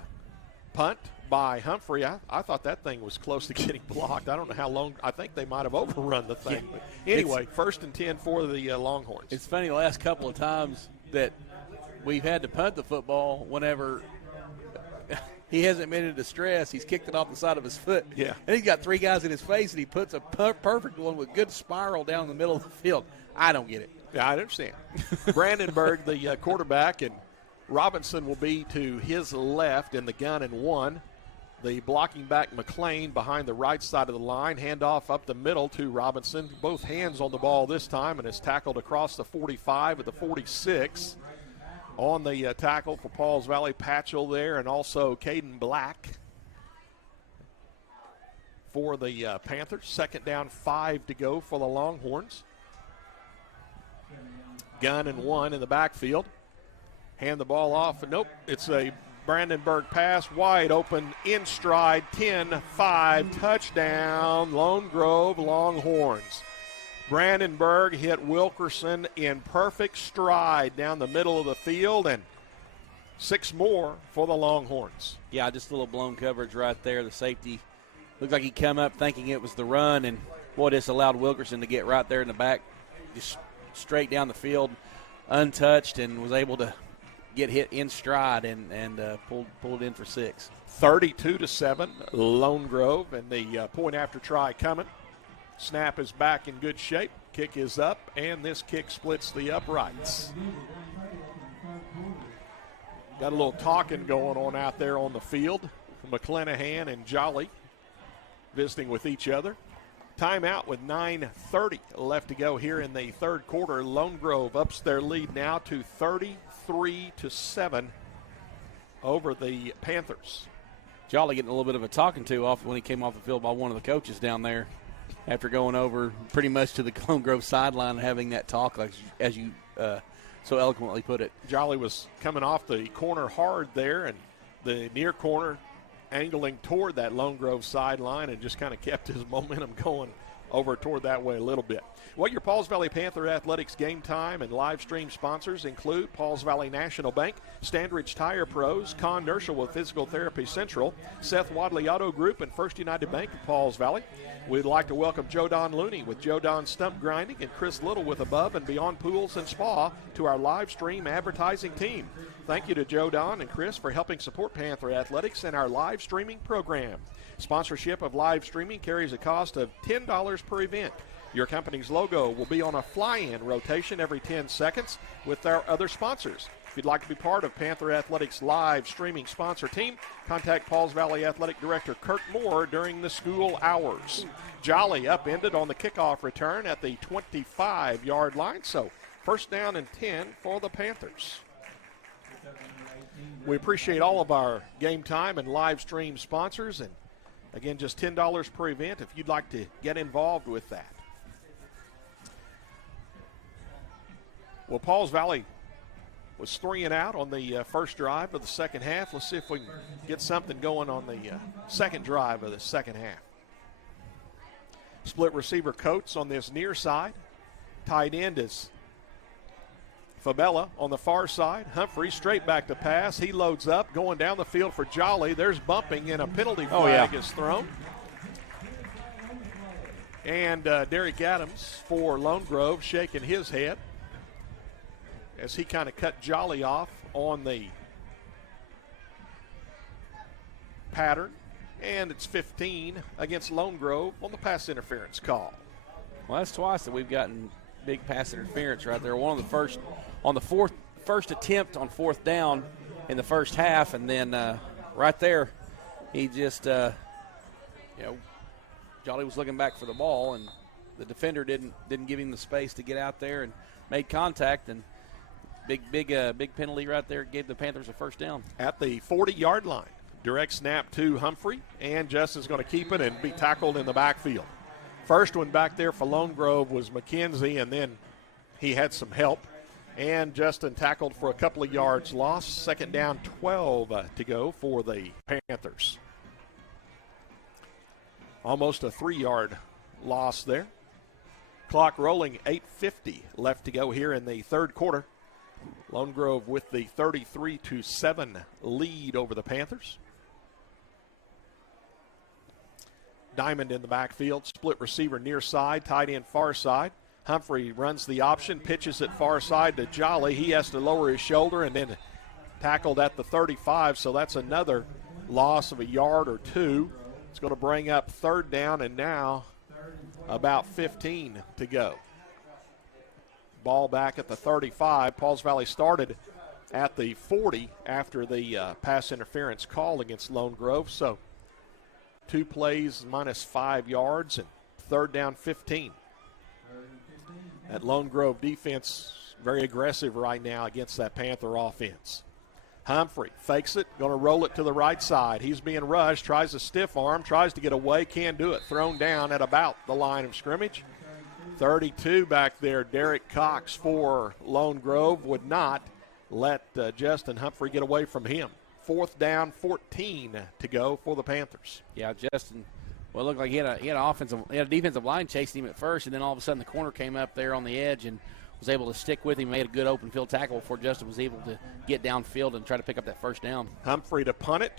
punt by Humphrey, I thought that thing was close to getting blocked. I don't know how long. I think they might have overrun the thing. Yeah. But anyway, 1st and 10 for the Longhorns. It's funny, the last couple of times that we've had to punt the football, whenever he hasn't been in distress, he's kicked it off the side of his foot. Yeah. And he's got 3 guys in his face, and he puts a perfect one with good spiral down the middle of the field. I don't get it. Yeah, I understand. Brandenburg, the quarterback, and Robinson will be to his left in the gun and 1. The blocking back McLean behind the right side of the line. Handoff up the middle to Robinson. Both hands on the ball this time, and is tackled across the 45 at the 46. On the tackle for Pauls Valley, Patchell there, and also Caden Black for the Panthers. 2nd down, 5 to go for the Longhorns. Gun and 1 in the backfield. Hand the ball off, and nope, it's a Brandenburg pass, wide open, in stride, 10-5, touchdown, Lone Grove Longhorns. Brandenburg hit Wilkerson in perfect stride down the middle of the field, and 6 more for the Longhorns. Yeah, just a little blown coverage right there. The safety looked like he come up thinking it was the run, and boy, this allowed Wilkerson to get right there in the back, just straight down the field, untouched, and was able to get hit in stride and pulled in for 6. 32-7, Lone Grove, and the point after try coming. Snap is back in good shape. Kick is up, and this kick splits the uprights. Got a little talking going on out there on the field. McClanahan and Jolly visiting with each other. Timeout with 9:30 left to go here in the 3rd quarter. Lone Grove ups their lead now to 33-7 over the Panthers. Jolly getting a little bit of a talking to off when he came off the field by one of the coaches down there after going over pretty much to the Lone Grove sideline and having that talk, like as you so eloquently put it. Jolly was coming off the corner hard there, and the near corner angling toward that Lone Grove sideline and just kind of kept his momentum going over toward that way a little bit. Well, your Pauls Valley Panther Athletics game time and live stream sponsors include Pauls Valley National Bank, Standridge Tire Pros, Con Nerschel with Physical Therapy Central, Seth Wadley Auto Group, and First United Bank of Pauls Valley. We'd like to welcome Joe Don Looney with Joe Don Stump Grinding and Chris Little with Above and Beyond Pools and Spa to our live stream advertising team. Thank you to Joe Don and Chris for helping support Panther Athletics and our live streaming program. Sponsorship of live streaming carries a cost of $10 per event. Your company's logo will be on a fly-in rotation every 10 seconds with our other sponsors. If you'd like to be part of Panther Athletics' live streaming sponsor team, contact Pauls Valley Athletic Director Kurt Moore during the school hours. Jolly upended on the kickoff return at the 25-yard line, so 1st down and 10 for the Panthers. We appreciate all of our game time and live stream sponsors, and again, just $10 per event if you'd like to get involved with that. Well, Pauls Valley was 3 and out on the first drive of the second half. Let's see if we can get something going on the second drive of the second half. Split receiver Coates on this near side. Tight end is Fabella on the far side. Humphrey straight back to pass. He loads up, going down the field for Jolly. There's bumping, and a penalty flag is thrown. And Derek Adams for Lone Grove shaking his head as he kind of cut Jolly off on the pattern. And it's 15 against Lone Grove on the pass interference call. Well, that's twice that we've gotten big pass interference right there. One of the first on the first attempt on 4th down in the first half, and then right there, he just Jolly was looking back for the ball, and the defender didn't give him the space to get out there and made contact, and big penalty right there gave the Panthers a first down at the 40-yard line. Direct snap to Humphrey, and Justin's going to keep it and be tackled in the backfield. First one back there for Lone Grove was McKenzie, and then he had some help. And Justin tackled for a couple of yards lost. Second down, 12 to go for the Panthers. Almost a 3-yard loss there. Clock rolling, 8:50 left to go here in the third quarter. Lone Grove with the 33-7 lead over the Panthers. Diamond in the backfield, split receiver near side, tight end far side. Humphrey runs the option, pitches it far side to Jolly. He has to lower his shoulder and then tackled at the 35, so that's another loss of a yard or two. It's going to bring up third down, and now about 15 to go. Ball back at the 35. Pauls Valley started at the 40 after the pass interference call against Lone Grove, so 2 plays minus 5 yards, and third down 15. That Lone Grove defense very aggressive right now against that Panther offense. Humphrey fakes it, going to roll it to the right side. He's being rushed, tries to stiff arm, tries to get away, can't do it. Thrown down at about the line of scrimmage. 32 back there, Derek Cox for Lone Grove would not let Justin Humphrey get away from him. Fourth down, 14 to go for the Panthers. Yeah, Justin. Well, it looked like he had a defensive line chasing him at first, and then all of a sudden the corner came up there on the edge and was able to stick with him, made a good open field tackle before Justin was able to get downfield and try to pick up that first down. Humphrey to punt it.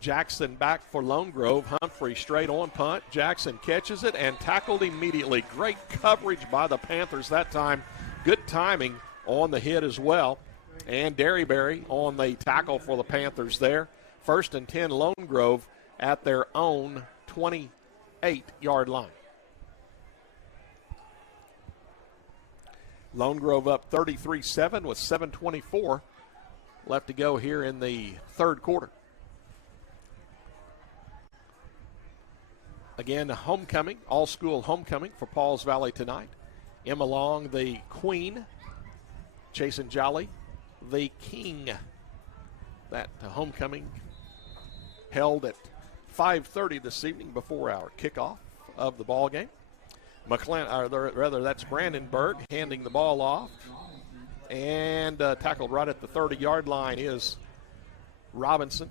Jackson back for Lone Grove. Humphrey straight on punt. Jackson catches it and tackled immediately. Great coverage by the Panthers that time. Good timing on the hit as well. And Derryberry on the tackle for the Panthers there. First and 10, Lone Grove at their own 28-yard line. Lone Grove up 33-7 with 7:24 left to go here in the third quarter. Again, homecoming, all-school homecoming for Pauls Valley tonight. Emma Long, the queen. Chasen Jolly, the king. That homecoming held at 5:30 this evening before our kickoff of the ball game. That's Brandenburg handing the ball off. And tackled right at the 30-yard line is Robinson.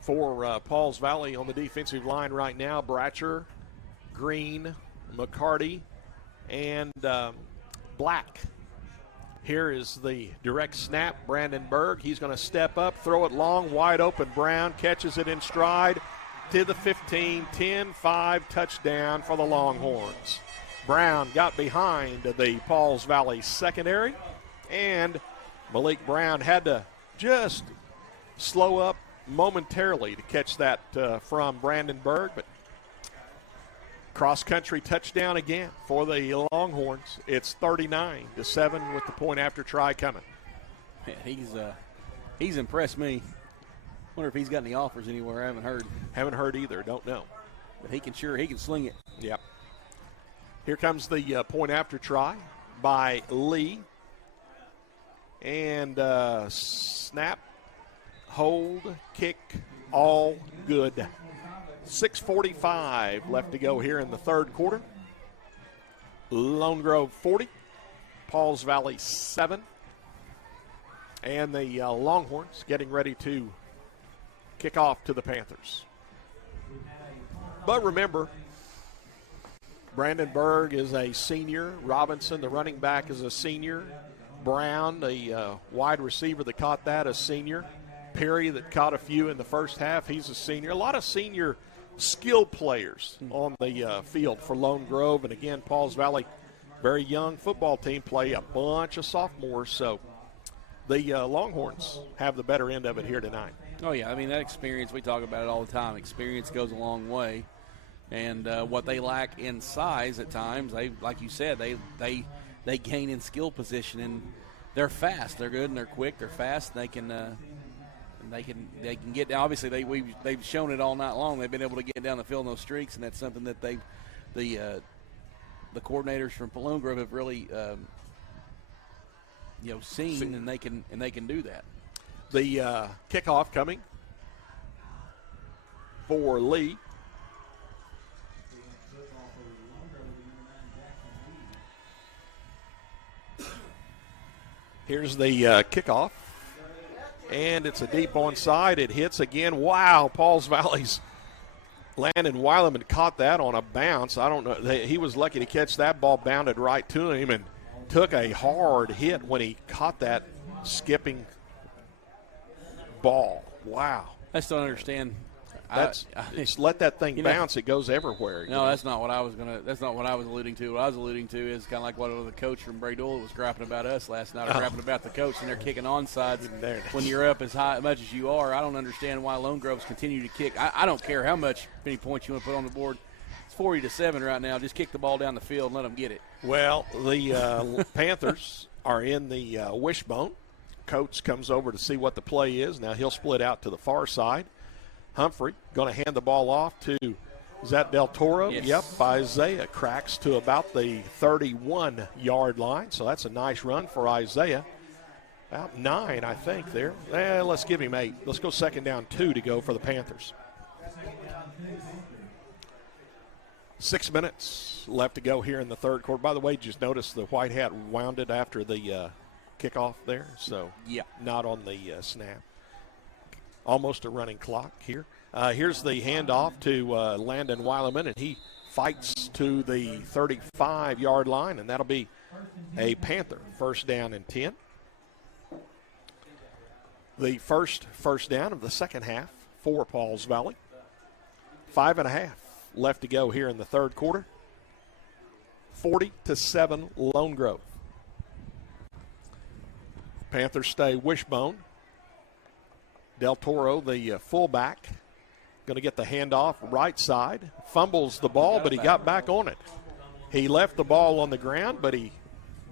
For Pauls Valley on the defensive line right now, Bratcher, Green, McCarty, and Black. Here is the direct snap, Brandenburg. He's going to step up, throw it long, wide open. Brown catches it in stride to the 15, 10-5 touchdown for the Longhorns. Brown got behind the Pauls Valley secondary, and Malik Brown had to just slow up momentarily to catch that from Brandenburg, but cross-country touchdown again for the Longhorns. It's 39-7 with the point after try coming. Man, he's impressed me. Wonder if he's got any offers anywhere. I haven't heard. Haven't heard either. Don't know. But he can sling it. Yep. Here comes the point after try by Lee. And snap, hold, kick, all good. 6:45 left to go here in the third quarter. Lone Grove 40, Pauls Valley 7. And the Longhorns getting ready to kick off to the Panthers. But remember, Brandenburg is a senior. Robinson, the running back, is a senior. Brown, the wide receiver that caught that, a senior. Perry, that caught a few in the first half, he's a senior. A lot of senior skilled players on the field for Lone Grove. And again, Pauls Valley, very young football team, play a bunch of sophomores. So the Longhorns have the better end of it here tonight. Oh, yeah. I mean, that experience, we talk about it all the time. Experience goes a long way. And what they lack in size at times, they, like you said, they gain in skill position, and they're fast. They're good and they're quick. They're fast. They can get down. Obviously, they've shown it all night long. They've been able to get down the field in those streaks, and that's something that the coordinators from Lone Grove have really seen, and they can do that. The kickoff coming for Lee. Here's the kickoff, and it's a deep onside. It hits again. Wow, Pauls Valley's Landon Weileman caught that on a bounce. I don't know. He was lucky to catch that ball, bounded right to him, and took a hard hit when he caught that skipping ball. Wow. I still don't understand. Just let that thing bounce. It goes everywhere. No, that's not what I was That's not what I was alluding to. What I was alluding to is kind of like what the coach from Bray-Doyle was griping about us last night, or griping about the coach, and they're kicking onside when you're up as much as you are. I don't understand why Lone Grove's continue to kick. I don't care how many points you want to put on the board. It's 40-7 right now. Just kick the ball down the field and let them get it. Well, the Panthers are in the wishbone. Coach comes over to see what the play is. Now he'll split out to the far side. Humphrey going to hand the ball off to, is that Del Toro? Yes. Yep, Isaiah cracks to about the 31-yard line. So that's a nice run for Isaiah. About 9, I think, there. Let's give him 8. Let's go 2nd down 2 to go for the Panthers. 6 minutes left to go here in the third quarter. By the way, just notice the white hat wound it after the kickoff there. So yeah, not on the snap. Almost a running clock here. Here's the handoff to Landon Weileman, and he fights to the 35-yard line, and that'll be a Panther 1st down and 10. The first down of the second half for Pauls Valley. 5.5 left to go here in the third quarter. 40-7 Lone Grove. Panthers stay wishbone. Del Toro, the fullback, going to get the handoff right side. Fumbles the ball, but he got back on it. He left the ball on the ground, but he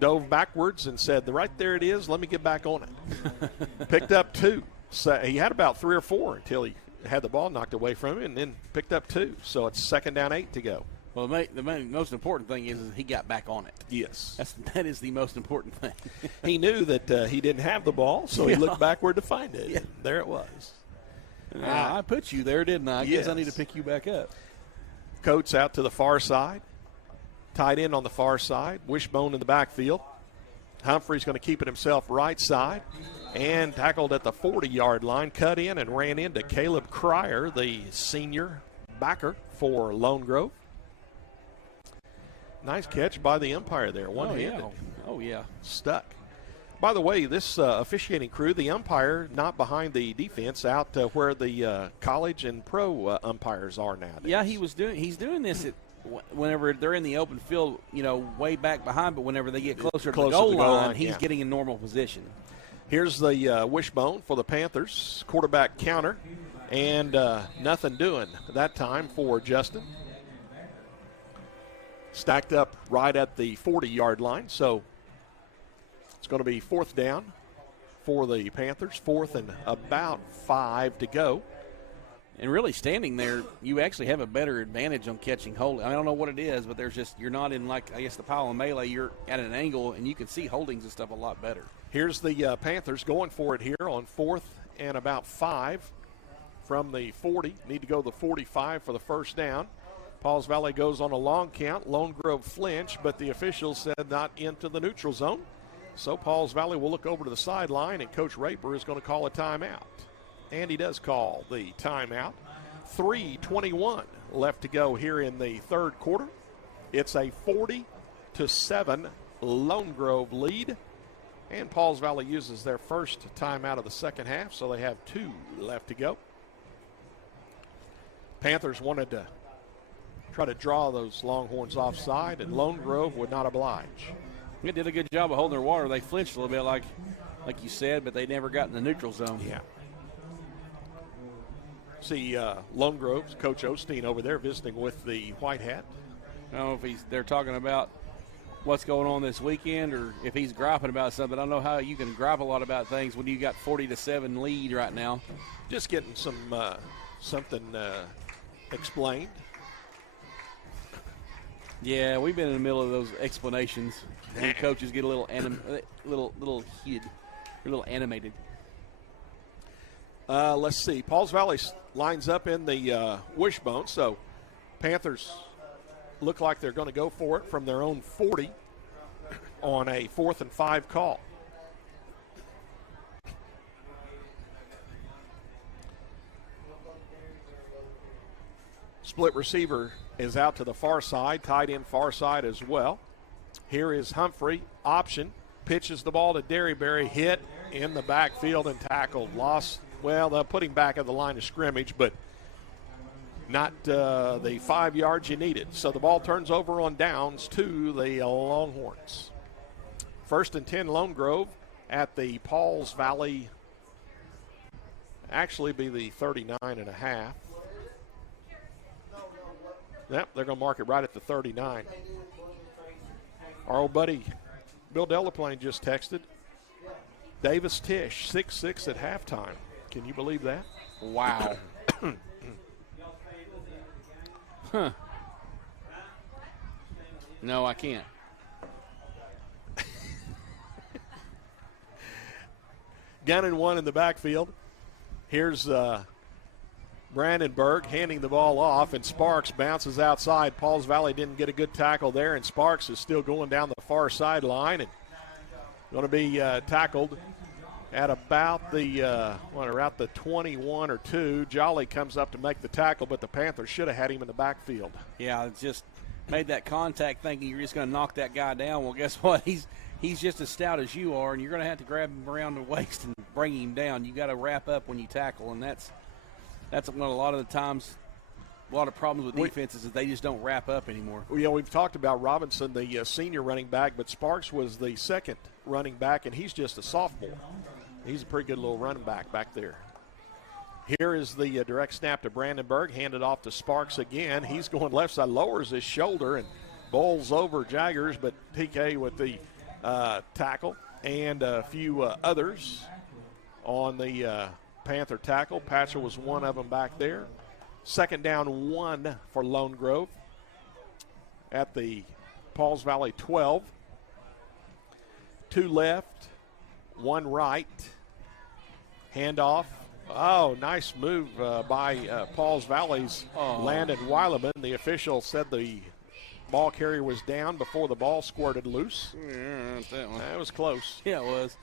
dove backwards and said, right there it is, let me get back on it. Picked up 2. So he had about 3 or 4 until he had the ball knocked away from him, and then picked up 2. So it's 2nd down 8 to go. Well, the most important thing is he got back on it. Yes. That is the most important thing. He knew that he didn't have the ball, so he looked backward to find it. Yeah. There it was. I put you there, didn't I? I Yes. guess I need to pick you back up. Coates out to the far side. Tight end on the far side. Wishbone in the backfield. Humphrey's going to keep it himself right side. And tackled at the 40-yard line. Cut in and ran into Caleb Cryer, the senior backer for Lone Grove. Nice catch by the umpire there. One-handed. Oh, yeah. Stuck. By the way, this officiating crew, the umpire not behind the defense, out where the college and pro umpires are nowadays. Yeah, he's doing this whenever they're in the open field, way back behind, but whenever they get closer to the goal line, he's getting in normal position. Here's the wishbone for the Panthers. Quarterback counter, and nothing doing that time for Justin. Stacked up right at the 40-yard line, so it's going to be 4th down for the Panthers. 4th and about 5 to go. And really standing there, you actually have a better advantage on catching holding. I don't know what it is, but you're not in, the pile of melee. You're at an angle, and you can see holdings and stuff a lot better. Here's the Panthers going for it here on 4th and about 5 from the 40. Need to go to the 45 for the first down. Pauls Valley goes on a long count. Lone Grove flinch, but the officials said not into the neutral zone. So Pauls Valley will look over to the sideline, and Coach Raper is going to call a timeout. And he does call the timeout. 3:21 left to go here in the third quarter. It's a 40-7 Lone Grove lead. And Pauls Valley uses their first timeout of the second half, so they have 2 left to go. Panthers wanted to try to draw those Longhorns offside, and Lone Grove would not oblige. They did a good job of holding their water. They flinched a little bit, like you said, but they never got in the neutral zone. Yeah. See Lone Grove's Coach Osteen over there visiting with the White Hat. I don't know if they're talking about what's going on this weekend or if he's griping about something. I don't know how you can gripe a lot about things when you got 40-7 lead right now. Just getting some something explained. Yeah, we've been in the middle of those explanations. The coaches get a little little heated, a little animated. Let's see. Pauls Valley lines up in the wishbone, so Panthers look like they're going to go for it from their own 40 on a 4th and 5 call. Split receiver is out to the far side, tight end far side as well. Here is Humphrey, option, pitches the ball to Derryberry, hit in the backfield and tackled. Lost, well, they'll put him back at the line of scrimmage, but not the 5 yards you needed. So the ball turns over on downs to the Longhorns. 1st and 10 Lone Grove at the Pauls Valley, actually be the 39.5. Yep, they're going to mark it right at the 39. Our old buddy Bill Delaplane just texted. Davis Tisch, 6'6" at halftime. Can you believe that? Wow. Huh. No, I can't. Gun and one in the backfield. Here's Brandenburg handing the ball off, and Sparks bounces outside. Pauls Valley didn't get a good tackle there, and Sparks is still going down the far sideline and going to be tackled at about the around the 21 or 2. Jolly comes up to make the tackle, but the Panthers should have had him in the backfield. Yeah, it's just made that contact thinking you're just going to knock that guy down. Well, guess what? He's just as stout as you are, and you're going to have to grab him around the waist and bring him down. You got to wrap up when you tackle, and that's what a lot of the times, a lot of problems with defenses is they just don't wrap up anymore. Well, you know, we've talked about Robinson, the senior running back, but Sparks was the second running back, and he's just a sophomore. He's a pretty good little running back there. Here is the direct snap to Brandenburg, handed off to Sparks again. He's going left side, lowers his shoulder, and bowls over Jaggers, but TK with the tackle, and a few others on the Panther tackle. Patchell was one of them back there. 2nd down 1 for Lone Grove at the Pauls Valley 12. 2 left, 1 right. Handoff. Oh, nice move by Pauls Valley's Landon Weileman. The official said the ball carrier was down before the ball squirted loose. Yeah, that one. That was close. Yeah, it was.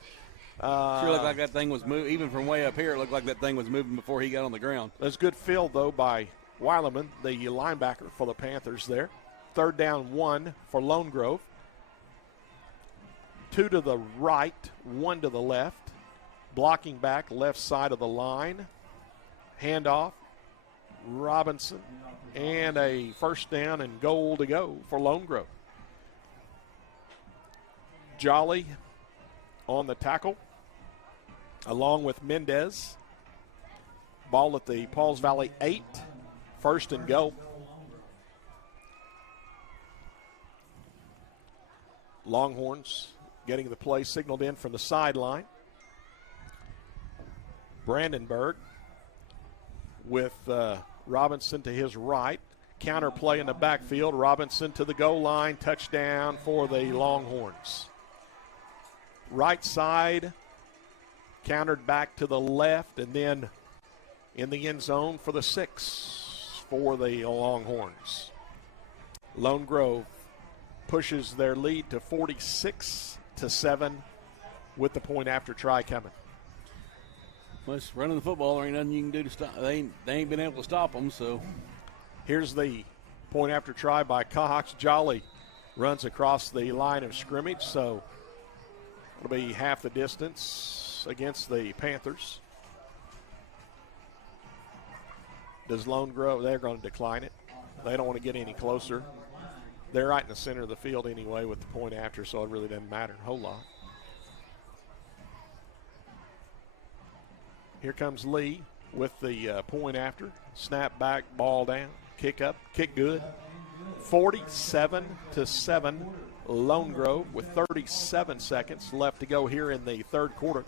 Sure looked like that thing was moving. Even from way up here, it looked like that thing was moving before he got on the ground. That's good field, though, by Weileman, the linebacker for the Panthers there. 3rd down 1 for Lone Grove. 2 to the right, 1 to the left. Blocking back, left side of the line. Handoff, Robinson, and a 1st down and goal to go for Lone Grove. Jolly on the tackle, along with Mendez. Ball at the Pauls Valley 8, 1st and goal. Longhorns getting the play signaled in from the sideline. Brandenburg with Robinson to his right. Counter play in the backfield. Robinson to the goal line. Touchdown for the Longhorns. Right side, countered back to the left, and then in the end zone for the 6 for the Longhorns. Lone Grove pushes their lead to 46-7 with the point after try coming. Well, it's running the football. There ain't nothing you can do to stop. They ain't been able to stop them. So here's the point after try by Cox. Jolly runs across the line of scrimmage, so it'll be half the distance against the Panthers. Does Lone Grove? They're going to decline it. They don't want to get any closer. They're right in the center of the field anyway with the point after, so it really doesn't matter a whole lot. Here comes Lee. with the point after. Snap back, ball down, kick up, kick good. 47-7, Lone Grove with 37 seconds left to go here in the third quarter.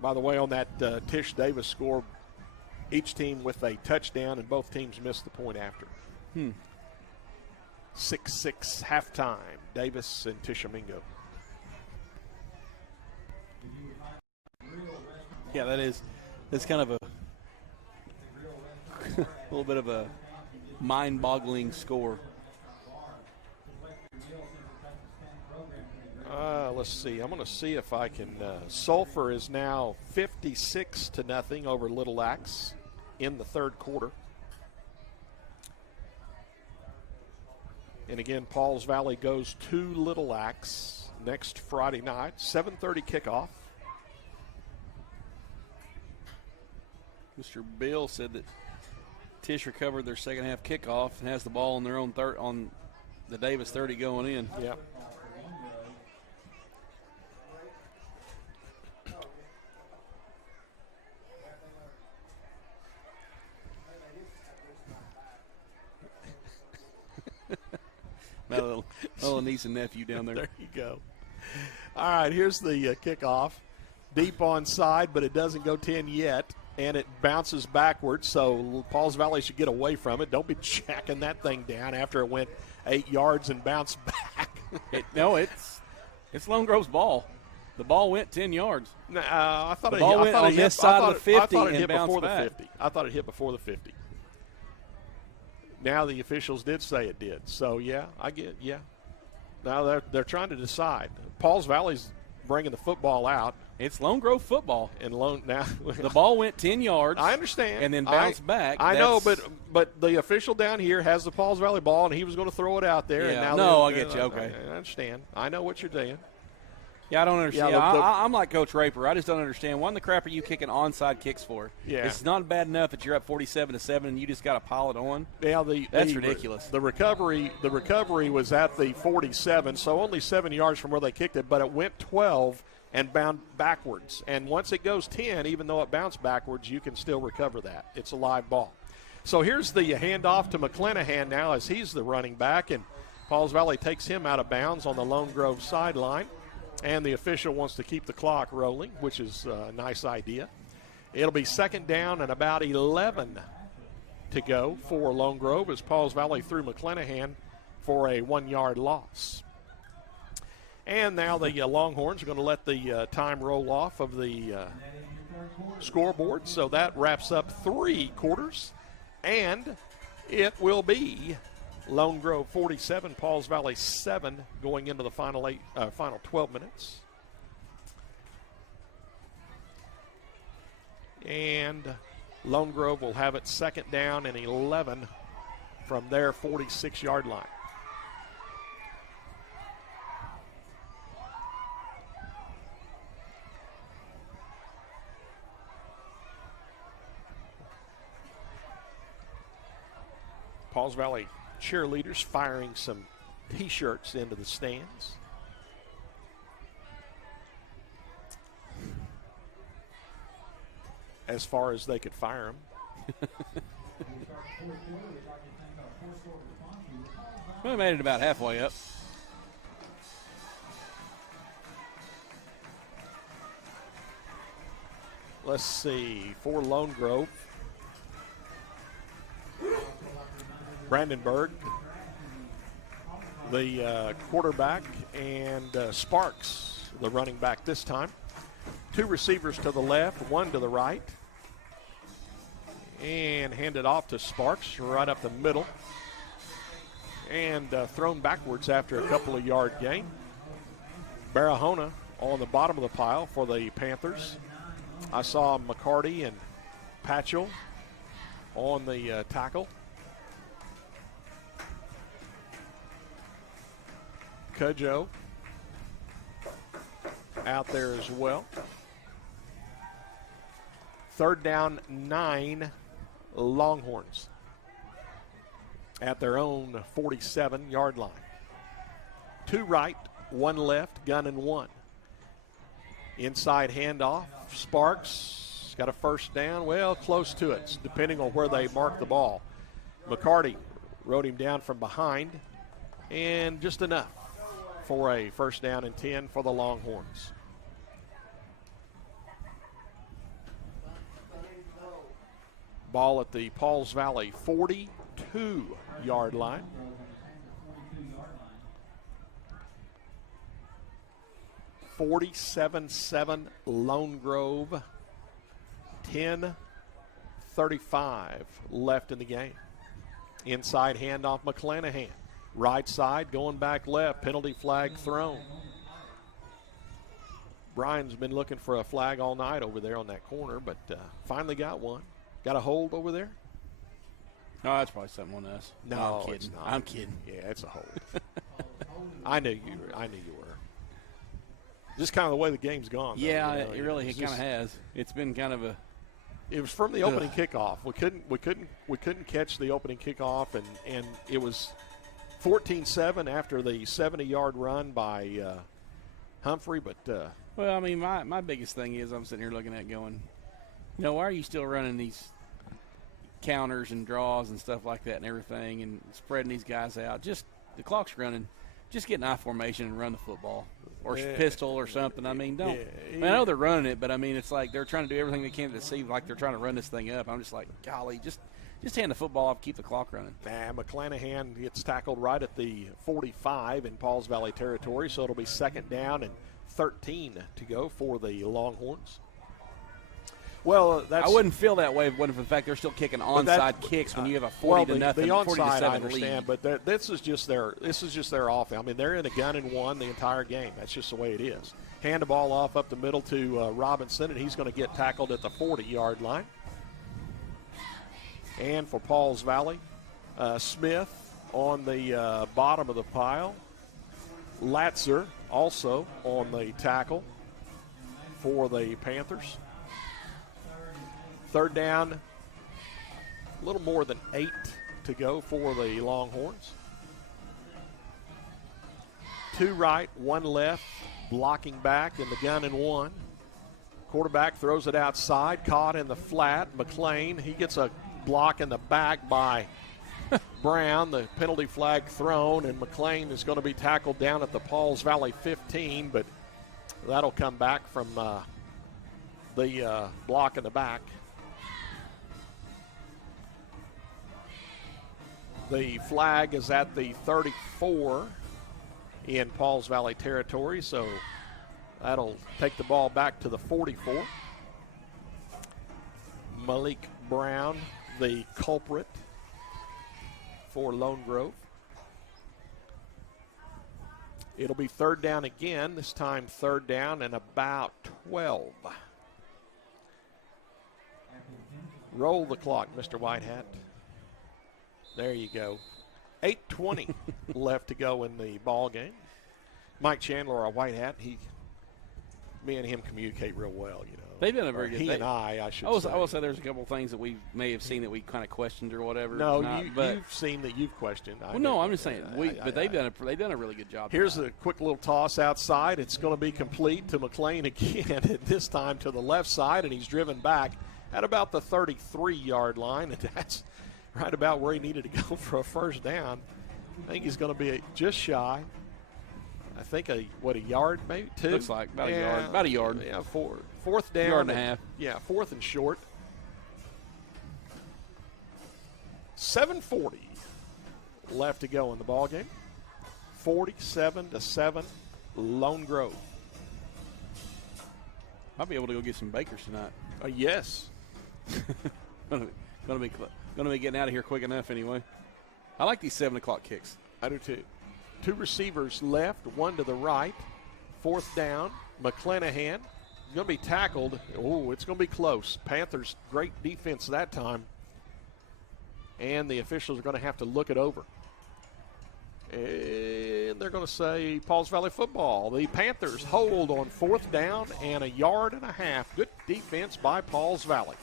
By the way, on that Tish Davis score, each team with a touchdown and both teams missed the point after. 6-6 halftime, Davis and Tishomingo. Yeah, that's kind of a little bit of a mind-boggling score. Let's see. I'm going to see if I can. Sulphur is now 56-0 over Little Axe in the third quarter. And again, Pauls Valley goes to Little Axe next Friday night, 7:30 kickoff. Mr. Bill said that Tish recovered their second half kickoff and has the ball on their own on the Davis 30 going in. Yep. My little niece and nephew down there. There you go. All right, here's the kickoff. Deep onside, but it doesn't go 10 yet, and it bounces backwards, so Pauls Valley should get away from it. Don't be jacking that thing down after it went 8 yards and bounced back. It's Lone Grove's ball. The ball went 10 yards. I thought the ball went on this side of the 50 and bounced back. 50. I thought it hit before the 50. Now the officials did say it did. So, yeah, I get – yeah. Now they're trying to decide. Pauls Valley's bringing the football out. It's Lone Grove football. And now the ball went 10 yards. I understand. And then bounced back. I know, but the official down here has the Pauls Valley ball, and he was going to throw it out there. Yeah. And now I get you. Okay. I understand. I know what you're doing. Yeah, I don't understand. Yeah, I'm like Coach Raper. I just don't understand. Why in the crap are you kicking onside kicks for? Yeah. It's not bad enough that you're up 47-7 and you just got to pile it on. Yeah, that's ridiculous. The recovery was at the 47, so only 7 yards from where they kicked it, but it went 12 and bound backwards. And once it goes 10, even though it bounced backwards, you can still recover that. It's a live ball. So here's the handoff to McClanahan now as he's the running back, and Pauls Valley takes him out of bounds on the Lone Grove sideline. And the official wants to keep the clock rolling, which is a nice idea. It'll be second down and about 11 to go for Lone Grove as Pauls Valley threw McClanahan for a 1-yard loss. And now the Longhorns are going to let the time roll off of the scoreboard. So that wraps up 3 quarters. And it will be Lone Grove 47, Pauls Valley 7 going into the final 12 minutes. And Lone Grove will have it second down and 11 from their 46-yard line. Pauls Valley cheerleaders firing some T-shirts into the stands. As far as they could fire them. We made it about halfway up. Let's see, for Lone Grove, Brandenburg, the quarterback, and Sparks, the running back this time. 2 receivers to the left, 1 to the right. And handed off to Sparks right up the middle. And thrown backwards after a couple of yard gain. Barahona on the bottom of the pile for the Panthers. I saw McCarty and Patchell on the tackle. Cudjoe out there as well. Third down, 9 Longhorns at their own 47-yard line. 2 right, 1 left, gun and 1. Inside handoff. Sparks got a first down. Well, close to it, depending on where they mark the ball. McCarty rode him down from behind, and just enough for a first down and 10 for the Longhorns. Ball at the Pauls Valley 42-yard line. (47-7) Lone Grove. 10:35 left in the game. Inside handoff McClanahan. Right side going back left. Penalty flag thrown. Brian's been looking for a flag all night over there on that corner, but finally got one. Got a hold over there? No, that's probably something on us. No, I'm kidding. it's not. I'm kidding. Yeah, it's a hold. I knew you were. Just kind of the way the game's gone. Though, Yeah, you know, it really kind of has. It's been kind of a. It was from the opening kickoff. We couldn't catch the opening kickoff, and it was 14-7 after the 70-yard run by Humphrey. But well, I mean, my biggest thing is I'm sitting here looking at going, why are you still running these counters and draws and stuff like that and everything and spreading these guys out? Just the clock's running. Just get an I formation and run the football or pistol or something. I mean, don't. I know they're running it, but I mean, it's like they're trying to do everything they can to see like they're trying to run this thing up. I'm just like, golly, just hand the football off, keep the clock running. McClanahan gets tackled right at the 45 in Pauls Valley territory, so it'll be second down and 13 to go for the Longhorns. Well, I wouldn't feel that way if it wasn't for the fact they're still kicking onside kicks when you have a 40 to nothing, the 40 to onside, 7 I understand, lead. but this is just their offense. I mean, they're in a gun and one the entire game. That's just the way it is. Hand the ball off up the middle to Robinson, and he's going to get tackled at the 40-yard line. And for Pauls Valley, Smith on the bottom of the pile. Latzer also on the tackle for the Panthers. Third down, a little more than 8 to go for the Longhorns. 2 right, 1 left, blocking back in the gun and one. Quarterback throws it outside, caught in the flat. McLean, he gets a block in the back by Brown. The penalty flag thrown, and McLean is going to be tackled down at the Pauls Valley 15, but that'll come back from the block in the back. The flag is at the 34 in Pauls Valley territory, so that'll take the ball back to the 44. Malik Brown, the culprit for Lone Grove. It'll be third down again, this time third down and about 12. Roll the clock, Mr. Whitehat. There you go. 8:20 left to go in the ball game. Mike Chandler, our white hat, me and him communicate real well, They've done a very good. He and I should say. I will say there's a couple of things that we may have seen that we kind of questioned or whatever. No, you've seen that you've questioned. I'm just saying they've done a really good job. Here's a quick little toss outside. It's going to be complete to McLean again, and this time to the left side, and he's driven back at about the 33-yard line, and that's right about where he needed to go for a first down. I think he's going to be just shy. I think a yard, maybe 2? Looks like about a yard. About a yard. Yeah, fourth down. Yard and a half. Yeah, fourth and short. 7:40 left to go in the ball game. 47-7, Lone Grove. I'll be able to go get some Bakers tonight. Yes. Going to be getting out of here quick enough anyway. I like these 7 o'clock kicks. I do too. 2 receivers left, 1 to the right. Fourth down, McClanahan. He's going to be tackled. Oh, it's going to be close. Panthers, great defense that time. And the officials are going to have to look it over. And they're going to say Pauls Valley football. The Panthers hold on fourth down and a yard and a half. Good defense by Pauls Valley.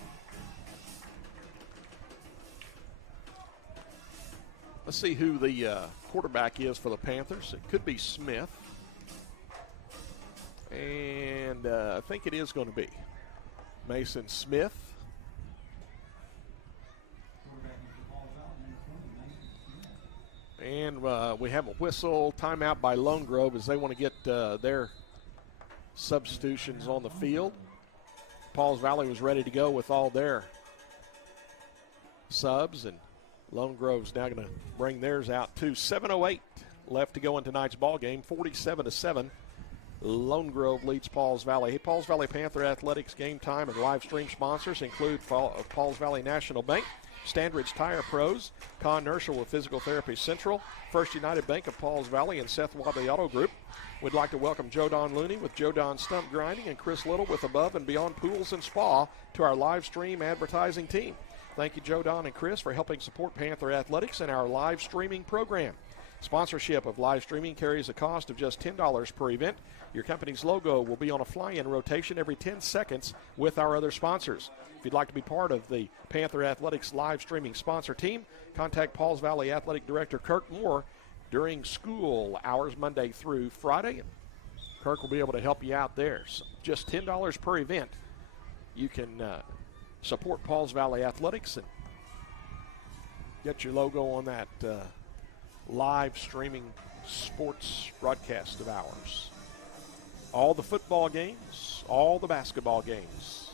Let's see who the quarterback is for the Panthers. It could be Smith. And I think it is going to be Mason Smith. And we have a whistle timeout by Lone Grove as they want to get their substitutions on the field. Pauls Valley was ready to go with all their subs, and Lone Grove's now going to bring theirs out too. 7:08 left to go in tonight's ball game. 47-7. Lone Grove leads Pauls Valley. Hey, Pauls Valley Panther Athletics game time and live stream sponsors include Pauls Valley National Bank, Standridge Tire Pros, Con Nerschel with Physical Therapy Central, First United Bank of Pauls Valley, and Seth Wadley Auto Group. We'd like to welcome Joe Don Looney with Joe Don Stump Grinding and Chris Little with Above and Beyond Pools and Spa to our live stream advertising team. Thank you, Joe Don and Chris, for helping support Panther Athletics and our live streaming program. Sponsorship of live streaming carries a cost of just $10 per event. Your company's logo will be on a fly-in rotation every 10 seconds with our other sponsors. If you'd like to be part of the Panther Athletics live streaming sponsor team, contact Pauls Valley Athletic Director Kirk Moore during school hours Monday through Friday. Kirk will be able to help you out there. So just $10 per event. You can support Pauls Valley Athletics and get your logo on that live streaming sports broadcast of ours. All the football games, all the basketball games.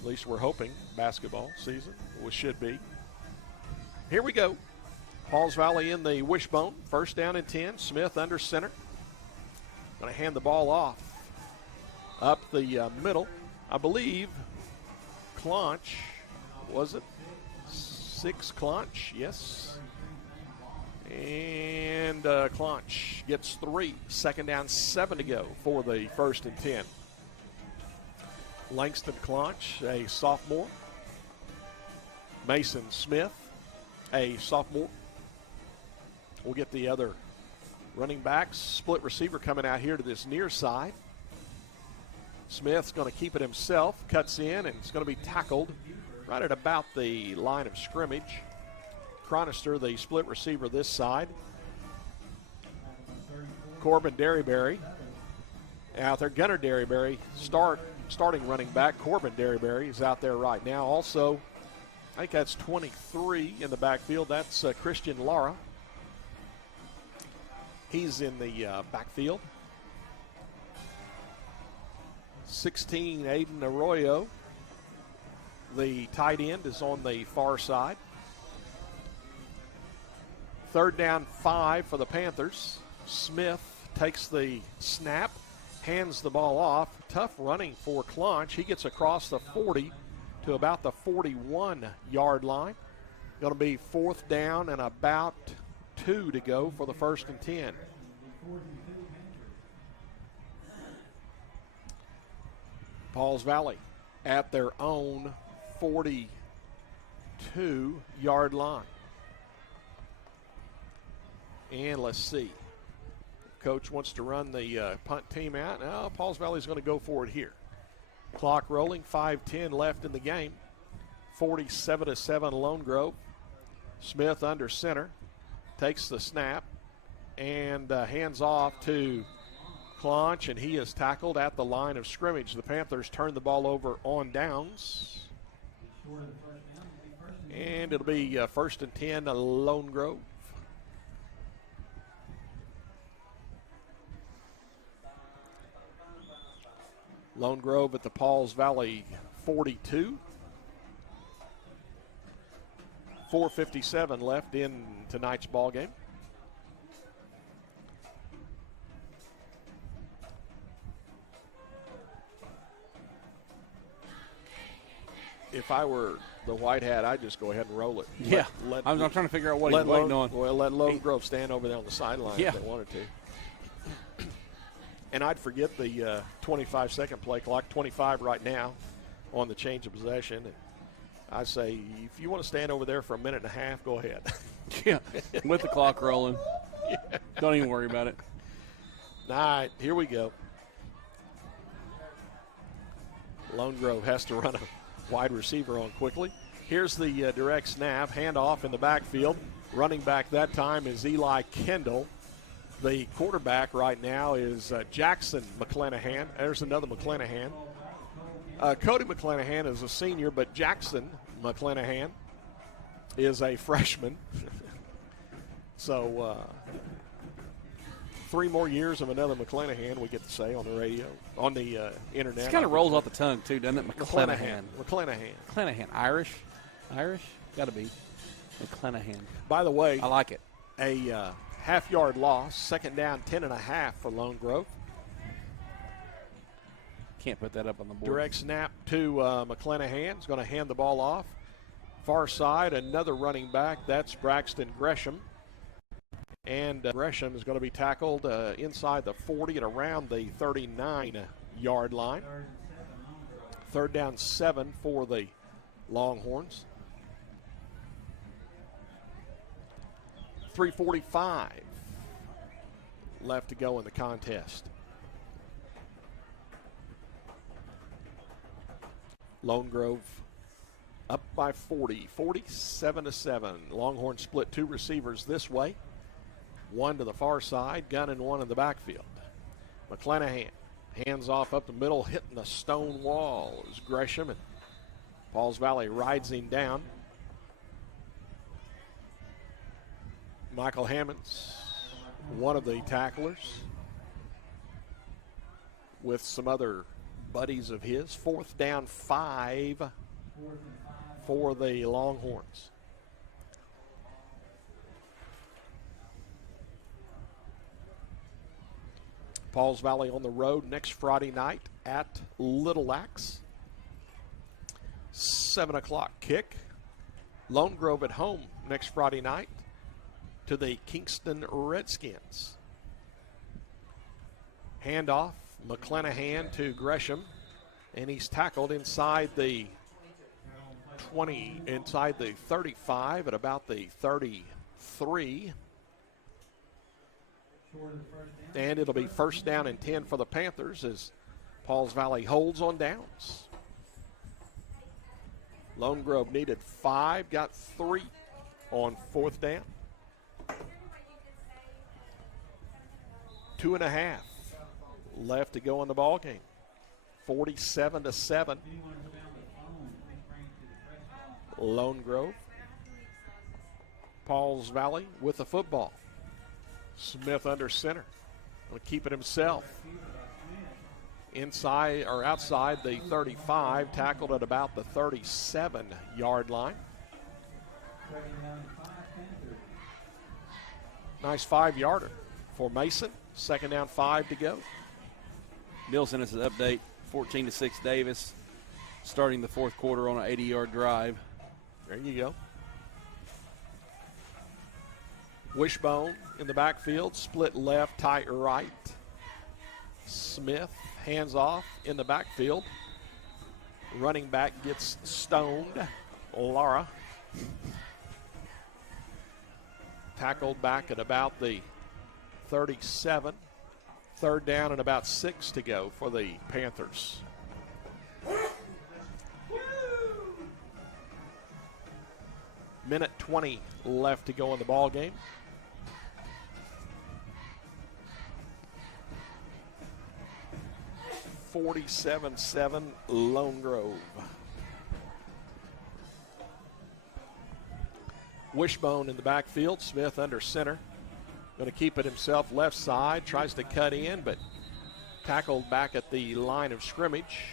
At least we're hoping basketball season should be. Here we go. Pauls Valley in the wishbone. First down and 10. Smith under center. Going to hand the ball off up the middle. I believe Clonch, was it? 6 Clonch, yes. And Clonch gets 3. Second down, 7 to go for the first and 10. Langston Clonch, a sophomore. Mason Smith, a sophomore. We'll get the other running backs. Split receiver coming out here to this near side. Smith's going to keep it himself, cuts in, and it's going to be tackled right at about the line of scrimmage. Chronister, the split receiver this side. Corbin Derryberry out there. Gunnar Derryberry, starting running back. Corbin Derryberry is out there right now. Also, I think that's 23 in the backfield. That's Christian Lara. He's in the backfield. 16, Aiden Arroyo. The tight end is on the far side. Third down, 5 for the Panthers. Smith takes the snap, hands the ball off. Tough running for Clonch. He gets across the 40 to about the 41-yard line. Going to be 4th down and about 2 to go for the first and 10. Pauls Valley at their own 42-yard line. And let's see. Coach wants to run the punt team out. Now, Pauls Valley's going to go for it here. Clock rolling, 5:10 left in the game. 47-7 Lone Grove. Smith under center. Takes the snap and hands off to Clonch, and he is tackled at the line of scrimmage. The Panthers turn the ball over on downs. And it'll be 1st and 10 Lone Grove. Lone Grove at the Pauls Valley 42. 4:57 left in tonight's ball game. If I were the white hat, I'd just go ahead and roll it. Yeah, I'm trying to figure out what he's waiting on. Well, let Lone Grove stand over there on the sideline if they wanted to. And I'd forget the 25-second play clock, 25 right now on the change of possession. And I say, if you want to stand over there for a minute and a half, go ahead. Yeah, with the clock rolling. Yeah. Don't even worry about it. All right, here we go. Lone Grove has to run a wide receiver on quickly. Here's the direct snap, handoff in the backfield. Running back that time is Eli Kendall. The quarterback right now is Jackson McClanahan. There's another McClanahan. Cody McClanahan is a senior, but Jackson McClanahan is a freshman. So 3 more years of another McClanahan, we get to say on the radio, on the internet. It kind of rolls off the tongue, too, doesn't it? McClanahan. McClanahan. Irish? Got to be. McClanahan. By the way, I like it. A half-yard loss, second down, 10.5 for Lone Grove. Can't put that up on the board. Direct snap to McClanahan. He's going to hand the ball off. Far side, another running back. That's Braxton Gresham. And Gresham is going to be tackled inside the 40 and around the 39-yard line. Third down 7 for the Longhorns. 3:45 left to go in the contest. Lone Grove up by 40, 47-7. Longhorns split 2 receivers this way. 1 to the far side, gun and 1 in the backfield. McClanahan hands off up the middle, hitting the stone wall as Gresham and Pauls Valley rides him down. Michael Hammonds, one of the tacklers, with some other buddies of his. 4th down 5 for the Longhorns. Pauls Valley on the road next Friday night at Little Axe. 7 o'clock kick. Lone Grove at home next Friday night to the Kingston Redskins. Handoff, McClanahan to Gresham, and he's tackled inside the 20, inside the 35 at about the 33. And it'll be 1st down and 10 for the Panthers as Pauls Valley holds on downs. Lone Grove needed 5, got 3 on 4th down. 2.5 left to go in the ball game. 47-7. Lone Grove. Pauls Valley with the football. Smith under center. Will keep it himself. Inside or outside the 35, tackled at about the 37-yard line. Nice 5-yarder for Mason. 2nd down, 5 to go. Nielsen is an update. 14-6 Davis, starting the 4th quarter on an 80-yard drive. There you go. Wishbone in the backfield, split left, tight right. Smith hands off in the backfield. Running back gets stoned. Lara tackled back at about the 37. 3rd down and about 6 to go for the Panthers. Minute 20 left to go in the ball game. (47-7) Lone Grove. Wishbone in the backfield. Smith under center. Going to keep it himself left side. Tries to cut in, but tackled back at the line of scrimmage.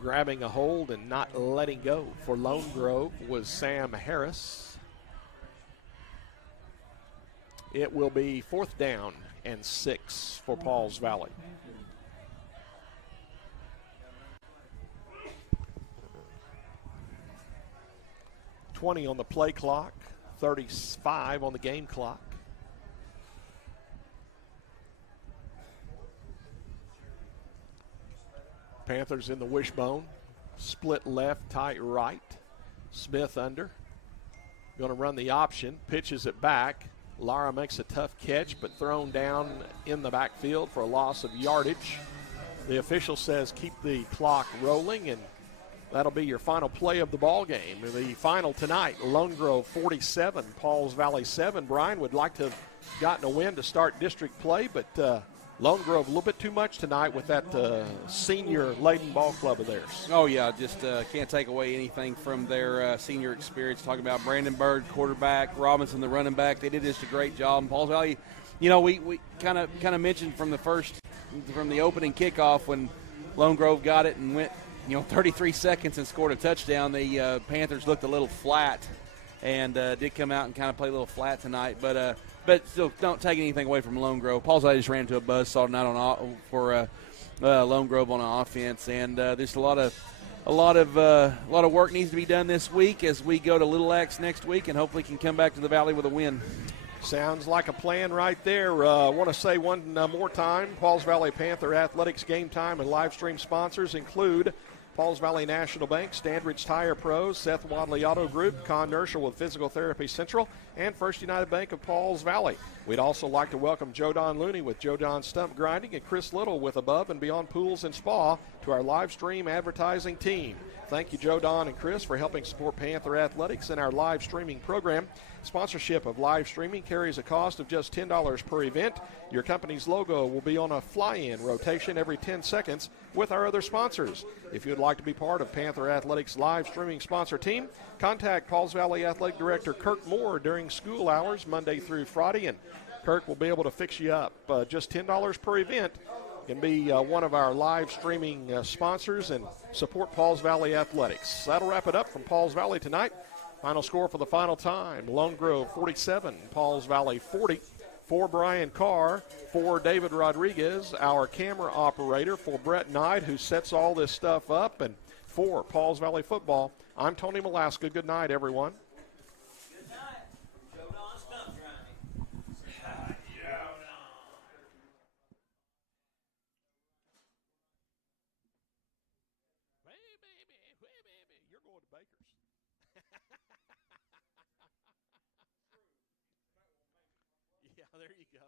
Grabbing a hold and not letting go for Lone Grove was Sam Harris. It will be 4th down and 6 for Pauls Valley. $20 on the play clock, 35 on the game clock. Panthers in the wishbone. Split left, tight right. Smith under. Going to run the option. Pitches it back. Lara makes a tough catch, but thrown down in the backfield for a loss of yardage. The official says keep the clock rolling, and That'll be your final play of the ball game. The final tonight, Lone Grove 47, Pauls Valley 7. Brian would like to have gotten a win to start district play, but Lone Grove a little bit too much tonight with that senior-laden ball club of theirs. Oh, yeah, just can't take away anything from their senior experience. Talking about Brandon Bird, quarterback, Robinson, the running back. They did just a great job. And Pauls Valley, you know, we kind of mentioned from the opening kickoff when Lone Grove got it and went, 33 seconds and scored a touchdown. The Panthers looked a little flat and did come out and kind of play a little flat tonight. But still, don't take anything away from Lone Grove. Pauls Valley just ran into a buzzsaw tonight for Lone Grove on offense, and there's a lot of work needs to be done this week as we go to Little Axe next week, and hopefully can come back to the Valley with a win. Sounds like a plan right there. I want to say one more time, Pauls Valley Panther Athletics game time and live stream sponsors include Pauls Valley National Bank, Standridge Tire Pros, Seth Wadley Auto Group, Con Nerschel with Physical Therapy Central, and First United Bank of Pauls Valley. We'd also like to welcome Joe Don Looney with Joe Don Stump Grinding and Chris Little with Above and Beyond Pools and Spa to our live stream advertising team. Thank you, Joe Don and Chris, for helping support Panther Athletics in our live streaming program. Sponsorship of live streaming carries a cost of just $10 per event. Your company's logo will be on a fly-in rotation every 10 seconds with our other sponsors. If you'd like to be part of Panther Athletics' live streaming sponsor team, contact Pauls Valley Athletic Director Kirk Moore during school hours Monday through Friday, and Kirk will be able to fix you up. Just $10 per event. Can be one of our live streaming sponsors and support Pauls Valley Athletics. That'll wrap it up from Pauls Valley tonight. Final score for the final time, Lone Grove 47, Pauls Valley 40. For Brian Carr, for David Rodriguez, our camera operator, for Brett Knight, who sets all this stuff up, and for Pauls Valley Football, I'm Tony Malaska. Good night, everyone. Good night. Joe Don Stump Grinding. You're going to Baker's. Yeah, there you go.